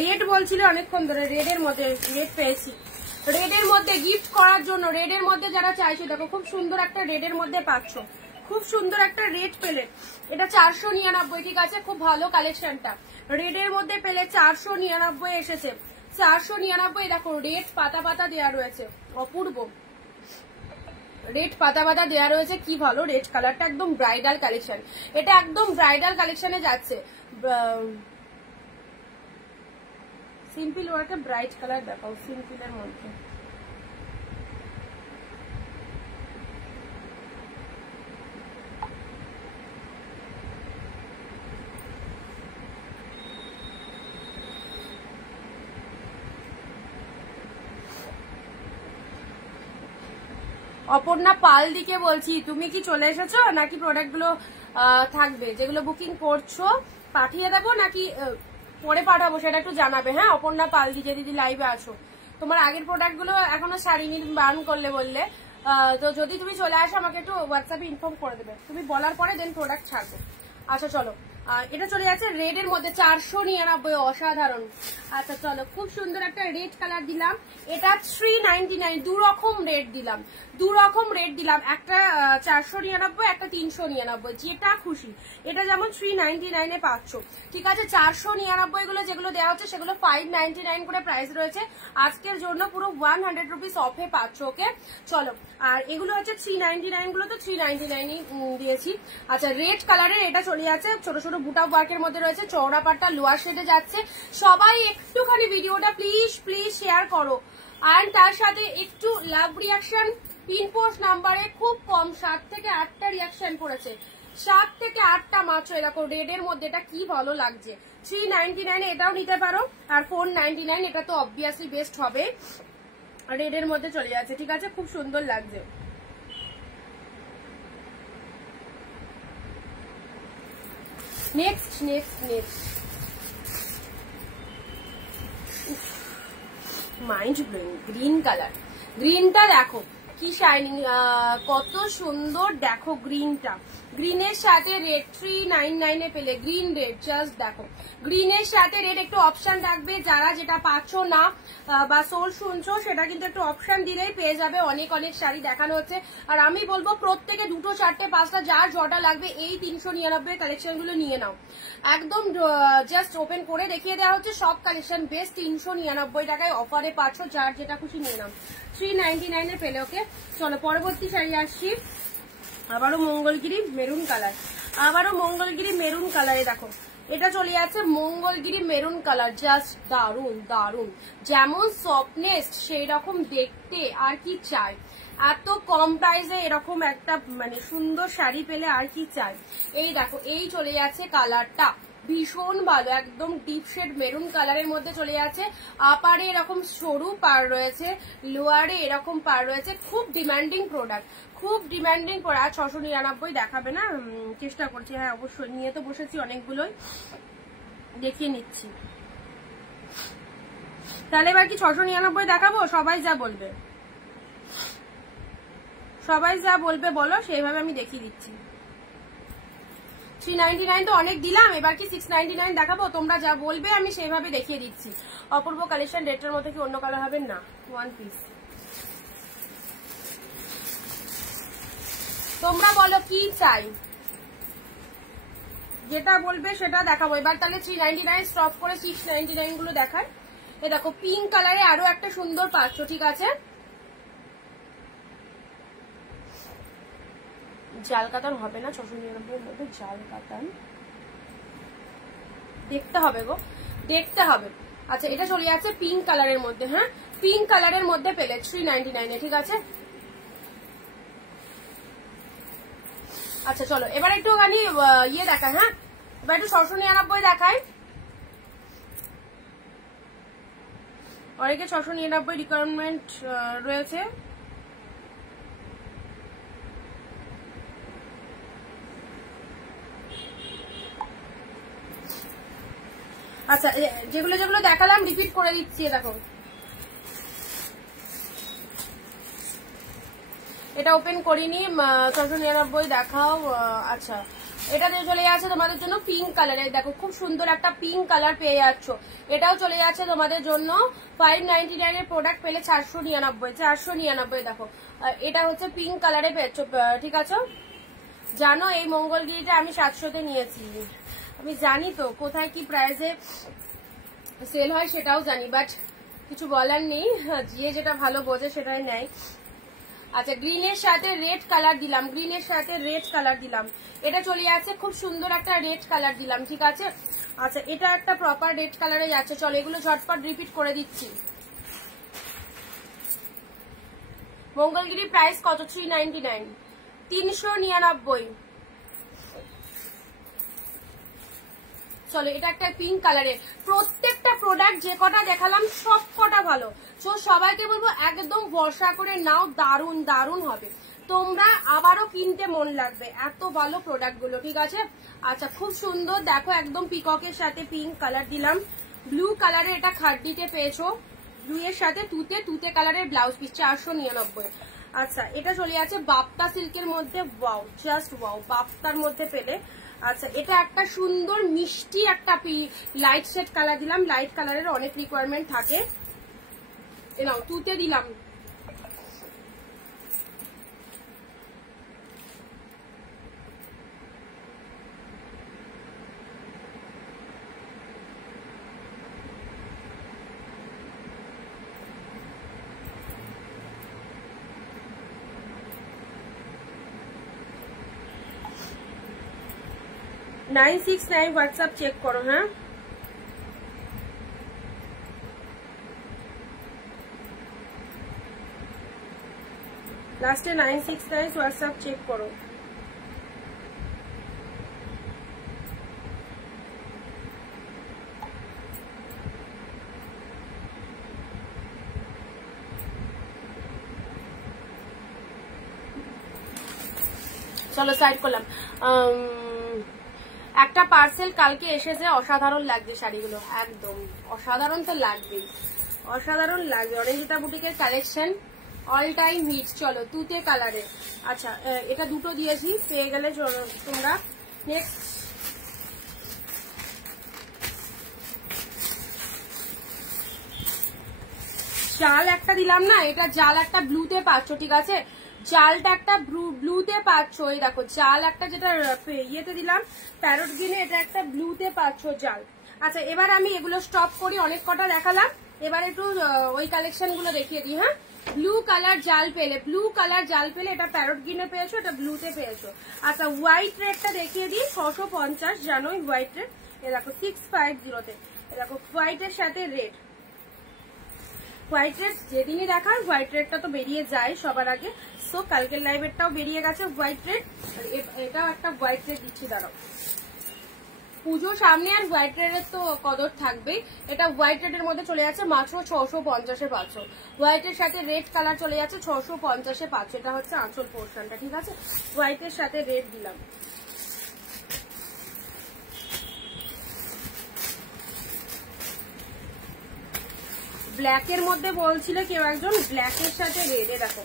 রেড বলছিল অনেকক্ষণ ধরে, রেডের মধ্যে রেড পেয়েছি, রেডের মধ্যে গিফট করার জন্য। রেডের মধ্যে যারা চাইছে দেখো খুব সুন্দর একটা রেডের মধ্যে পাচ্ছ, খুব সুন্দর একটা রেড পেলে। এটা 499, ঠিক আছে, খুব ভালো কালেকশনটা। রেডের মধ্যে পেলে 499 এসেছে, 499। দেখো রেড পাতা পাতা দেওয়া রয়েছে, অপূর্ব রেড পাতা পাতা দেওয়া রয়েছে, কি ভালো রেড কালারটা, একদম ব্রাইডাল কালেকশন। এটা একদম ব্রাইডাল কালেকশনে যাচ্ছে। সিম্পল ওয়ার্কে ব্রাইট কালার দেখাও, সিম্পলের মধ্যে। অপর্ণা পাল দিকে বলছি, তুমি কি চলে এসেছো নাকি প্রোডাক্ট গুলো থাকবে? যেগুলো বুকিং করছো পাঠিয়ে দেবো নাকি পরে পাঠাবো সেটা একটু জানাবে। হ্যাঁ অপর্ণা পাল দিকে, দিদি লাইভে আছো, তোমার আগের প্রোডাক্ট গুলো এখনো সারিনি, বান করলে বললে। তো যদি তুমি চলে আসো আমাকে একটু হোয়াটসঅ্যাপে ইনফর্ম করে দেবে, তুমি বলার পরে দেন প্রোডাক্ট ছাড়বো। আচ্ছা চলো এটা চলে যাচ্ছে রেডের মধ্যে 499, অসাধারণ। আচ্ছা চলো খুব সুন্দর একটা রেড কালার দিলাম, এটা 399। দু রকম রেড দিলাম, দু রকম রেড দিলাম, একটা 499, একটা 399, যেটা খুশি। এটা যেমন 399 এ পাচ্ছ, ঠিক আছে। 499 গুলো যেগুলো দেওয়া হচ্ছে সেগুলো 599 করে প্রাইস রয়েছে। আজকের জন্য পুরো 100 রুপিস অফে পাচ্ছ, ওকে। চলো আর এগুলো হচ্ছে 399 গুলো তো 399 দিয়েছি। আচ্ছা রেড কালারের এটা চলে যাচ্ছে, ছোট ছোট বুটা ওয়ার্কের মধ্যে রয়েছে, চওড়া পাটটা লোয়ার শেডে যাচ্ছে। সবাই একটুখানি ভিডিওটা প্লিজ প্লিজ শেয়ার করো, আর তার সাথে একটু লাভ রিয়াকশন। পিন পোস্ট নাম্বারে খুব কম 7 থেকে 8টা রিয়াকশন করেছে, 7 থেকে 8টা মাত্র। এরকম রেডের মধ্যে এটা কি ভালো লাগছে। 399 এটাও নিতে পারো, আর 499 এটা তো অবভিয়াসলি বেস্ট হবে। রেডের মধ্যে চলে যাচ্ছে, ঠিক আছে, খুব সুন্দর লাগছে। Next next next mind blowing green colour. গ্রিনটা দেখো কি শাইনিং, কত সুন্দর দেখো গ্রিনটা। গ্রিনের সাথে রেড 399 এ পেলে, গ্রিন রেড, জাস্ট দেখো গ্রিনের সাথে রেড। একটু অপশন রাখবে, যারা যেটা পাচ্ছ না বা সোল শুনছো সেটা কিন্তু একটু অপশন দিলেই পেয়ে যাবে। অনেক অনেক শাড়ি দেখানো হচ্ছে, আর আমি বলবো প্রত্যেকে 2, 4, 5টা যার জটা লাগবে এই 399 কালেকশন গুলো নিয়ে নাও। একদম জাস্ট ওপেন করে দেখিয়ে দেওয়া হচ্ছে সব কালেকশন বেস্ট 399 টাকায় অফারে পাচ্ছ, যার যেটা খুশি নিয়ে নাও। 399 এ পেলে, ওকে। চলো পরবর্তী শাড়ি আসছি, আবারও মঙ্গলগিরি মেরুন কালার। আবারও মঙ্গলগিরি মেরুন কালারে দেখো, এটা চলে যাচ্ছে মঙ্গলগিরি মেরুন কালার, জাস্ট দারুন দারুন, যেমন সফটনেস সেই রকম দেখতে, আর কি চাই। এত কম প্রাইসে এরকম একটা মানে সুন্দর শাড়ি পেলে আর কি চাই। এই দেখো এই চলে যাচ্ছে কালারটা, ভীষণ ভালো, একদম ডিপ শেড মেরুন কালারের মধ্যে চলে যাচ্ছে। আপারে এরকম সরু পার রয়েছে, লোয়ারে এরকম পার রয়েছে, খুব ডিমান্ডিং প্রোডাক্ট, খুব ডিমান্ডিং প্রোডাক্ট। 699 দেখাবে না, চেষ্টা করছি, হ্যাঁ অবশ্যই নিয়ে তো বসেছি অনেকগুলোই, দেখিয়ে নিচ্ছি। তাহলে এবার কি 699 দেখাবো? সবাই যা বলবে, সবাই যা বলবে বলো, সেইভাবে আমি দেখিয়ে দিচ্ছি। 399 তো অনেক দিলাম, এবার কি 699 দেখাবো? তোমরা যা বলবে আমি সেইভাবে দেখিয়ে দিচ্ছি। অপূর্ব কালেকশন, রেডটার মধ্যে কি অন্য কালার হবে না? One piece. তোমরা বলো কি চাই, যেটা বলবে সেটা দেখাবো। এবার তাহলে 399 স্টপ করে 699 গুলো দেখার। এ দেখো পিঙ্ক কালারে আরো একটা সুন্দর পাচ্ছ, ঠিক আছে। জাল কাতান হবে না 699 এর মধ্যে, জাল কাতান দেখতে হবে গো, দেখতে হবে। আচ্ছা এটা চলে যাচ্ছে পিঙ্ক কালারের মধ্যে, হ্যাঁ পিঙ্ক কালারের মধ্যে পেলে 399 এ, ঠিক আছে। আচ্ছা চলো এবার একটুখানি ইয়ে দেখায়, হ্যাঁ এবার একটু 699 দেখাই। অনেকে 699 রিকোয়ারমেন্ট রয়েছে। আচ্ছা যেগুলো যেগুলো দেখালাম রিপিট করে দিচ্ছি। দেখো এটা ওপেন করিনি, 699 দেখাও। আচ্ছা এটা চলে যাচ্ছে তোমাদের জন্য পিঙ্ক কালারে, দেখো খুব সুন্দর একটা পিঙ্ক কালার পেয়ে যাচ্ছ। এটাও চলে যাচ্ছে তোমাদের জন্য 599 এর প্রোডাক্ট পেলে 499। দেখো এটা হচ্ছে পিঙ্ক কালারে পেয়েছ, ঠিক আছে। জানো এই মঙ্গলগিরিটা আমি 700-তে নিয়েছি, আমি জানি তো কোথায় কি প্রাইসে সেল হয় সেটাও জানি, বাট কিছু বলার নেই, যে যেটা ভালো বোঝে সেটাই নেয়। আচ্ছা গ্রিনের সাথে রেড কালার দিলাম, গ্রিনের সাথে রেড কালার দিলাম, এটা চলে যাচ্ছে খুব সুন্দর একটা রেড কালার দিলাম, ঠিক আছে। আচ্ছা এটা একটা প্রপার রেড কালারে যাচ্ছে। চলো এগুলো ঝটপট রিপিট করে দিচ্ছি। মঙ্গলগিরি প্রাইস কত? 399, 399। চলো এটা একটা পিঙ্ক কালারের, প্রত্যেকটা প্রোডাক্ট যে কটা দেখালাম সব কটা ভালো। তো সবাইকে বলবো একদম ভরসা করে নাও, দারুন দারুন হবে, তোমরা আবারও কিনতে মন লাগবে, এত ভালো প্রোডাক্ট গুলো, ঠিক আছে। আচ্ছা খুব সুন্দর দেখো, একদম পিককের সাথে পিঙ্ক কালার দিলাম, ব্লু কালারের এটা খাড্ডিতে পেয়েছো, ব্লু এর সাথে তুতে কালারের ব্লাউজ পিস 499। আচ্ছা এটা চলে যাচ্ছে বাপ্তা সিল্কের মধ্যে, ওয়াও জাস্ট ওয়াও, বাপ্তার মধ্যে পেলে। আচ্ছা এটা একটা সুন্দর মিষ্টি একটা লাইট শেড কালার দিলাম, লাইট কালারের অনেক রিকোয়ারমেন্ট থাকে, নাও তুতে দিলাম। $969 হোয়াটসঅ্যাপ চেক করো, হ্যাঁ লাস্টে 969 হোয়াটসঅ্যাপ চেক করো। চলো সাইড করলাম। একটা পার্সেল কালকে এসেছে, অসাধারণ লাগছে শাড়িগুলো, একদম অসাধারণ তো লাগবেই, অসাধারণ লাগবে। অরেঞ্জিতা বুটিকের কালেকশন অল টাইম হিট। চলো তুতে কালারে, আচ্ছা এটা দুটো দিয়েছি, পেয়ে গেলে তোমরা। নেক্সট জাল একটা দিলাম না, এটা জাল একটা ব্লুতে পাচ্ছ, ঠিক আছে, জালটা একটা ব্লুতে পাচ্ছ। এই দেখো জাল একটা যেটা ইয়েতে দিলাম প্যারট গ্রিনে, এটা একটা ব্লুতে পাচ্ছ জাল। আচ্ছা এবার আমি এগুলো স্টপ করি, অনেক কটা দেখালাম, এবার একটু ওই কালেকশন গুলো দেখিয়ে দিই। হ্যাঁ ব্লু কালার জাল পেলে, ব্লু কালার জাল পেলে, এটা প্যারট গ্রিনে পেয়েছো, এটা ব্লুতে পেয়েছো। আচ্ছা হোয়াইট রেডটা দেখিয়ে দিই, 650 জানোই হোয়াইট রেড, এ দেখো 650-তে, এ দেখো হোয়াইটের সাথে রেড। হোয়াইট রেড যেদিনই দেখার হোয়াইট রেডটা তো বেরিয়ে যায় সবার আগে, সো কালকের লাইভেরটাও বেরিয়ে গেছে হোয়াইট রেড, আর এটাও একটা হোয়াইট রেড দিচ্ছি, দাঁড়াও। পুজো সামনে আর হোয়াইট রেডের তো কদর থাকবেই। এটা হোয়াইট রেডের মধ্যে চলে যাচ্ছে মাত্র 650-এ পাচ্ছ। হোয়াইটের সাথে রেড কালার চলে যাচ্ছে 650-এ পাচ্ছ। এটা হচ্ছে আঁচল পোর্শনটা, ঠিক আছে? হোয়াইটের সাথে রেড দিলাম। ব্ল্যাকের মধ্যে বলছিলে কেউ একজন, ব্ল্যাকের সাথে রেডে দেখো,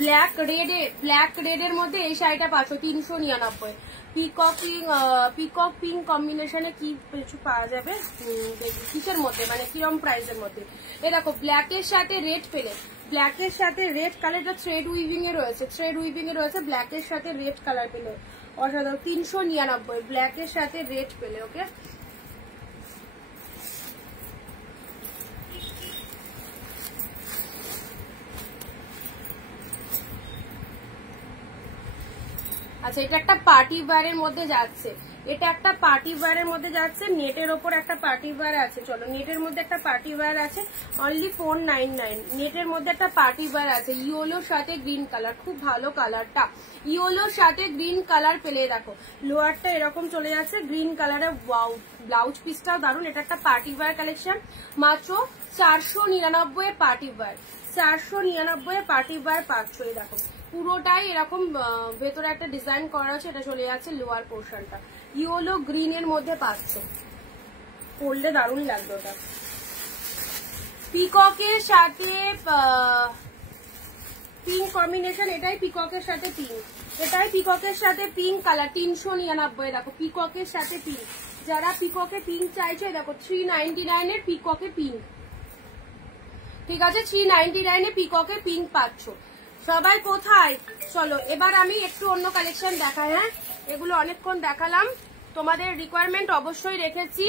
ব্ল্যাক রেডের মধ্যে এই শাড়িটা পাচ্ছ 399। পিকক পিঙ্ক কম্বিনেশনে কি কিছু পাওয়া যাবে কিসের মধ্যে, মানে কিরম প্রাইসের মধ্যে? এ দেখো ব্ল্যাকের সাথে রেড পেলে, ব্ল্যাকের সাথে রেড কালারটা থ্রেড উইভিং এ রয়েছে, ব্ল্যাকের সাথে রেড কালার পেলে অসাধারণ, 399 ব্ল্যাকের সাথে রেড পেলে। ওকে, আচ্ছা এটা একটা পার্টি ওয়্যারের মধ্যে যাচ্ছে, নেটের ওপর একটা পার্টি ওয়্যার আছে। চলো নেটের মধ্যে একটা পার্টি ওয়্যার আছে অনলি 499। নেটের মধ্যে একটা পার্টি ওয়্যার আছে ইয়েলোর সাথে গ্রিন কালার, খুব ভালো কালারটা, ইয়েলোর সাথে গ্রিন কালার পেলে। দেখো লোয়ারটা এরকম চলে যাচ্ছে গ্রিন কালারে, ওয়াও ব্লাউজ পিসটাও দারুন। এটা একটা পার্টি ওয়্যার কালেকশন, মাত্র 499 পার্টি ওয়্যার, 499 পার্টি ওয়্যার পাচ্ছ। এই দেখো পুরোটাই এরকম ভেতরে একটা ডিজাইন করা আছে, এটা চলে যাচ্ছে লোয়ার পোর্শনটা, ইয়েলো গ্রিন এর মধ্যে পাচ্ছে, পরলে দারুণ লাগবে ওটা। পিককের সাথে পিঙ্ক কম্বিনেশন, এটাই পিককের সাথে পিঙ্ক, পিঙ্ক কালার 399। দেখো পিককের সাথে পিঙ্ক, যারা পিককে পিঙ্ক চাইছে দেখো 399 এর পিককে পিঙ্ক, ঠিক আছে? 399 এ পিককে পিঙ্ক পাচ্ছ। সবাই কোথায়? চলো এবার আমি একটু অন্য কালেকশন দেখাই। হ্যাঁ এগুলো অনেকক্ষণ দেখালাম, তোমাদের রিকোয়ারমেন্ট অবশ্যই রেখেছি,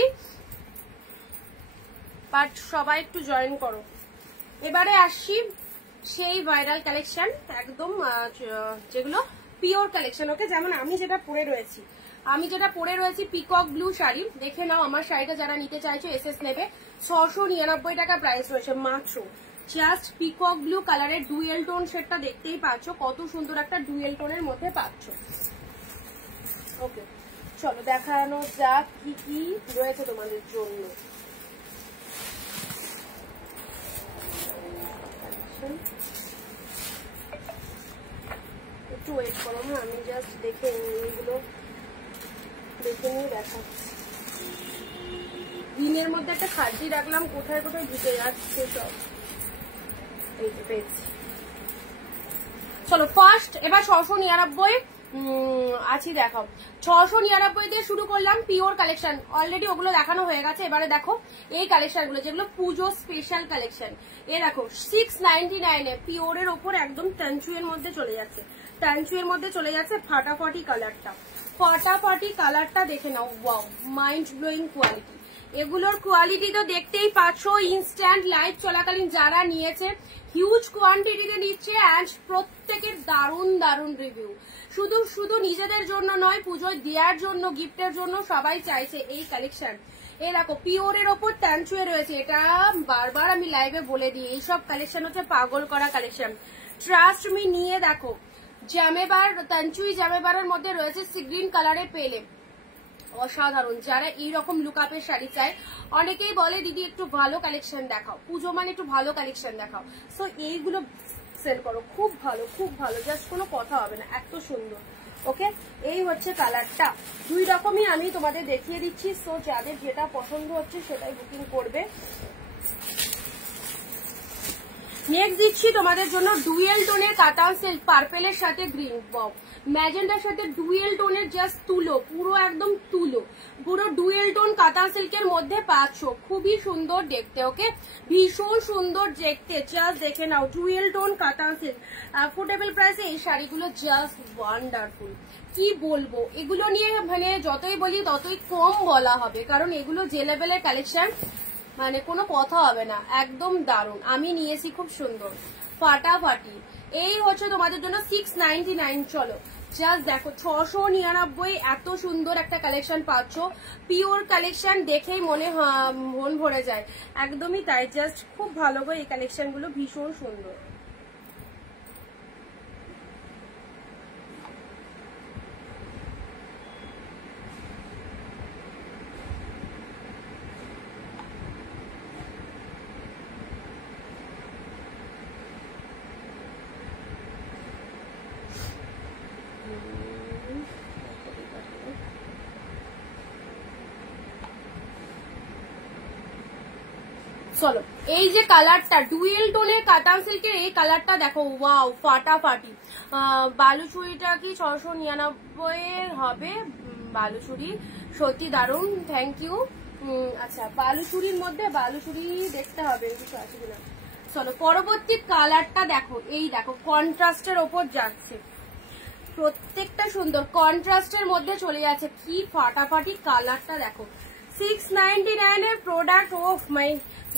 বাট সবাই একটু জয়েন করো। এবারে আসছি সেই ভাইরাল কালেকশন, একদম যেগুলো পিওর কালেকশন। ওকে, যেমন আমি যেটা পরে রয়েছি পিকক ব্লু শাড়ি, দেখে নাও আমার শাড়িটা যারা নিতে চাইছো এসএস নেবে, 699 টাকা প্রাইস রয়েছে মাত্র। জাস্ট পিকক ব্লু কালারের ডুয়েল টোন শেডটা দেখতেই পাচ্ছ, কত সুন্দর একটা ডুয়েল টোনের মধ্যে পাচ্ছ। ওকে চলো দেখানো যাক কি কি রয়েছে তোমাদের জন্য। একটু ওয়েট করো, হ্যাঁ আমি জাস্ট দেখে এগুলো দেখে নিয়ে দেখাচ্ছি। দিনের মধ্যে একটা খাদ্যি রাখলাম, কোথায় কোথায় ঢুকে যাচ্ছে সব। চলো ফার্স্ট এবার 699 আছি, দেখো 699 দিয়ে শুরু করলাম পিওর কালেকশন, অলরেডি ওগুলো দেখানো হয়ে গেছে। এবারে দেখো এই কালেকশন গুলো যেগুলো পুজো স্পেশাল কালেকশন, এ দেখো 699 এ পিওরের ওপর একদম টানচুয়ের মধ্যে চলে যাচ্ছে, ফাটাফাটি কালারটা দেখে নাও, ওয়াও মাইন্ড ব্লোয়িং কোয়ালিটি। এগুলোর কোয়ালিটি তো দেখতেই পাচ্ছ, ইনস্ট্যান্ট লাইভ চলাকালীন যারা নিয়েছে হিউজ কোয়ান্টিটিতে নিচ্ছে, অ্যান্ড প্রত্যেকের দারুণ রিভিউ। শুধু নিজেদের জন্য নয়, পুজোয় দেওয়ার জন্য, গিফটের জন্য সবাই চাইছে এই কালেকশন। এই দেখো পিওরের ওপর ট্যানচুয়ে রয়েছে, এটা বারবার আমি লাইভে বলে দিই, এইসব কালেকশন হচ্ছে পাগল করা কালেকশন, ট্রাস্ট মি। নিয়ে দেখো জামেবার, ট্যানচুই জামেবারের মধ্যে রয়েছে সি গ্রিন কালারের পেলে, অসাধারণ। যারা এইরকম লুকআপের শাড়ি চায়, অনেকেই বলে দিদি একটু ভালো কালেকশন দেখাও, পুজো মানে একটু ভালো কালেকশন দেখাও, সো এইগুলো সেল করো, খুব ভালো, জাস্ট কোনো কথা হবে না, এত সুন্দর। ওকে, এই হচ্ছে কালারটা, দুই রকমই আমি তোমাদের দেখিয়ে দিচ্ছি, সো যাদের যেটা পছন্দ হচ্ছে সেটাই বুকিং করবে। নেক্সট দিচ্ছি তোমাদের জন্য ডুয়েল টোনের কাতান সিল্ক, পার্পেলের সাথে গ্রিন, ম্যাজেন্ডার সাথে ডুয়েল টোনের, জাস্ট তুলো, পুরো একদম তুলো, পুরো ডুয়েল টোন কাতান সিল্কের মধ্যে পাচ্ছ, খুবই সুন্দর দেখতে। ওকে, ভীষণ সুন্দর দেখতে, জাস্ট দেখে নাও, ডুয়েল টোন কাতান সিল্ক, অ্যাফোর্ডেবল প্রাইসে এই শাড়িগুলো জাস্ট ওয়ান্ডারফুল। কি বলবো, এগুলো নিয়ে মানে যতই বলি ততই কম বলা হবে, কারণ এগুলো যে লেভেলের কালেকশন মানে কোনো কথা হবে না, একদম দারুণ। আমি নিয়েছি খুব সুন্দর ফাটাফাটি। এই হচ্ছে তোমাদের জন্য 699। চলো জাস্ট দেখো 699 এত সুন্দর একটা কালেকশন পাচ্ছ। পিওর কালেকশন দেখেই মন ভরে যায়, একদমই তাই। জাস্ট খুব ভালো গো, এই কালেকশন গুলো ভীষণ সুন্দর। চলো এই যে কালারটা ডুয়েল টোনের কাতান সিল্কের এই কালারটা দেখো, ওয়াও ফাটাফাটি। বালুচুরিটা কি 699 এর হবে? বালুচুরি সত্যি দারুণ, থ্যাংক ইউ। আচ্ছা বালুচুরির মধ্যে বালুচুরি দেখতে হবে কিছু আছে কিনা। চলো পরবর্তী কালারটা দেখো, এই দেখো কন্ট্রাস্টের ওপর যাচ্ছে, প্রত্যেকটা সুন্দর কন্ট্রাস্টের মধ্যে চলে যাচ্ছে। কি ফাটাফাটি কালারটা দেখো। 699 এর প্রোডাক্ট। ওফ মাই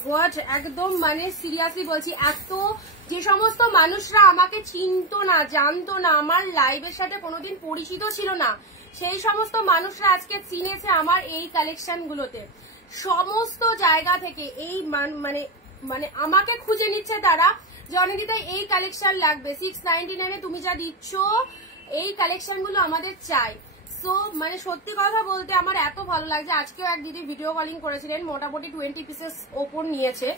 গড, একদম মানে সিরিয়াসলি বলছি, এত যে সমস্ত মানুষরা আমাকে চিনতো না, জানতো না, আমার লাইভের সাথে কোনোদিন পরিচিত ছিল না, সেই সমস্ত মানুষরা আজকে চিনেছে আমার এই কালেকশন গুলোতে। সমস্ত জায়গা থেকে এই মানে মানে আমাকে খুঁজে নিচ্ছে তারা, জনদিতা এই কালেকশন লাগবে। 699 এ তুমি যা দিচ্ছ এই কালেকশন গুলো আমাদের চাই। সো মানে সত্যি কথা বলতে আমার এত ভালো লাগছে। আজকেও এক দিদি ভিডিও কলিং করেছিলেন, মোটামুটি 20 পিসেস ওপর নিয়েছে।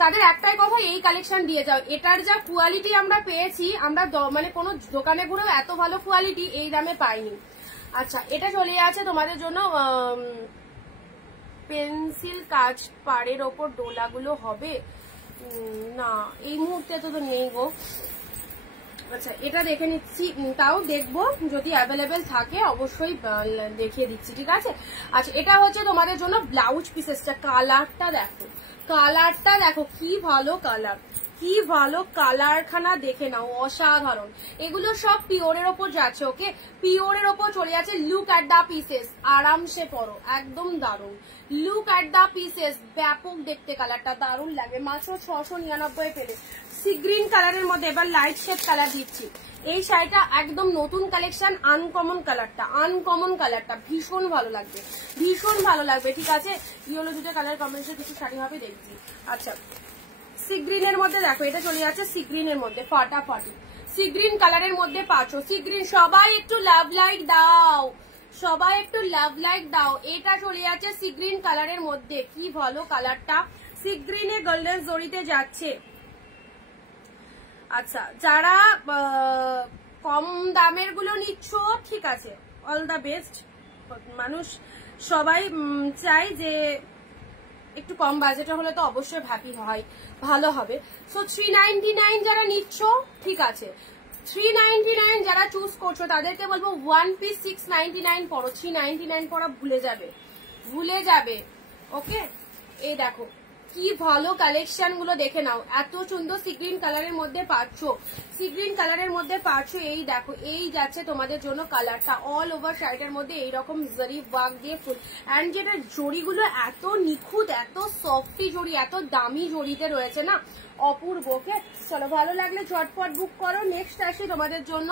তাদের একটাই কথা, এই কালেকশন দিয়ে যাও। এটার যা কোয়ালিটি আমরা পেয়েছি, আমরা মানে কোনো দোকানে ঘুরেও এত ভালো কোয়ালিটি এই দামে পাইনি। আচ্ছা এটা চলে আছে তোমাদের জন্য পেন্সিল কাজ পাড়ের ওপর ডোলাগুলো হবে না, এই মুহূর্তে তো নেই গো। আচ্ছা এটা দেখে নিচ্ছি, তাও দেখবো যদি অ্যাভেলেবেল থাকে অবশ্যই দেখিয়ে দিচ্ছি, ঠিক আছে। আচ্ছা এটা হচ্ছে তোমাদের জন্য ব্লাউজ পিসেসটা। কালারটা দেখো, কালারটা দেখো কি ভালো কালার, কি ভালো কালারখানা দেখে নাও, অসাধারণ। এগুলো সব পিওরের ওপর যাচ্ছে, ওকে পিওরের ওপর চলে যাচ্ছে। লুক অ্যাট দা পিসেস, আরামসে পরো, একদম দারুণ। লুক অ্যাট দা পিসেস, ব্যাপক দেখতে, কালারটা দারুণ লাগে। মাত্র 699 পেলে। সি গ্রিন কালারের মধ্যে এবার লাইট শেড কালার দিচ্ছি। এই শাড়িটা একদম নতুন কালেকশন, আনকমন কালারটা, আনকমন কালারটা ভীষণ ভালো লাগবে, ভীষণ ভালো লাগবে, ঠিক আছে। ইয়েলো দুটো কালার কম্বিনেশন কিছু শাড়ি হবে দেখছি। আচ্ছা সি গ্রিনের মধ্যে দেখো, এটা চলে যাচ্ছে সি গ্রিনের মধ্যে, ফাটাফাটি সি গ্রিন কালারের মধ্যে পাচ্ছ। সি গ্রিন সবাই একটু লাভ লাইক দাও, সবাই একটু লাভ লাইক দাও। এটা চলে যাচ্ছে সি গ্রিন কালারের মধ্যে, কি ভালো কালারটা। সি গ্রিনে গোল্ডেন জরিতে যাচ্ছে। আচ্ছা যারা কম দামের গুলো নিচ্ছ ঠিক আছে, অল দা বেস্ট। মানুষ সবাই চাই যে একটু কম বাজেটে হলে তো অবশ্যই হ্যাপি হয়, ভালো হবে। সো 399 যারা নিচ্ছ ঠিক আছে, 399 যারা চুজ করছো তাদেরকে বলবো ওয়ান পিস 699 পড়ো, 399 পড়া ভুলে যাবে, ভুলে যাবে, ওকে। এই দেখো কি ভালো কালেকশন গুলো দেখে নাও, এত সুন্দর সি গ্রিন কালারের মধ্যে পাচ্ছ, সি গ্রিন কালারের মধ্যে পাচ্ছ। এই দেখো এই যাচ্ছে তোমাদের জন্য কালারটা, অল ওভার শাড়িটার মধ্যে এইরকম জরি ওয়ার্ক দিয়ে ফুল, অ্যান্ড যেটা জড়িগুলো এত নিখুঁত, এত সফটি জড়ি, এত দামি জড়িতে রয়েছে না, অপূর্ব। ওকে চলো ভালো লাগলে ঝটপট বুক করো। নেক্সট আসি তোমাদের জন্য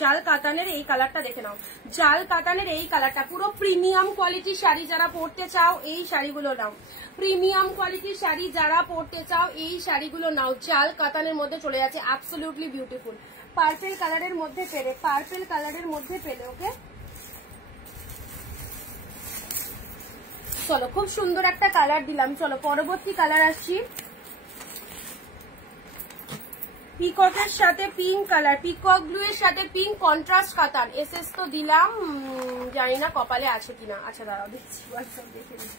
জাল কাতানের এই কালারটা দেখে নাও, জাল কাতানের এই কালারটা পুরো প্রিমিয়াম কোয়ালিটির শাড়ি যারা পরতে চাও এই শাড়িগুলো নাও, প্রিমিয়াম কোয়ালিটির শাড়ি যারা পরতে চাও এই শাড়িগুলো নাও। জাল কাতানের মধ্যে চলে যাচ্ছে, অ্যাবসলিউটলি বিউটিফুল। পার্পেল কালারের মধ্যে পেলে, পার্পেল কালারের মধ্যে পেলে, ওকে। চলো খুব সুন্দর একটা কালার দিলাম। চলো পরবর্তী কালার আসছি, পিককের সাথে পিঙ্ক কালার, পিকক ব্লু এর সাথে পিঙ্ক কন্ট্রাস্ট কাতান। এসএস তো দিলাম, জানি না কপালে আছে কিনা। আচ্ছা দাঁড়াও দেখছি, দেখে দিচ্ছি।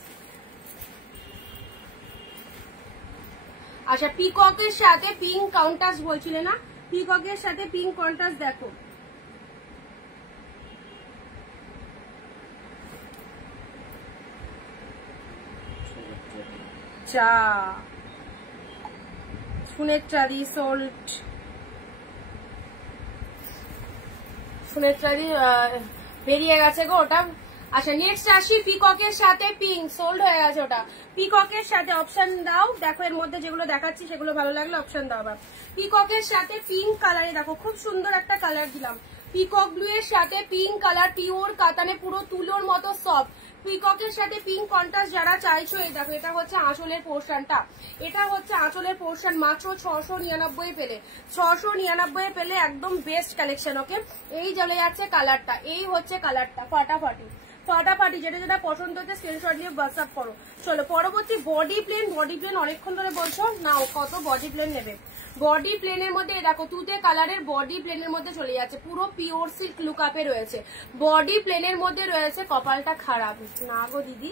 আচ্ছা পিককের সাথে পিঙ্ক কন্ট্রাস্ট বলছিলে না, পিককের সাথে পিঙ্ক কন্ট্রাস্ট দেখো, চা সুনেত্রাদি সোল্ট, সুনেত্রাদি বেরিয়ে গেছে গো, ওটা আচ্ছা নেক্সট আসি পিককের সাথে পিঙ্ক, সোল্ড হয়ে গেছে ওটা। পিককের সাথে অপশন দাও, দেখো এর মধ্যে যেগুলো দেখাচ্ছি সেগুলো ভালো লাগলে অপশন দাও। আবার পিককের সাথে পিঙ্ক কালারে দেখো খুব সুন্দর একটা কালার দিলাম। পিকক ব্লু এর সাথে পিঙ্ক কালার, পিওর কাতানে পুরো তুলোর মতো সফট। পিককের সাথে পিঙ্ক কন্ট্রাস্ট যারা চাইছো, এই দেখো এটা হচ্ছে আঁচলের পোর্শনটা, এটা হচ্ছে আঁচলের পোর্শন। মাত্র 699 পেলে, 699 পেলে একদম বেস্ট কালেকশন। ওকে, এই চলে যাচ্ছে কালারটা, এই হচ্ছে কালারটা ফাটাফাটি ফাটাফাটি। যেটা যেটা পছন্দ হচ্ছে স্ক্রিনশট দিয়ে হোয়াটসঅ্যাপ করো। চলো পরবর্তী বডি প্লেন। বডি প্লেন অনেকক্ষণ ধরে বলছো, নাও কত বডি প্লেন নেবে। বডি প্লেনের মধ্যে দেখো তুতে কালারের বডি প্লেনের মধ্যে চলে যাচ্ছে, পুরো পিওর সিল্ক লুকআপে রয়েছে। বডি প্লেনের মধ্যে রয়েছে, কপালটা খারাপ না গো দিদি,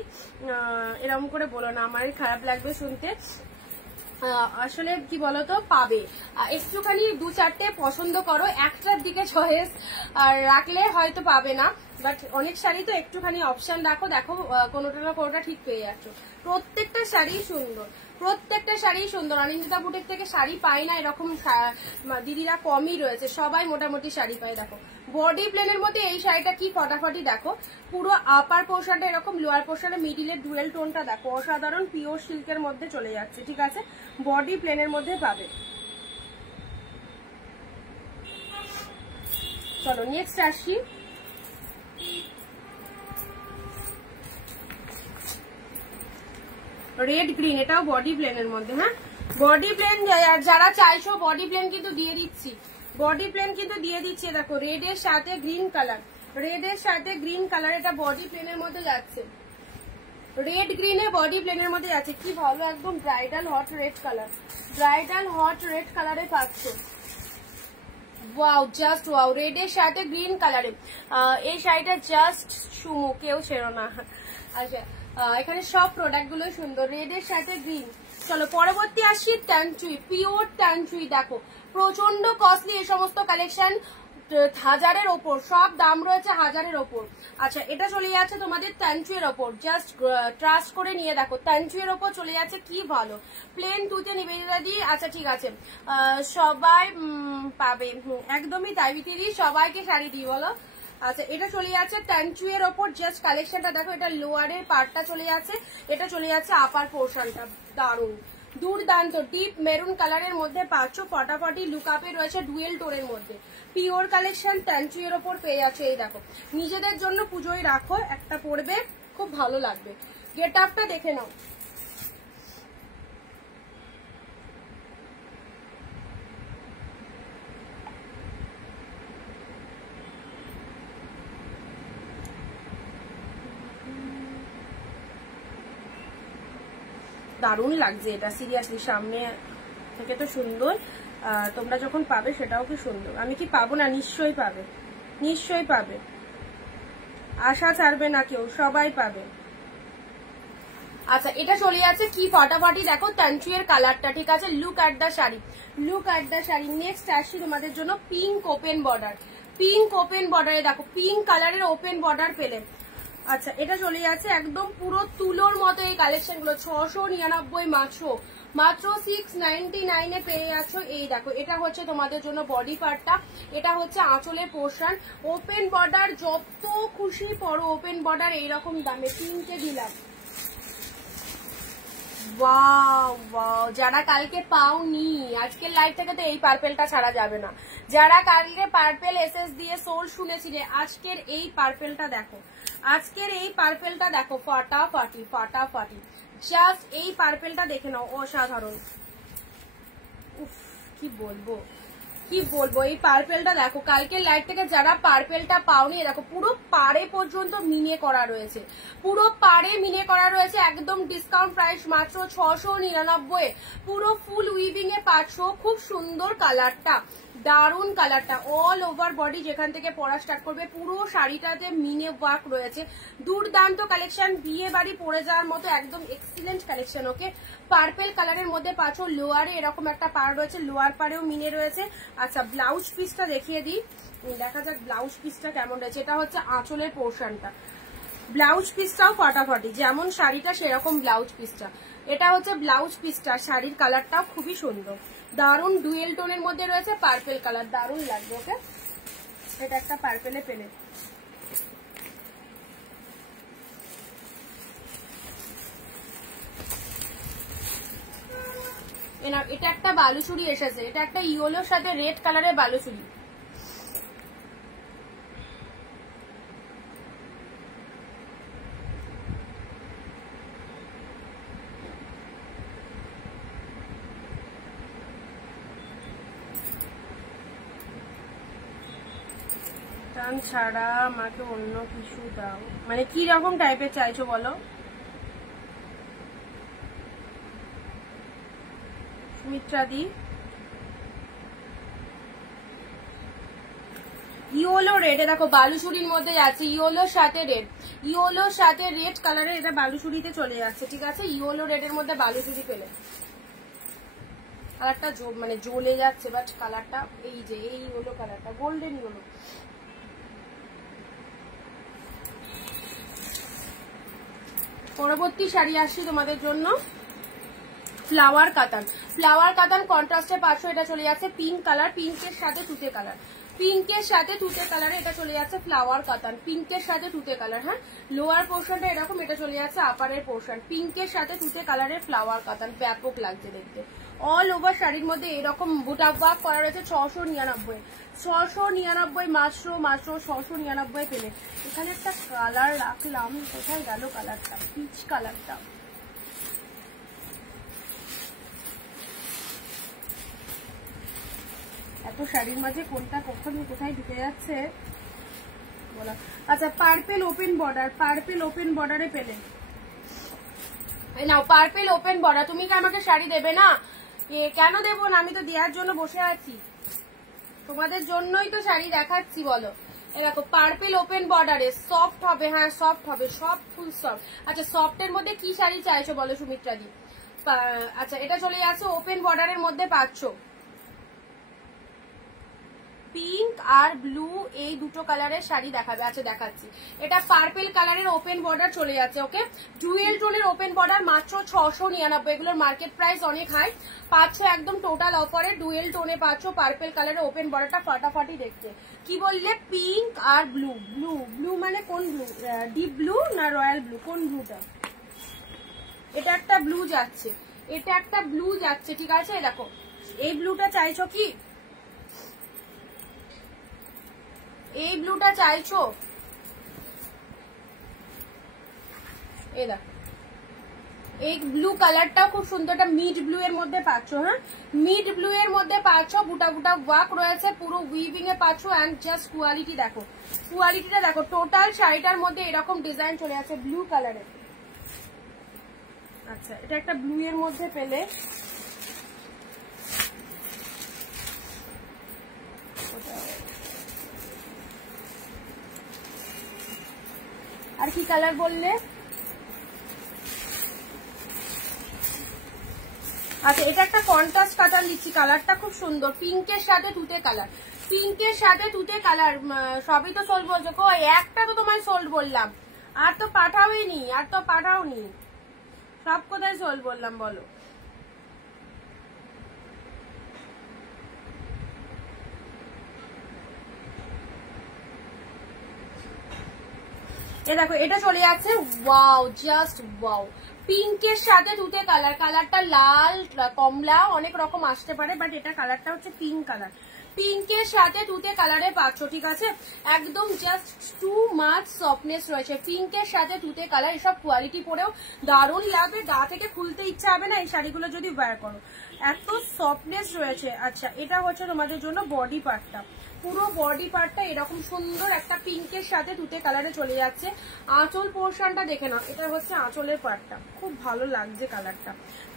এরকম করে বলো না, আমারই খারাপ লাগবে শুনতে। আসলে কি বলতো, পাবে একটুখানি 2-4টে পছন্দ করো, একটার দিকে চয়েস আর রাখলে হয়তো পাবে না, বাট অনেক শাড়ি তো একটুখানি অপশন রাখো, দেখো কোনোটা না কোনোটা ঠিক পেয়ে যাচ্ছ। প্রত্যেকটা শাড়ি সুন্দর, প্রত্যেকটা শাড়ি সুন্দর। অনিন্দিতা বুটিক থেকে শাড়ি পাই না এরকম দিদিরা কমই রয়েছে, সবাই মোটামুটি শাড়ি পায়। দেখো বডি প্লেনের মধ্যে এই শাড়িটা কি ফটাফটি, দেখো পুরো আপার পোর্শনটা এরকম, লোয়ার পোর্শনে মিডিলের ডুয়েল টোনটা দেখো, অসাধারণ পিওর সিল্কের মধ্যে চলে যাচ্ছে। ঠিক আছে, বডি প্লেনের মধ্যে পাবে। চলো নেক্সট আসি। রেড গ্রিন, এটাও বডি প্লেনের মধ্যে। হ্যাঁ বডি প্লেন যারা চাইছো বডি প্লেন কিন্তু দিয়ে দিচ্ছি, বডি প্লেন কিন্তু দিয়ে দিচ্ছি। দেখো রেড এর সাথে গ্রিন কালার, রেড এর সাথে গ্রিন কালার, এটা বডি প্লেনের মধ্যে যাচ্ছে। রেড গ্রিনে বডি প্লেনের মধ্যে যাচ্ছে, কি ভালো একদম bridal hot red colour, bridal hot red কালারে পাচ্ছ। ওয়াও, জাস্ট ওয়াও, রেড এর সাথে গ্রিন কালারে এই শাড়িটা জাস্ট সুমু, কেউ ছেড়ো না। আচ্ছা এখানে সব প্রোডাক্ট গুলোই সুন্দর, রেড এর সাথে গ্রিন। চলো পরবর্তী আসি ট্যানচুই, পিওর ট্যানচুই। দেখো প্রচন্ড কস্টলি এই সমস্ত কালেকশন, 1000-এর ওপর, সব দাম রয়েছে 1000-এর ওপর। আচ্ছা এটা চলে যাচ্ছে তোমাদের ট্যানচুয়ের ওপর, জাস্ট ট্রাস্ট করে নিয়ে দেখো ট্যানচুয়ের ওপর চলে যাচ্ছে, কি ভালো। প্লেন তুতে নিবেদিতা দি, আচ্ছা ঠিক আছে সবাই পাবে, একদমই তাই বিতিদি, সবাইকে শাড়ি দিই বলো। আচ্ছা এটা চলে যাচ্ছে ট্যানচুয়ের ওপর, জাস্ট কালেকশনটা দেখো, এটা লোয়ারের পার্টটা চলে যাচ্ছে, এটা চলে যাচ্ছে আপার পোর্শনটা, দারুণ দুর্দান্ত ডিপ মেরুন কালারের মধ্যে পাচ্ছ, ফটাফটি লুকআপে রয়েছে ডুয়েল টোনের মধ্যে, পিওর কালেকশন ট্যানচুয়ের ওপর পেয়ে যাচ্ছে। এই দেখো নিজেদের জন্য পুজোয় রাখো, একটা পরবে খুব ভালো লাগবে। গেট আপটা দেখে নাও, দারুণ লাগছে এটা সিরিয়াসলি, সামনে থেকে তো সুন্দর, তোমরা যখন পাবে সেটাও কি সুন্দর। আমি কি পাবো না, নিশ্চয়ই পাবে, নিশ্চয়ই পাবে, আশা ছাড়বে না কেউ, সবাই পাবে। আচ্ছা এটা চলে যাচ্ছে কি ফাটাফাটি, দেখো ট্যানচুয়ের কালারটা। ঠিক আছে, look at the sari, look at the sari. Next আসছি তোমাদের জন্য pink open border, pink open বর্ডারে দেখো পিঙ্ক কালারের ওপেন বর্ডার পেলে। আচ্ছা এটা চলে যাচ্ছে একদম পুরো তুলোর মতো এই কালেকশন গুলো, 699 মাত্র 699-এ পেয়ে যাচ্ছ। এই দেখো এটা হচ্ছে তোমাদের জন্য বডি পার্টটা, এটা হচ্ছে আঁচলের পোর্শন, ওপেন বর্ডার যত খুশি পরো, ওপেন বর্ডার এইরকম দামে 3টে দিলাম। ওয়াও ওয়াও, যারা কালকে পাওনি আজকের লাইভ থেকে তো এই পার্পেলটা ছাড়া যাবে না। যারা কালকে পার্পেল এসএস দিয়ে সোল শুনেছিলে, আজকের এই পার্পেলটা দেখো, আজকের এই পার্পেলটা দেখো, ফাটাফাটি ফাটাফাটি, জাস্ট এই পার্পেলটা দেখে নাও, অসাধারণ। উফ কি বলবো, কি বলবো, এই পার্পেলটা দেখো, কালকের লাইট থেকে যারা পার্পেলটা পাওনি, দেখো পুরো পাড়ে পর্যন্ত মিনে করা রয়েছে, পুরো পাড়ে মিনে করা রয়েছে, একদম ডিসকাউন্ট প্রাইস মাত্র 699, পুরো ফুল উইভিং এ পাচ্ছ। খুব সুন্দর কালারটা, দারুন কালারটা, অল ওভার বডি যেখান থেকে পরা স্টার্ট করবে পুরো শাড়িটাতে মিনে ওয়ার্ক রয়েছে, দুর্দান্ত কালেকশন, বিয়ে বাড়ি পরে যাওয়ার মতো একদম এক্সিলেন্ট কালেকশন। ওকে, পার্পেল কালারের মধ্যে পাচ্ছ, লোয়ারে এরকম একটা পাড় রয়েছে, লোয়ার পাড়েও মিনে রয়েছে। আচ্ছা ব্লাউজ পিসটা দেখিয়ে দিই, দেখা যাক ব্লাউজ পিসটা কেমন রয়েছে। এটা হচ্ছে আঁচলের পোর্শনটা, ব্লাউজ পিসটাও ফাটাফাটি, যেমন শাড়িটা সেরকম ব্লাউজ পিসটা। এটা হচ্ছে ব্লাউজ পিসটা, শাড়ির কালারটাও খুবই সুন্দর, দারুন ডুয়েল টোনের মধ্যে রয়েছে, পার্পেল কালার, দারুন লাগবে। ওকে, এটা একটা পার্পেলে পেলে। এটা একটা বালুচুরি এসেছে, এটা একটা ইয়েলোর সাথে রেড কালারের বালুচুরি। ছাড়া আমাকে অন্য কিছু দাও, মানে কি রকম টাইপের চাইছো বলো সুমিত্রা দি? ইয়েলো রেড, দেখো বালুচুরির মধ্যে যাচ্ছে ইয়েলোর সাথে রেড, ইয়েলোর সাথে রেড কালারের এটা বালুচুরিতে চলে যাচ্ছে, ঠিক আছে? ইয়েলো রেডের মধ্যে বালুচুরি পেলে কালারটা মানে জ্বলে যাচ্ছে, বাট কালারটা এই যে এই ইয়েলো কালারটা গোল্ডেন ইয়েলো। পরবর্তী শাড়ি আসছি তোমাদের জন্য, ফ্লাওয়ার কাতান। ফ্লাওয়ার কাতান কন্ট্রাস্টে পাচ্ছ, এটা চলে যাচ্ছে পিঙ্ক কালার, পিঙ্কের সাথে তুতে কালার, পিঙ্কের সাথে তুতে কালারে এটা চলে যাচ্ছে ফ্লাওয়ার কাতান, পিঙ্কের সাথে তুতে কালার। হ্যাঁ, লোয়ার পোর্শনটা এরকম, এটা চলে যাচ্ছে আপারের পোর্শন, পিঙ্কের সাথে তুতে কালারের ফ্লাওয়ার কাতান, ব্যাপক লাগছে দেখতে। অল ওভার শাড়ির মধ্যে এরকম বুটা ওয়ার্ক করা রয়েছে। 699, 699 মাত্র 699 পেলে। এখানে একটা কালার রাখলাম, কোথায় গেল কালারটা? পিচ কালারটা। এত শাড়ির মাঝে কোনটা কখন কোথায় ঢুকে যাচ্ছে বলা। আচ্ছা, purple open border, purple open বর্ডারে পেলে নাও, পার্পেল ওপেন বর্ডার। তুমি কি আমাকে শাড়ি দেবে না? কেন দেবো না, আমি তো দেওয়ার জন্য বসে আছি, তোমাদের জন্যই তো শাড়ি দেখাচ্ছি। বলো, এ দেখো পার্পেল ওপেন বর্ডারে, সফট হবে, হ্যাঁ সফট হবে, সফট ফুল সফট। আচ্ছা, সফটের মধ্যে কি শাড়ি চাইছো বলো সুমিত্রা দি? আচ্ছা, এটা চলে যাচ্ছে ওপেন বর্ডারের মধ্যে পাচ্ছ পিঙ্ক আর ব্লু, এই দুটো কালারের শাড়ি দেখাবে। আচ্ছা দেখাচ্ছি, এটা পার্পেল কালারের ওপেন বর্ডার চলে যাচ্ছে। ওকে, ডুয়েল টোনের ওপেন বর্ডার মাত্র 699, এগুলোর মার্কেট প্রাইস অনেক হাই। পাচ্ছ একদম টোটাল অফারে ডুয়েল টোনে পাচ্ছ পার্পেল কালারের ওপেন বর্ডারটা ফাটাফাটি দেখতে। কি বললে? পিঙ্ক আর ব্লু। ব্লু ব্লু মানে কোন ব্লু? ডিপ ব্লু না রয়্যাল ব্লু? কোন ব্লুটা? এটা একটা ব্লু যাচ্ছে, এটা একটা ব্লু যাচ্ছে, ঠিক আছে? দেখো এই ব্লুটা চাইছো কি? এই ব্লুটা চাইছো? এই দেখো, এই ব্লু কালারটাও খুব সুন্দর, একটা মিড ব্লু এর মধ্যে পাচ্ছ। হ্যাঁ, মিড ব্লু এর মধ্যে পাচ্ছ, বুটা বুটা ওয়ার্ক রয়েছে, পুরো উইভিং এ পাচ্ছ। এন্ড জাস্ট কোয়ালিটি দেখো, কোয়ালিটিটা দেখো। টোটাল শাড়িটার মধ্যে এরকম ডিজাইন চলে আছে ব্লু কালারের। আচ্ছা, এটা একটা ব্লু এর মধ্যে পেলে। আর কি কালার বললে? আচ্ছা, এটা একটা কন্ট্রাস্ট কালার লিখছি, কালারটা খুব সুন্দর, পিঙ্কের সাথে তুতে কালার, পিঙ্কের সাথে তুতে কালার। সবই তো সোল্ড বলছো, কই একটা তো তোমায় সোল্ড বললাম, আর তো পাঠাওনি, আর তো পাঠাওনি, সব কোথায় সোল্ড বললাম বলো? এ দেখো, এটা চলে যাচ্ছে ওয়াও, জাস্ট ওয়াও, পিঙ্কের সাথে তুতে কালার। কালারটা লাল কমলা অনেক রকম আসতে পারে, বাট এটা কালারটা হচ্ছে পিঙ্ক কালার, পিঙ্কের সাথে তুতে কালারে পাচ্ছ, ঠিক আছে? একদম জাস্ট টু মাচ সফটনেস রয়েছে, পিঙ্কের সাথে তুতে কালার। এসব কোয়ালিটি পরেও দারুণ লাগবে, গা থেকে খুলতে ইচ্ছা হবে না এই শাড়িগুলো যদি ওয়্যার করো, এত সফটনেস রয়েছে। আচ্ছা, এটা হচ্ছে তোমাদের জন্য বডি পার্টটা, পুরো বডি পার্টটা এরকম সুন্দর একটা পিঙ্কের সাথে তুতে কালারে চলে যাচ্ছে। আঁচল পোর্শনটা দেখে নাও, এটা হচ্ছে আঁচলের পার্টটা, খুব ভালো লাগছে কালারটা।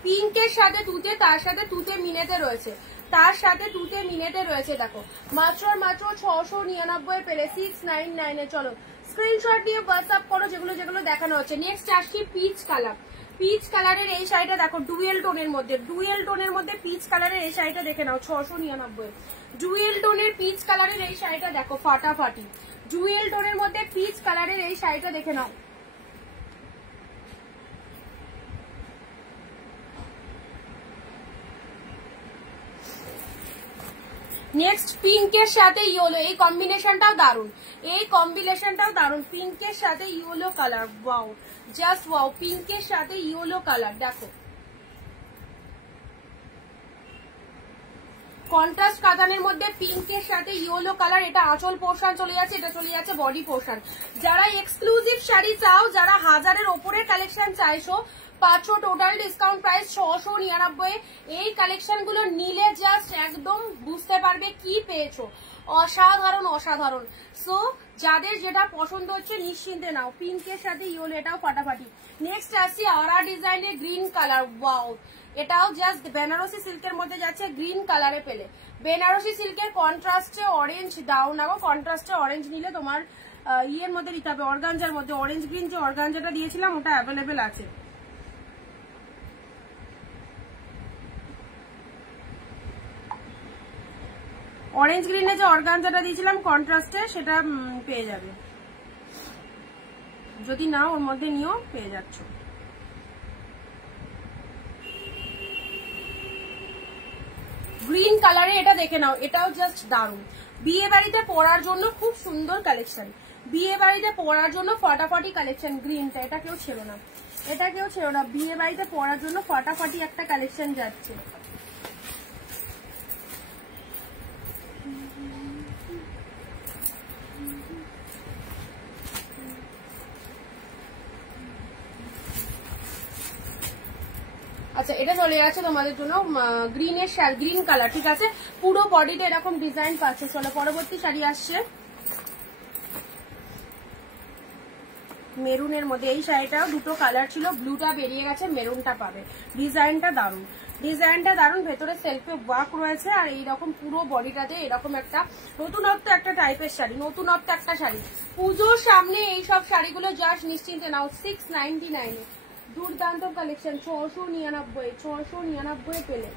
পিঙ্কের সাথে তুতে, তার সাথে তুতে মিনেতে রয়েছে, তার সাথে তুতে মিনেতে রয়েছে। দেখো মাত্র মাত্র 699 পেলে, 699 চলো স্ক্রিনশট দিয়ে হোয়াটসঅ্যাপ করো যেগুলো যেগুলো দেখানো হচ্ছে। নেক্সট আসছি পিচ কালার, পিচ কালারের এই শাড়িটা দেখো, ডুয়েল টোনের মধ্যে, ডুয়েল টোনের মধ্যে পিচ কালারের এই শাড়িটা দেখে নাও, 699। ডুয়েল টোনের পিচ কালারের এই শাড়িটা দেখো ফাটাফাটি, ডুয়েল টোনের মধ্যে পিচ কালারের এই শাড়িটা দেখে নাও। নেক্সট পিঙ্কের সাথে ইয়েলো, এই কম্বিনেশনটাও দারুন, এই কম্বিনেশনটাও দারুন, পিঙ্কের সাথে yellow colour, wow just wow, পিঙ্কের সাথে ইয়েলো কালার। দেখো কন্ট্রাস্ট কাতানের মধ্যে পিঙ্কের সাথে ইয়েলো কালার, এটা আঁচল পোর্শন চলে যাচ্ছে, এটা চলে যাচ্ছে বডি পোর্শন। যারা এক্সক্লুসিভ শাড়ি চাও, যারা 1000-এর ওপরের কালেকশন চাইছো, 500 টোটাল ডিসকাউন্ট প্রাইস 699। এই কালেকশন গুলো নিলে জাস্ট একদম বুঝতে পারবে কি পেয়েছো, অসাধারণ অসাধারণ। সো যাদের যেটা পছন্দ হচ্ছে নিশ্চিন্তে নাও, পিঙ্কের সাথে ইয়েলো, এটাও ফাটাফাটি। নেক্সট আসছি আরা ডিজাইনের গ্রিন কালার, ওয়াও, এটাও জাস্ট বেনারসি সিল্কের মধ্যে যাচ্ছে, গ্রিন কালারে পেলে। বেনারসি সিল্কের কন্ট্রাস্টে অরেঞ্জ দাও না গো, কন্ট্রাস্টে অরেঞ্জ নিলে তোমার ইয়ের মধ্যে দিতে হবে, অর্গানজার মধ্যে। অরেঞ্জ গ্রিন যে অর্গানজাটা দিয়েছিলাম ওটা অ্যাভেলেবেল আছে। অরেঞ্জ গ্রিনে যে অর্গানজাটা দিয়েছিলাম কন্ট্রাস্টে, সেটা পেয়ে যাবে, যদি না ওর মধ্যে নিও পেয়ে যাচ্ছ। গ্রিন কালারে এটা দেখে নাও, এটাও জাস্ট দারুণ। বিয়ে বাড়িতে পরার জন্য খুব সুন্দর কালেকশন, বিয়ে বাড়িতে পরার জন্য ফাটাফাটি কালেকশন। গ্রিনটা এটা কেউ ছিল না, এটা কেউ ছিল না, বিয়ে বাড়িতে পরার জন্য ফাটাফাটি একটা কালেকশন যাচ্ছে। আচ্ছা, এটা চলে যাচ্ছে তোমাদের জন্য গ্রিনের শাড়ি, গ্রিন কালার, ঠিক আছে, পুরো বডিতে এরকম ডিজাইন পাচ্ছে। চলো পরবর্তী শাড়ি আসছে মেরুনের মধ্যে। এই শাড়িটাও দুটো কালার ছিল, ব্লুটা বেরিয়ে গেছে, মেরুনটা পাবে। ডিজাইনটা দারুণ, ডিজাইনটা দারুণ, ভেতরে সেলফে ওয়ার্ক রয়েছে, আর এইরকম পুরো বডিটাতে এরকম একটা নতুনত্ব একটা টাইপের শাড়ি, নতুনত্ব একটা শাড়ি। পুজোর সামনে এইসব শাড়িগুলো জাস্ট নিশ্চিন্তে নাও, 699-এ দুর্দান্ত কালেকশন। 699 পেলে।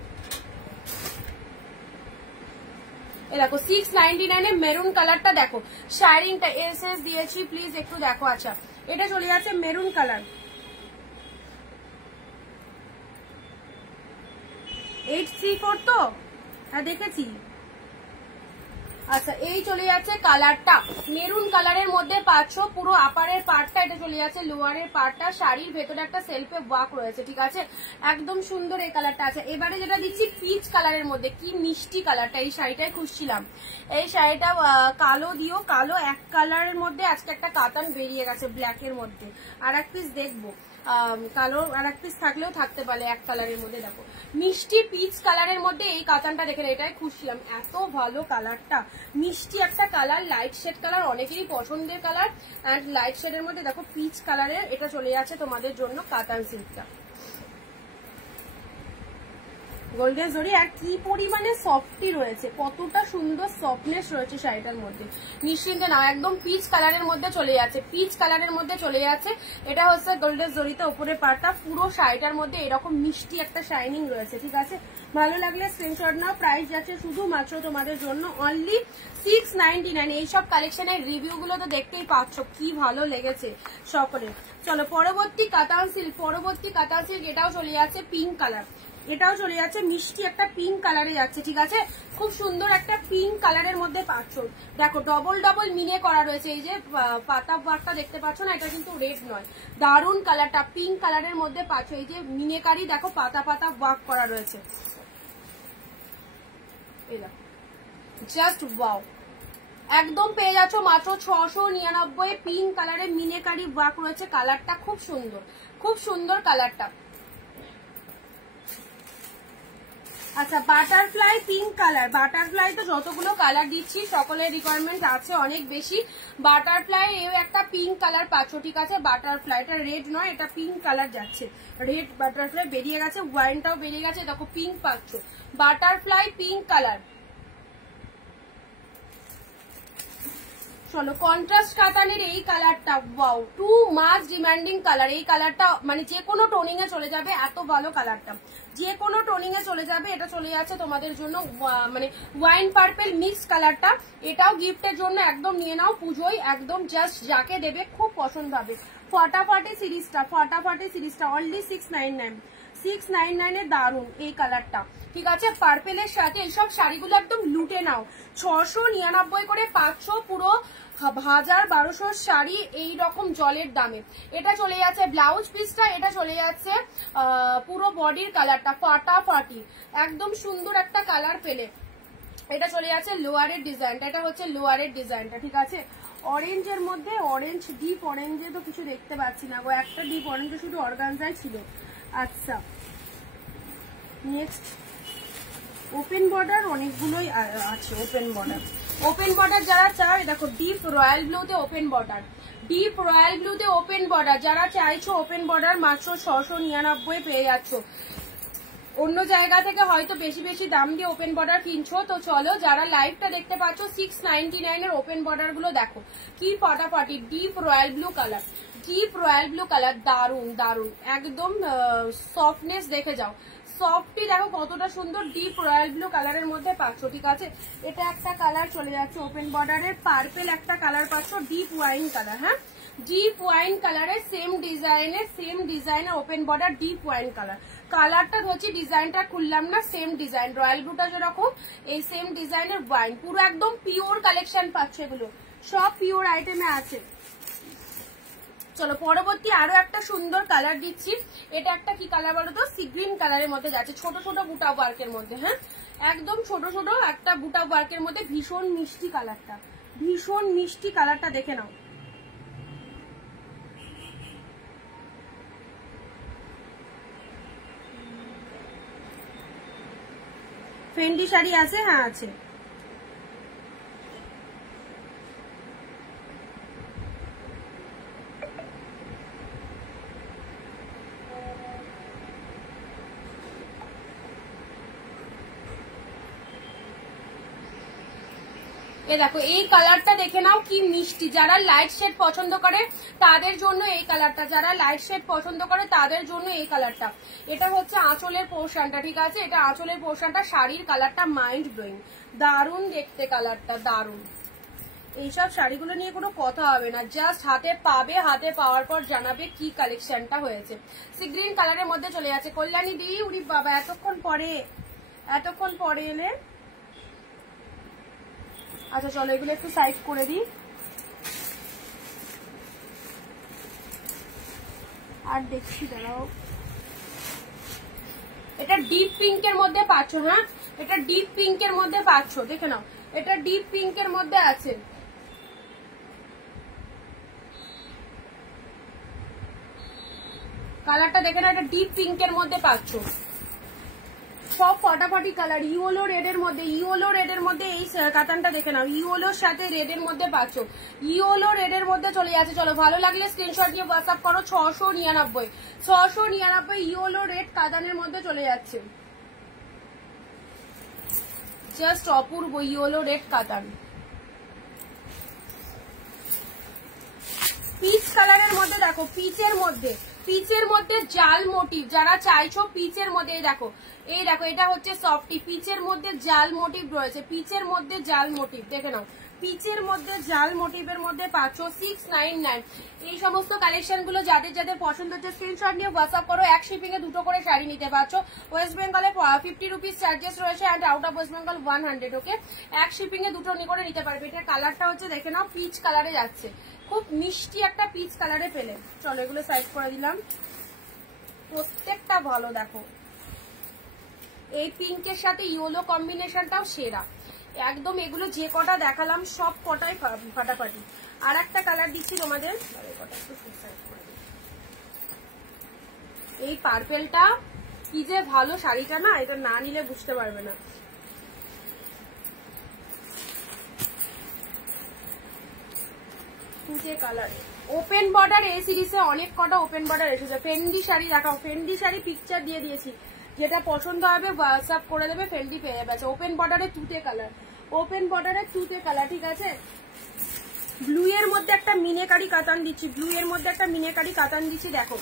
এ দেখো 699-এ মেরুন কালারটা দেখো, শাড়িটা এসএস দিয়েছি, প্লিজ একটু দেখো। আচ্ছা, এটা চলে যাচ্ছে মেরুন কালার, 834 তো, হ্যাঁ দেখেছি। আচ্ছা, এই চলে যাচ্ছে কালারটা, মেরুন কালারের মধ্যে পাচ্ছ পুরো আপারের পার্টটা, এটা চলে যাচ্ছে লোয়ারের পার্টটা। শাড়ির ভেতরে একটা সেলফে ওয়ার্ক রয়েছে, ঠিক আছে, একদম সুন্দর এই কালারটা আছে। এবারে যেটা দিচ্ছি পিচ কালারের মধ্যে, কি মিষ্টি কালারটা, এই শাড়িটাই খুঁজছিলাম। এই শাড়িটা কালো দিও, কালো এক কালারের মধ্যে আজকে একটা কাতান বেরিয়ে গেছে ব্ল্যাকের মধ্যে। আর এক পিস দেখবো, কালো আর এক পিস থাকলেও থাকতে পারে এক কালারের মধ্যে। দেখো মিষ্টি পিচ কালারের মধ্যে এই কাতানটা দেখে, এটাই খুঁজছিলাম, এত ভালো কালারটা, মিষ্টি একটা কালার, লাইট শেড কালার, অনেকেরই পছন্দের কালার। আর লাইট শেডের মধ্যে দেখো পিচ কালারের, এটা চলে যাচ্ছে তোমাদের জন্য কাতান সিল্কটা, গোল্ডেন জরি। আর কি পরিমাণে সফটি রয়েছে, কতটা সুন্দর সফটনেস রয়েছে শাড়িটার মধ্যে, নিশ্চিন্তে না, একদম পিচ কালারের মধ্যে চলে যাচ্ছে, পিচ কালারের মধ্যে চলে যাচ্ছে। এটা হচ্ছে গোল্ডেন জরিতে ওপরে পাড়টা, পুরো শাড়িটার মধ্যে এরকম মিষ্টি একটা শাইনিং রয়েছে, ঠিক আছে। ভালো লাগলে স্ক্রিনশট নাও। প্রাইস যাচ্ছে শুধুমাত্র তোমাদের জন্য অনলি 699। এইসব কালেকশনের রিভিউ গুলো তো দেখতেই পাচ্ছ, কি ভালো লেগেছে সকলে। চলো পরবর্তী কাতান সিল্ক, পরবর্তী কাতান সিল্ক, এটাও চলে যাচ্ছে পিঙ্ক কালার, এটাও চলে যাচ্ছে মিষ্টি একটা পিঙ্ক কালারে যাচ্ছে, ঠিক আছে, খুব সুন্দর একটা পিঙ্ক কালারের মধ্যে পাচ্ছ। দেখো ডবল ডবল মিনে করা রয়েছে, এই যে পাতা ওয়ার্কটা দেখতে পাচ্ছ না, এটা কিন্তু রেড নয়, দারুন কালারটা, পিঙ্ক কালারের মধ্যে পাচ্ছ। এই যে মিনেকারি দেখো পাতা পাতা ওয়ার্ক করা রয়েছে, এই দেখো জাস্ট ওয়াও, একদম পেয়ে যাচ্ছ মাত্র 699। পিঙ্ক কালারে মিনেকারি ওয়ার্ক রয়েছে, কালারটা খুব সুন্দর, খুব সুন্দর কালারটা। আচ্ছা, বাটারফ্লাই পিঙ্ক কালার, বাটারফ্লাই তো যতগুলো কালার দিচ্ছি সকলের রিকোয়ারমেন্ট আছে অনেক বেশি। বাটারফ্লাই এও একটা পিঙ্ক কালার পাচ্ছ, ঠিক আছে, বাটারফ্লাই, এটা রেড নয়, এটা পিঙ্ক কালার যাচ্ছে, রেড বাটারফ্লাই বেরিয়ে গেছে, ওয়াইনটাও বেরিয়ে গেছে, দেখো পিঙ্ক পাচ্ছ, বাটারফ্লাই পিঙ্ক কালার। চলো কন্ট্রাস্ট কাতানের এই কালারটা, wow, too much demanding colour. এই কালারটা মানে যে কোনো টোনিং এ চলে যাবে, এত ভালো কালারটা, যে কোনো টোনিং এ চলে যাবে। এটা চলে যাচ্ছে তোমাদের জন্য মানে ওয়াইন পার্পল মিক্স কালারটা, এটাও গিফটের জন্য একদম নিয়ে নাও, পুজোয় একদম জাস্ট যাকে দেবে খুব পছন্দ হবে। ফাটাফাটি সিরিজটা, ফাটাফাটি সিরিজটা অনলি 699, 699 এর দারুন এই কালারটা, ঠিক আছে, পার্পেলের সাথে। এইসব শাড়িগুলো একদম লুটে নাও, 699 করে পাচ্ছ পুরো 1000-1200 শাড়ি এই রকম জলের দামে। এটা চলে যাচ্ছে ব্লাউজ পিসটা, এটা চলে যাচ্ছে পুরো বডির কালারটা, ফাটাফাটি একদম সুন্দর একটা কালার পেলে। এটা চলে যাচ্ছে লোয়ারের ডিজাইনটা, এটা হচ্ছে লোয়ারের ডিজাইনটা, ঠিক আছে। অরেঞ্জের মধ্যে, অরেঞ্জ ডিপ অরেঞ্জে তো কিছু দেখতে পাচ্ছি না গো, একটা ডিপ অরেঞ্জে শুধু অর্গানজাই ছিল। আচ্ছা নেক্সট ওপেন বর্ডার অনেকগুলোই আছে, ওপেন বর্ডার। ওপেন বর্ডার যারা চায় দেখো, ডিপ রয়্যাল ব্লুতে ওপেন বর্ডার, ডিপ রয়্যাল ব্লুতে ওপেন বর্ডার যারা চাইছো ওপেন বর্ডার মাত্র 699 পেয়ে যাচ্ছ। অন্য জায়গা থেকে হয়তো বেশি বেশি দাম দিয়ে ওপেন বর্ডার কিনছো, তো চলো যারা লাইভটা দেখতে পাচ্ছ 699 এর ওপেন বর্ডার গুলো দেখো কি ফাটাফাটি। Deep royal blue colour, deep royal blue colour, দারুন দারুন, একদম সফটনেস দেখে যাও, সফটি দেখো কতটা সুন্দর, ডিপ রয়্যাল ব্লু কালারের মধ্যে পাচ্ছ, ঠিক আছে। এটা একটা কালার চলে যাচ্ছে ওপেন বর্ডারের, পার্পেল একটা কালার পাচ্ছ, ডিপ ওয়াইন কালার, হ্যাঁ ডিপ ওয়াইন কালারের সেম ডিজাইনের open border, deep wine colour. কালারটা ধরছি, ডিজাইনটা খুললাম না, সেম ডিজাইন, রয়্যাল ব্লুটা যেরকম এই সেম ডিজাইনের ওয়াইন, পুরো একদম পিওর কালেকশন পাচ্ছে, এগুলো সব পিওর আইটেমে আছে। চলো পরবর্তী আরো একটা সুন্দর কালার দিচ্ছি, এটা একটা কি কালার বলো তো, সি গ্রিন কালারের মধ্যে যাচ্ছে, ছোট ছোট বুটা ওয়ার্কের মধ্যে, হ্যাঁ একদম ছোট ছোট একটা বুটা ওয়ার্কের মধ্যে, ভীষণ মিষ্টি কালারটা, ভীষণ মিষ্টি কালারটা দেখে নাও। ফেন্ডি শাড়ি আছে, হ্যাঁ আছে। এ দেখো এই কালারটা দেখে নাও কি মিষ্টি, যারা লাইট শেড পছন্দ করে তাদের জন্য এই কালারটা, যারা লাইট শেড পছন্দ করে তাদের জন্য এই কালারটা। এটা হচ্ছে আঁচলের পোর্শনটা, ঠিক আছে, এটা আঁচলের পোর্শনটা, শাড়ির কালারটা মাইন্ড ব্লোয়িং, দারুন দেখতে কালারটা, দারুন। এইসব শাড়িগুলো নিয়ে কোনো কথা হবে না, জাস্ট হাতে পাবে, হাতে পাওয়ার পর জানাবে কি কালেকশনটা হয়েছে। সি গ্রিন কালারের মধ্যে চলে যাচ্ছে। কল্যাণী দি, উনি বাবা এতক্ষণ পরে এলে। আচ্ছা চলো এগুলো একটু সাইড করে দিই। আর দেখছি দাঁড়াও, এটা ডিপ পিঙ্কের মধ্যে পাচ্ছ, হ্যাঁ এটা ডিপ পিঙ্কের মধ্যে পাচ্ছ, দেখে নাও এটা ডিপ পিঙ্কের মধ্যে আছে। কালারটা দেখে নাও, এটা ডিপ পিঙ্কের মধ্যে পাচ্ছ, সব ফাটাফাটি কালার। ইয়েলো রেডের মধ্যে, ইয়েলো রেডের মধ্যে এই কাতানটা দেখে নাও, ইয়েলোর সাথে রেডের মধ্যে পাচ্ছ, ইয়েলো রেডের মধ্যে চলে যাচ্ছে। চলো ভালো লাগলে স্ক্রিনশট দিয়ে হোয়াটসঅ্যাপ করো, 699 ইয়েলো রেড কাতানের মধ্যে চলে যাচ্ছে, জাস্ট অপূর্ব ইয়েলো রেড কাতান। পিচ কালারের মধ্যে দেখো, পিচের মধ্যে জাল মোটিভ, যারা চাইছো পিচের মধ্যে, এই দেখো এটা হচ্ছে সফটি, পিচের মধ্যে জাল মোটিভ রয়েছে, পিচের মধ্যে জাল মোটিভ দেখে নাও, পিচের মধ্যে জাল মোটিভের মধ্যে পাচ্ছ 699। এই সমস্ত কালেকশন গুলো যাদের যাদের পছন্দ হচ্ছে স্ক্রিনশট নিয়ে হোয়াটসঅ্যাপ করো। এক শিপিং এ দুটো করে শাড়ি নিতে পারছো। ওয়েস্ট বেঙ্গলে 50 রুপিস চার্জেস রয়েছে and out of West Bengal 100। ওকে, এক শিপিং এ দুটো করে নিতে পারবে। এটা কালারটা হচ্ছে দেখে নাও, পিচ কালারে যাচ্ছে, খুব মিষ্টি একটা পিচ কালারে পেলে। চলো এগুলো সাইড করে দিলাম, প্রত্যেকটা ভালো। দেখো এই পিঙ্কের সাথে ইয়েলো কম্বিনেশনটাও সেরা একদম। এগুলো যে কটা দেখালাম সব কটাই ফাটাফাটি। আর একটা কালার দিচ্ছি তোমাদের, এই পার্পেলটা কি যে ভালো শাড়িটা না, এটা না নিলে বুঝতে পারবে না। কালারে ওপেন বর্ডার, এই সিরিজে অনেক কটা ওপেন বর্ডার এসেছে। ফেন্ডি শাড়ি দেখাও, ফেন্ডি শাড়ি পিকচার দিয়ে দিয়েছি, যেটা পছন্দ হবে হোয়াটসঅ্যাপ করে দেবে, ফেন্ডি পেয়ে যাবে। ওপেন বর্ডারে তুতে কালার, ওপেন বর্ডারে তুতে কালার, ঠিক আছে। ব্লু এর মধ্যে একটা মিনেকারি কাতান দিচ্ছি, ব্লু এর মধ্যে একটা মিনেকারি কাতান দিচ্ছি। দেখো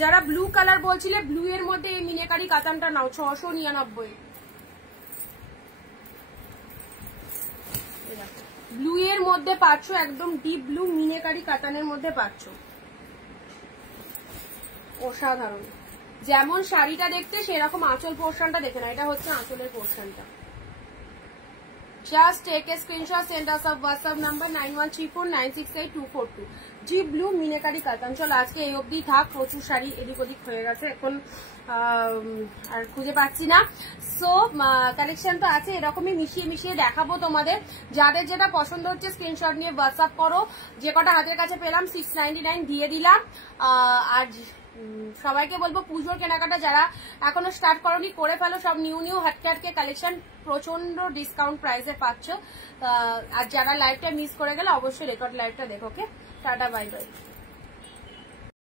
যারা ব্লু কালার বলছিলে, ব্লু এর মধ্যে এই মিনেকারি কাতানটা নাও, 699। ব্লু এর মধ্যে পাচ্ছ, একদম ডিপ ব্লু মিনেকারি কাতানের মধ্যে পাচ্ছ, অসাধারণ। যেমন শাড়িটা দেখতে সেরকম আঁচল পোর্শনটা দেখে না, এটা হচ্ছে আঁচলের পোর্শনটা। Just take a screenshot, send us of WhatsApp number 9134968242। জি ব্লু মিনেকারি কাতান। চলো আজকে এই অবধি থাক, প্রচুর শাড়ি এদিক ওদিক হয়ে গেছে, এখন আর খুঁজে পাচ্ছি না। সো কালেকশন তো আছে, এরকমই মিশিয়ে মিশিয়ে দেখাবো তোমাদের। যাদের যেটা পছন্দ হচ্ছে স্ক্রিনশট নিয়ে হোয়াটসঅ্যাপ করো। যে কটা হাতের কাছে পেলাম 699 দিয়ে দিলাম। আর সবাইকে বলবো পুজোর কেনাকাটা যারা এখনো স্টার্ট করনি করে ফেলো, সব নিউ নিউ হাটকে কালেকশন প্রচন্ড ডিসকাউন্ট প্রাইসে পাচ্ছ। আর যারা লাইভটা মিস করে গেলে অবশ্যই রেকর্ড লাইভটা দেখো। ওকে, টাটা বাই বাই।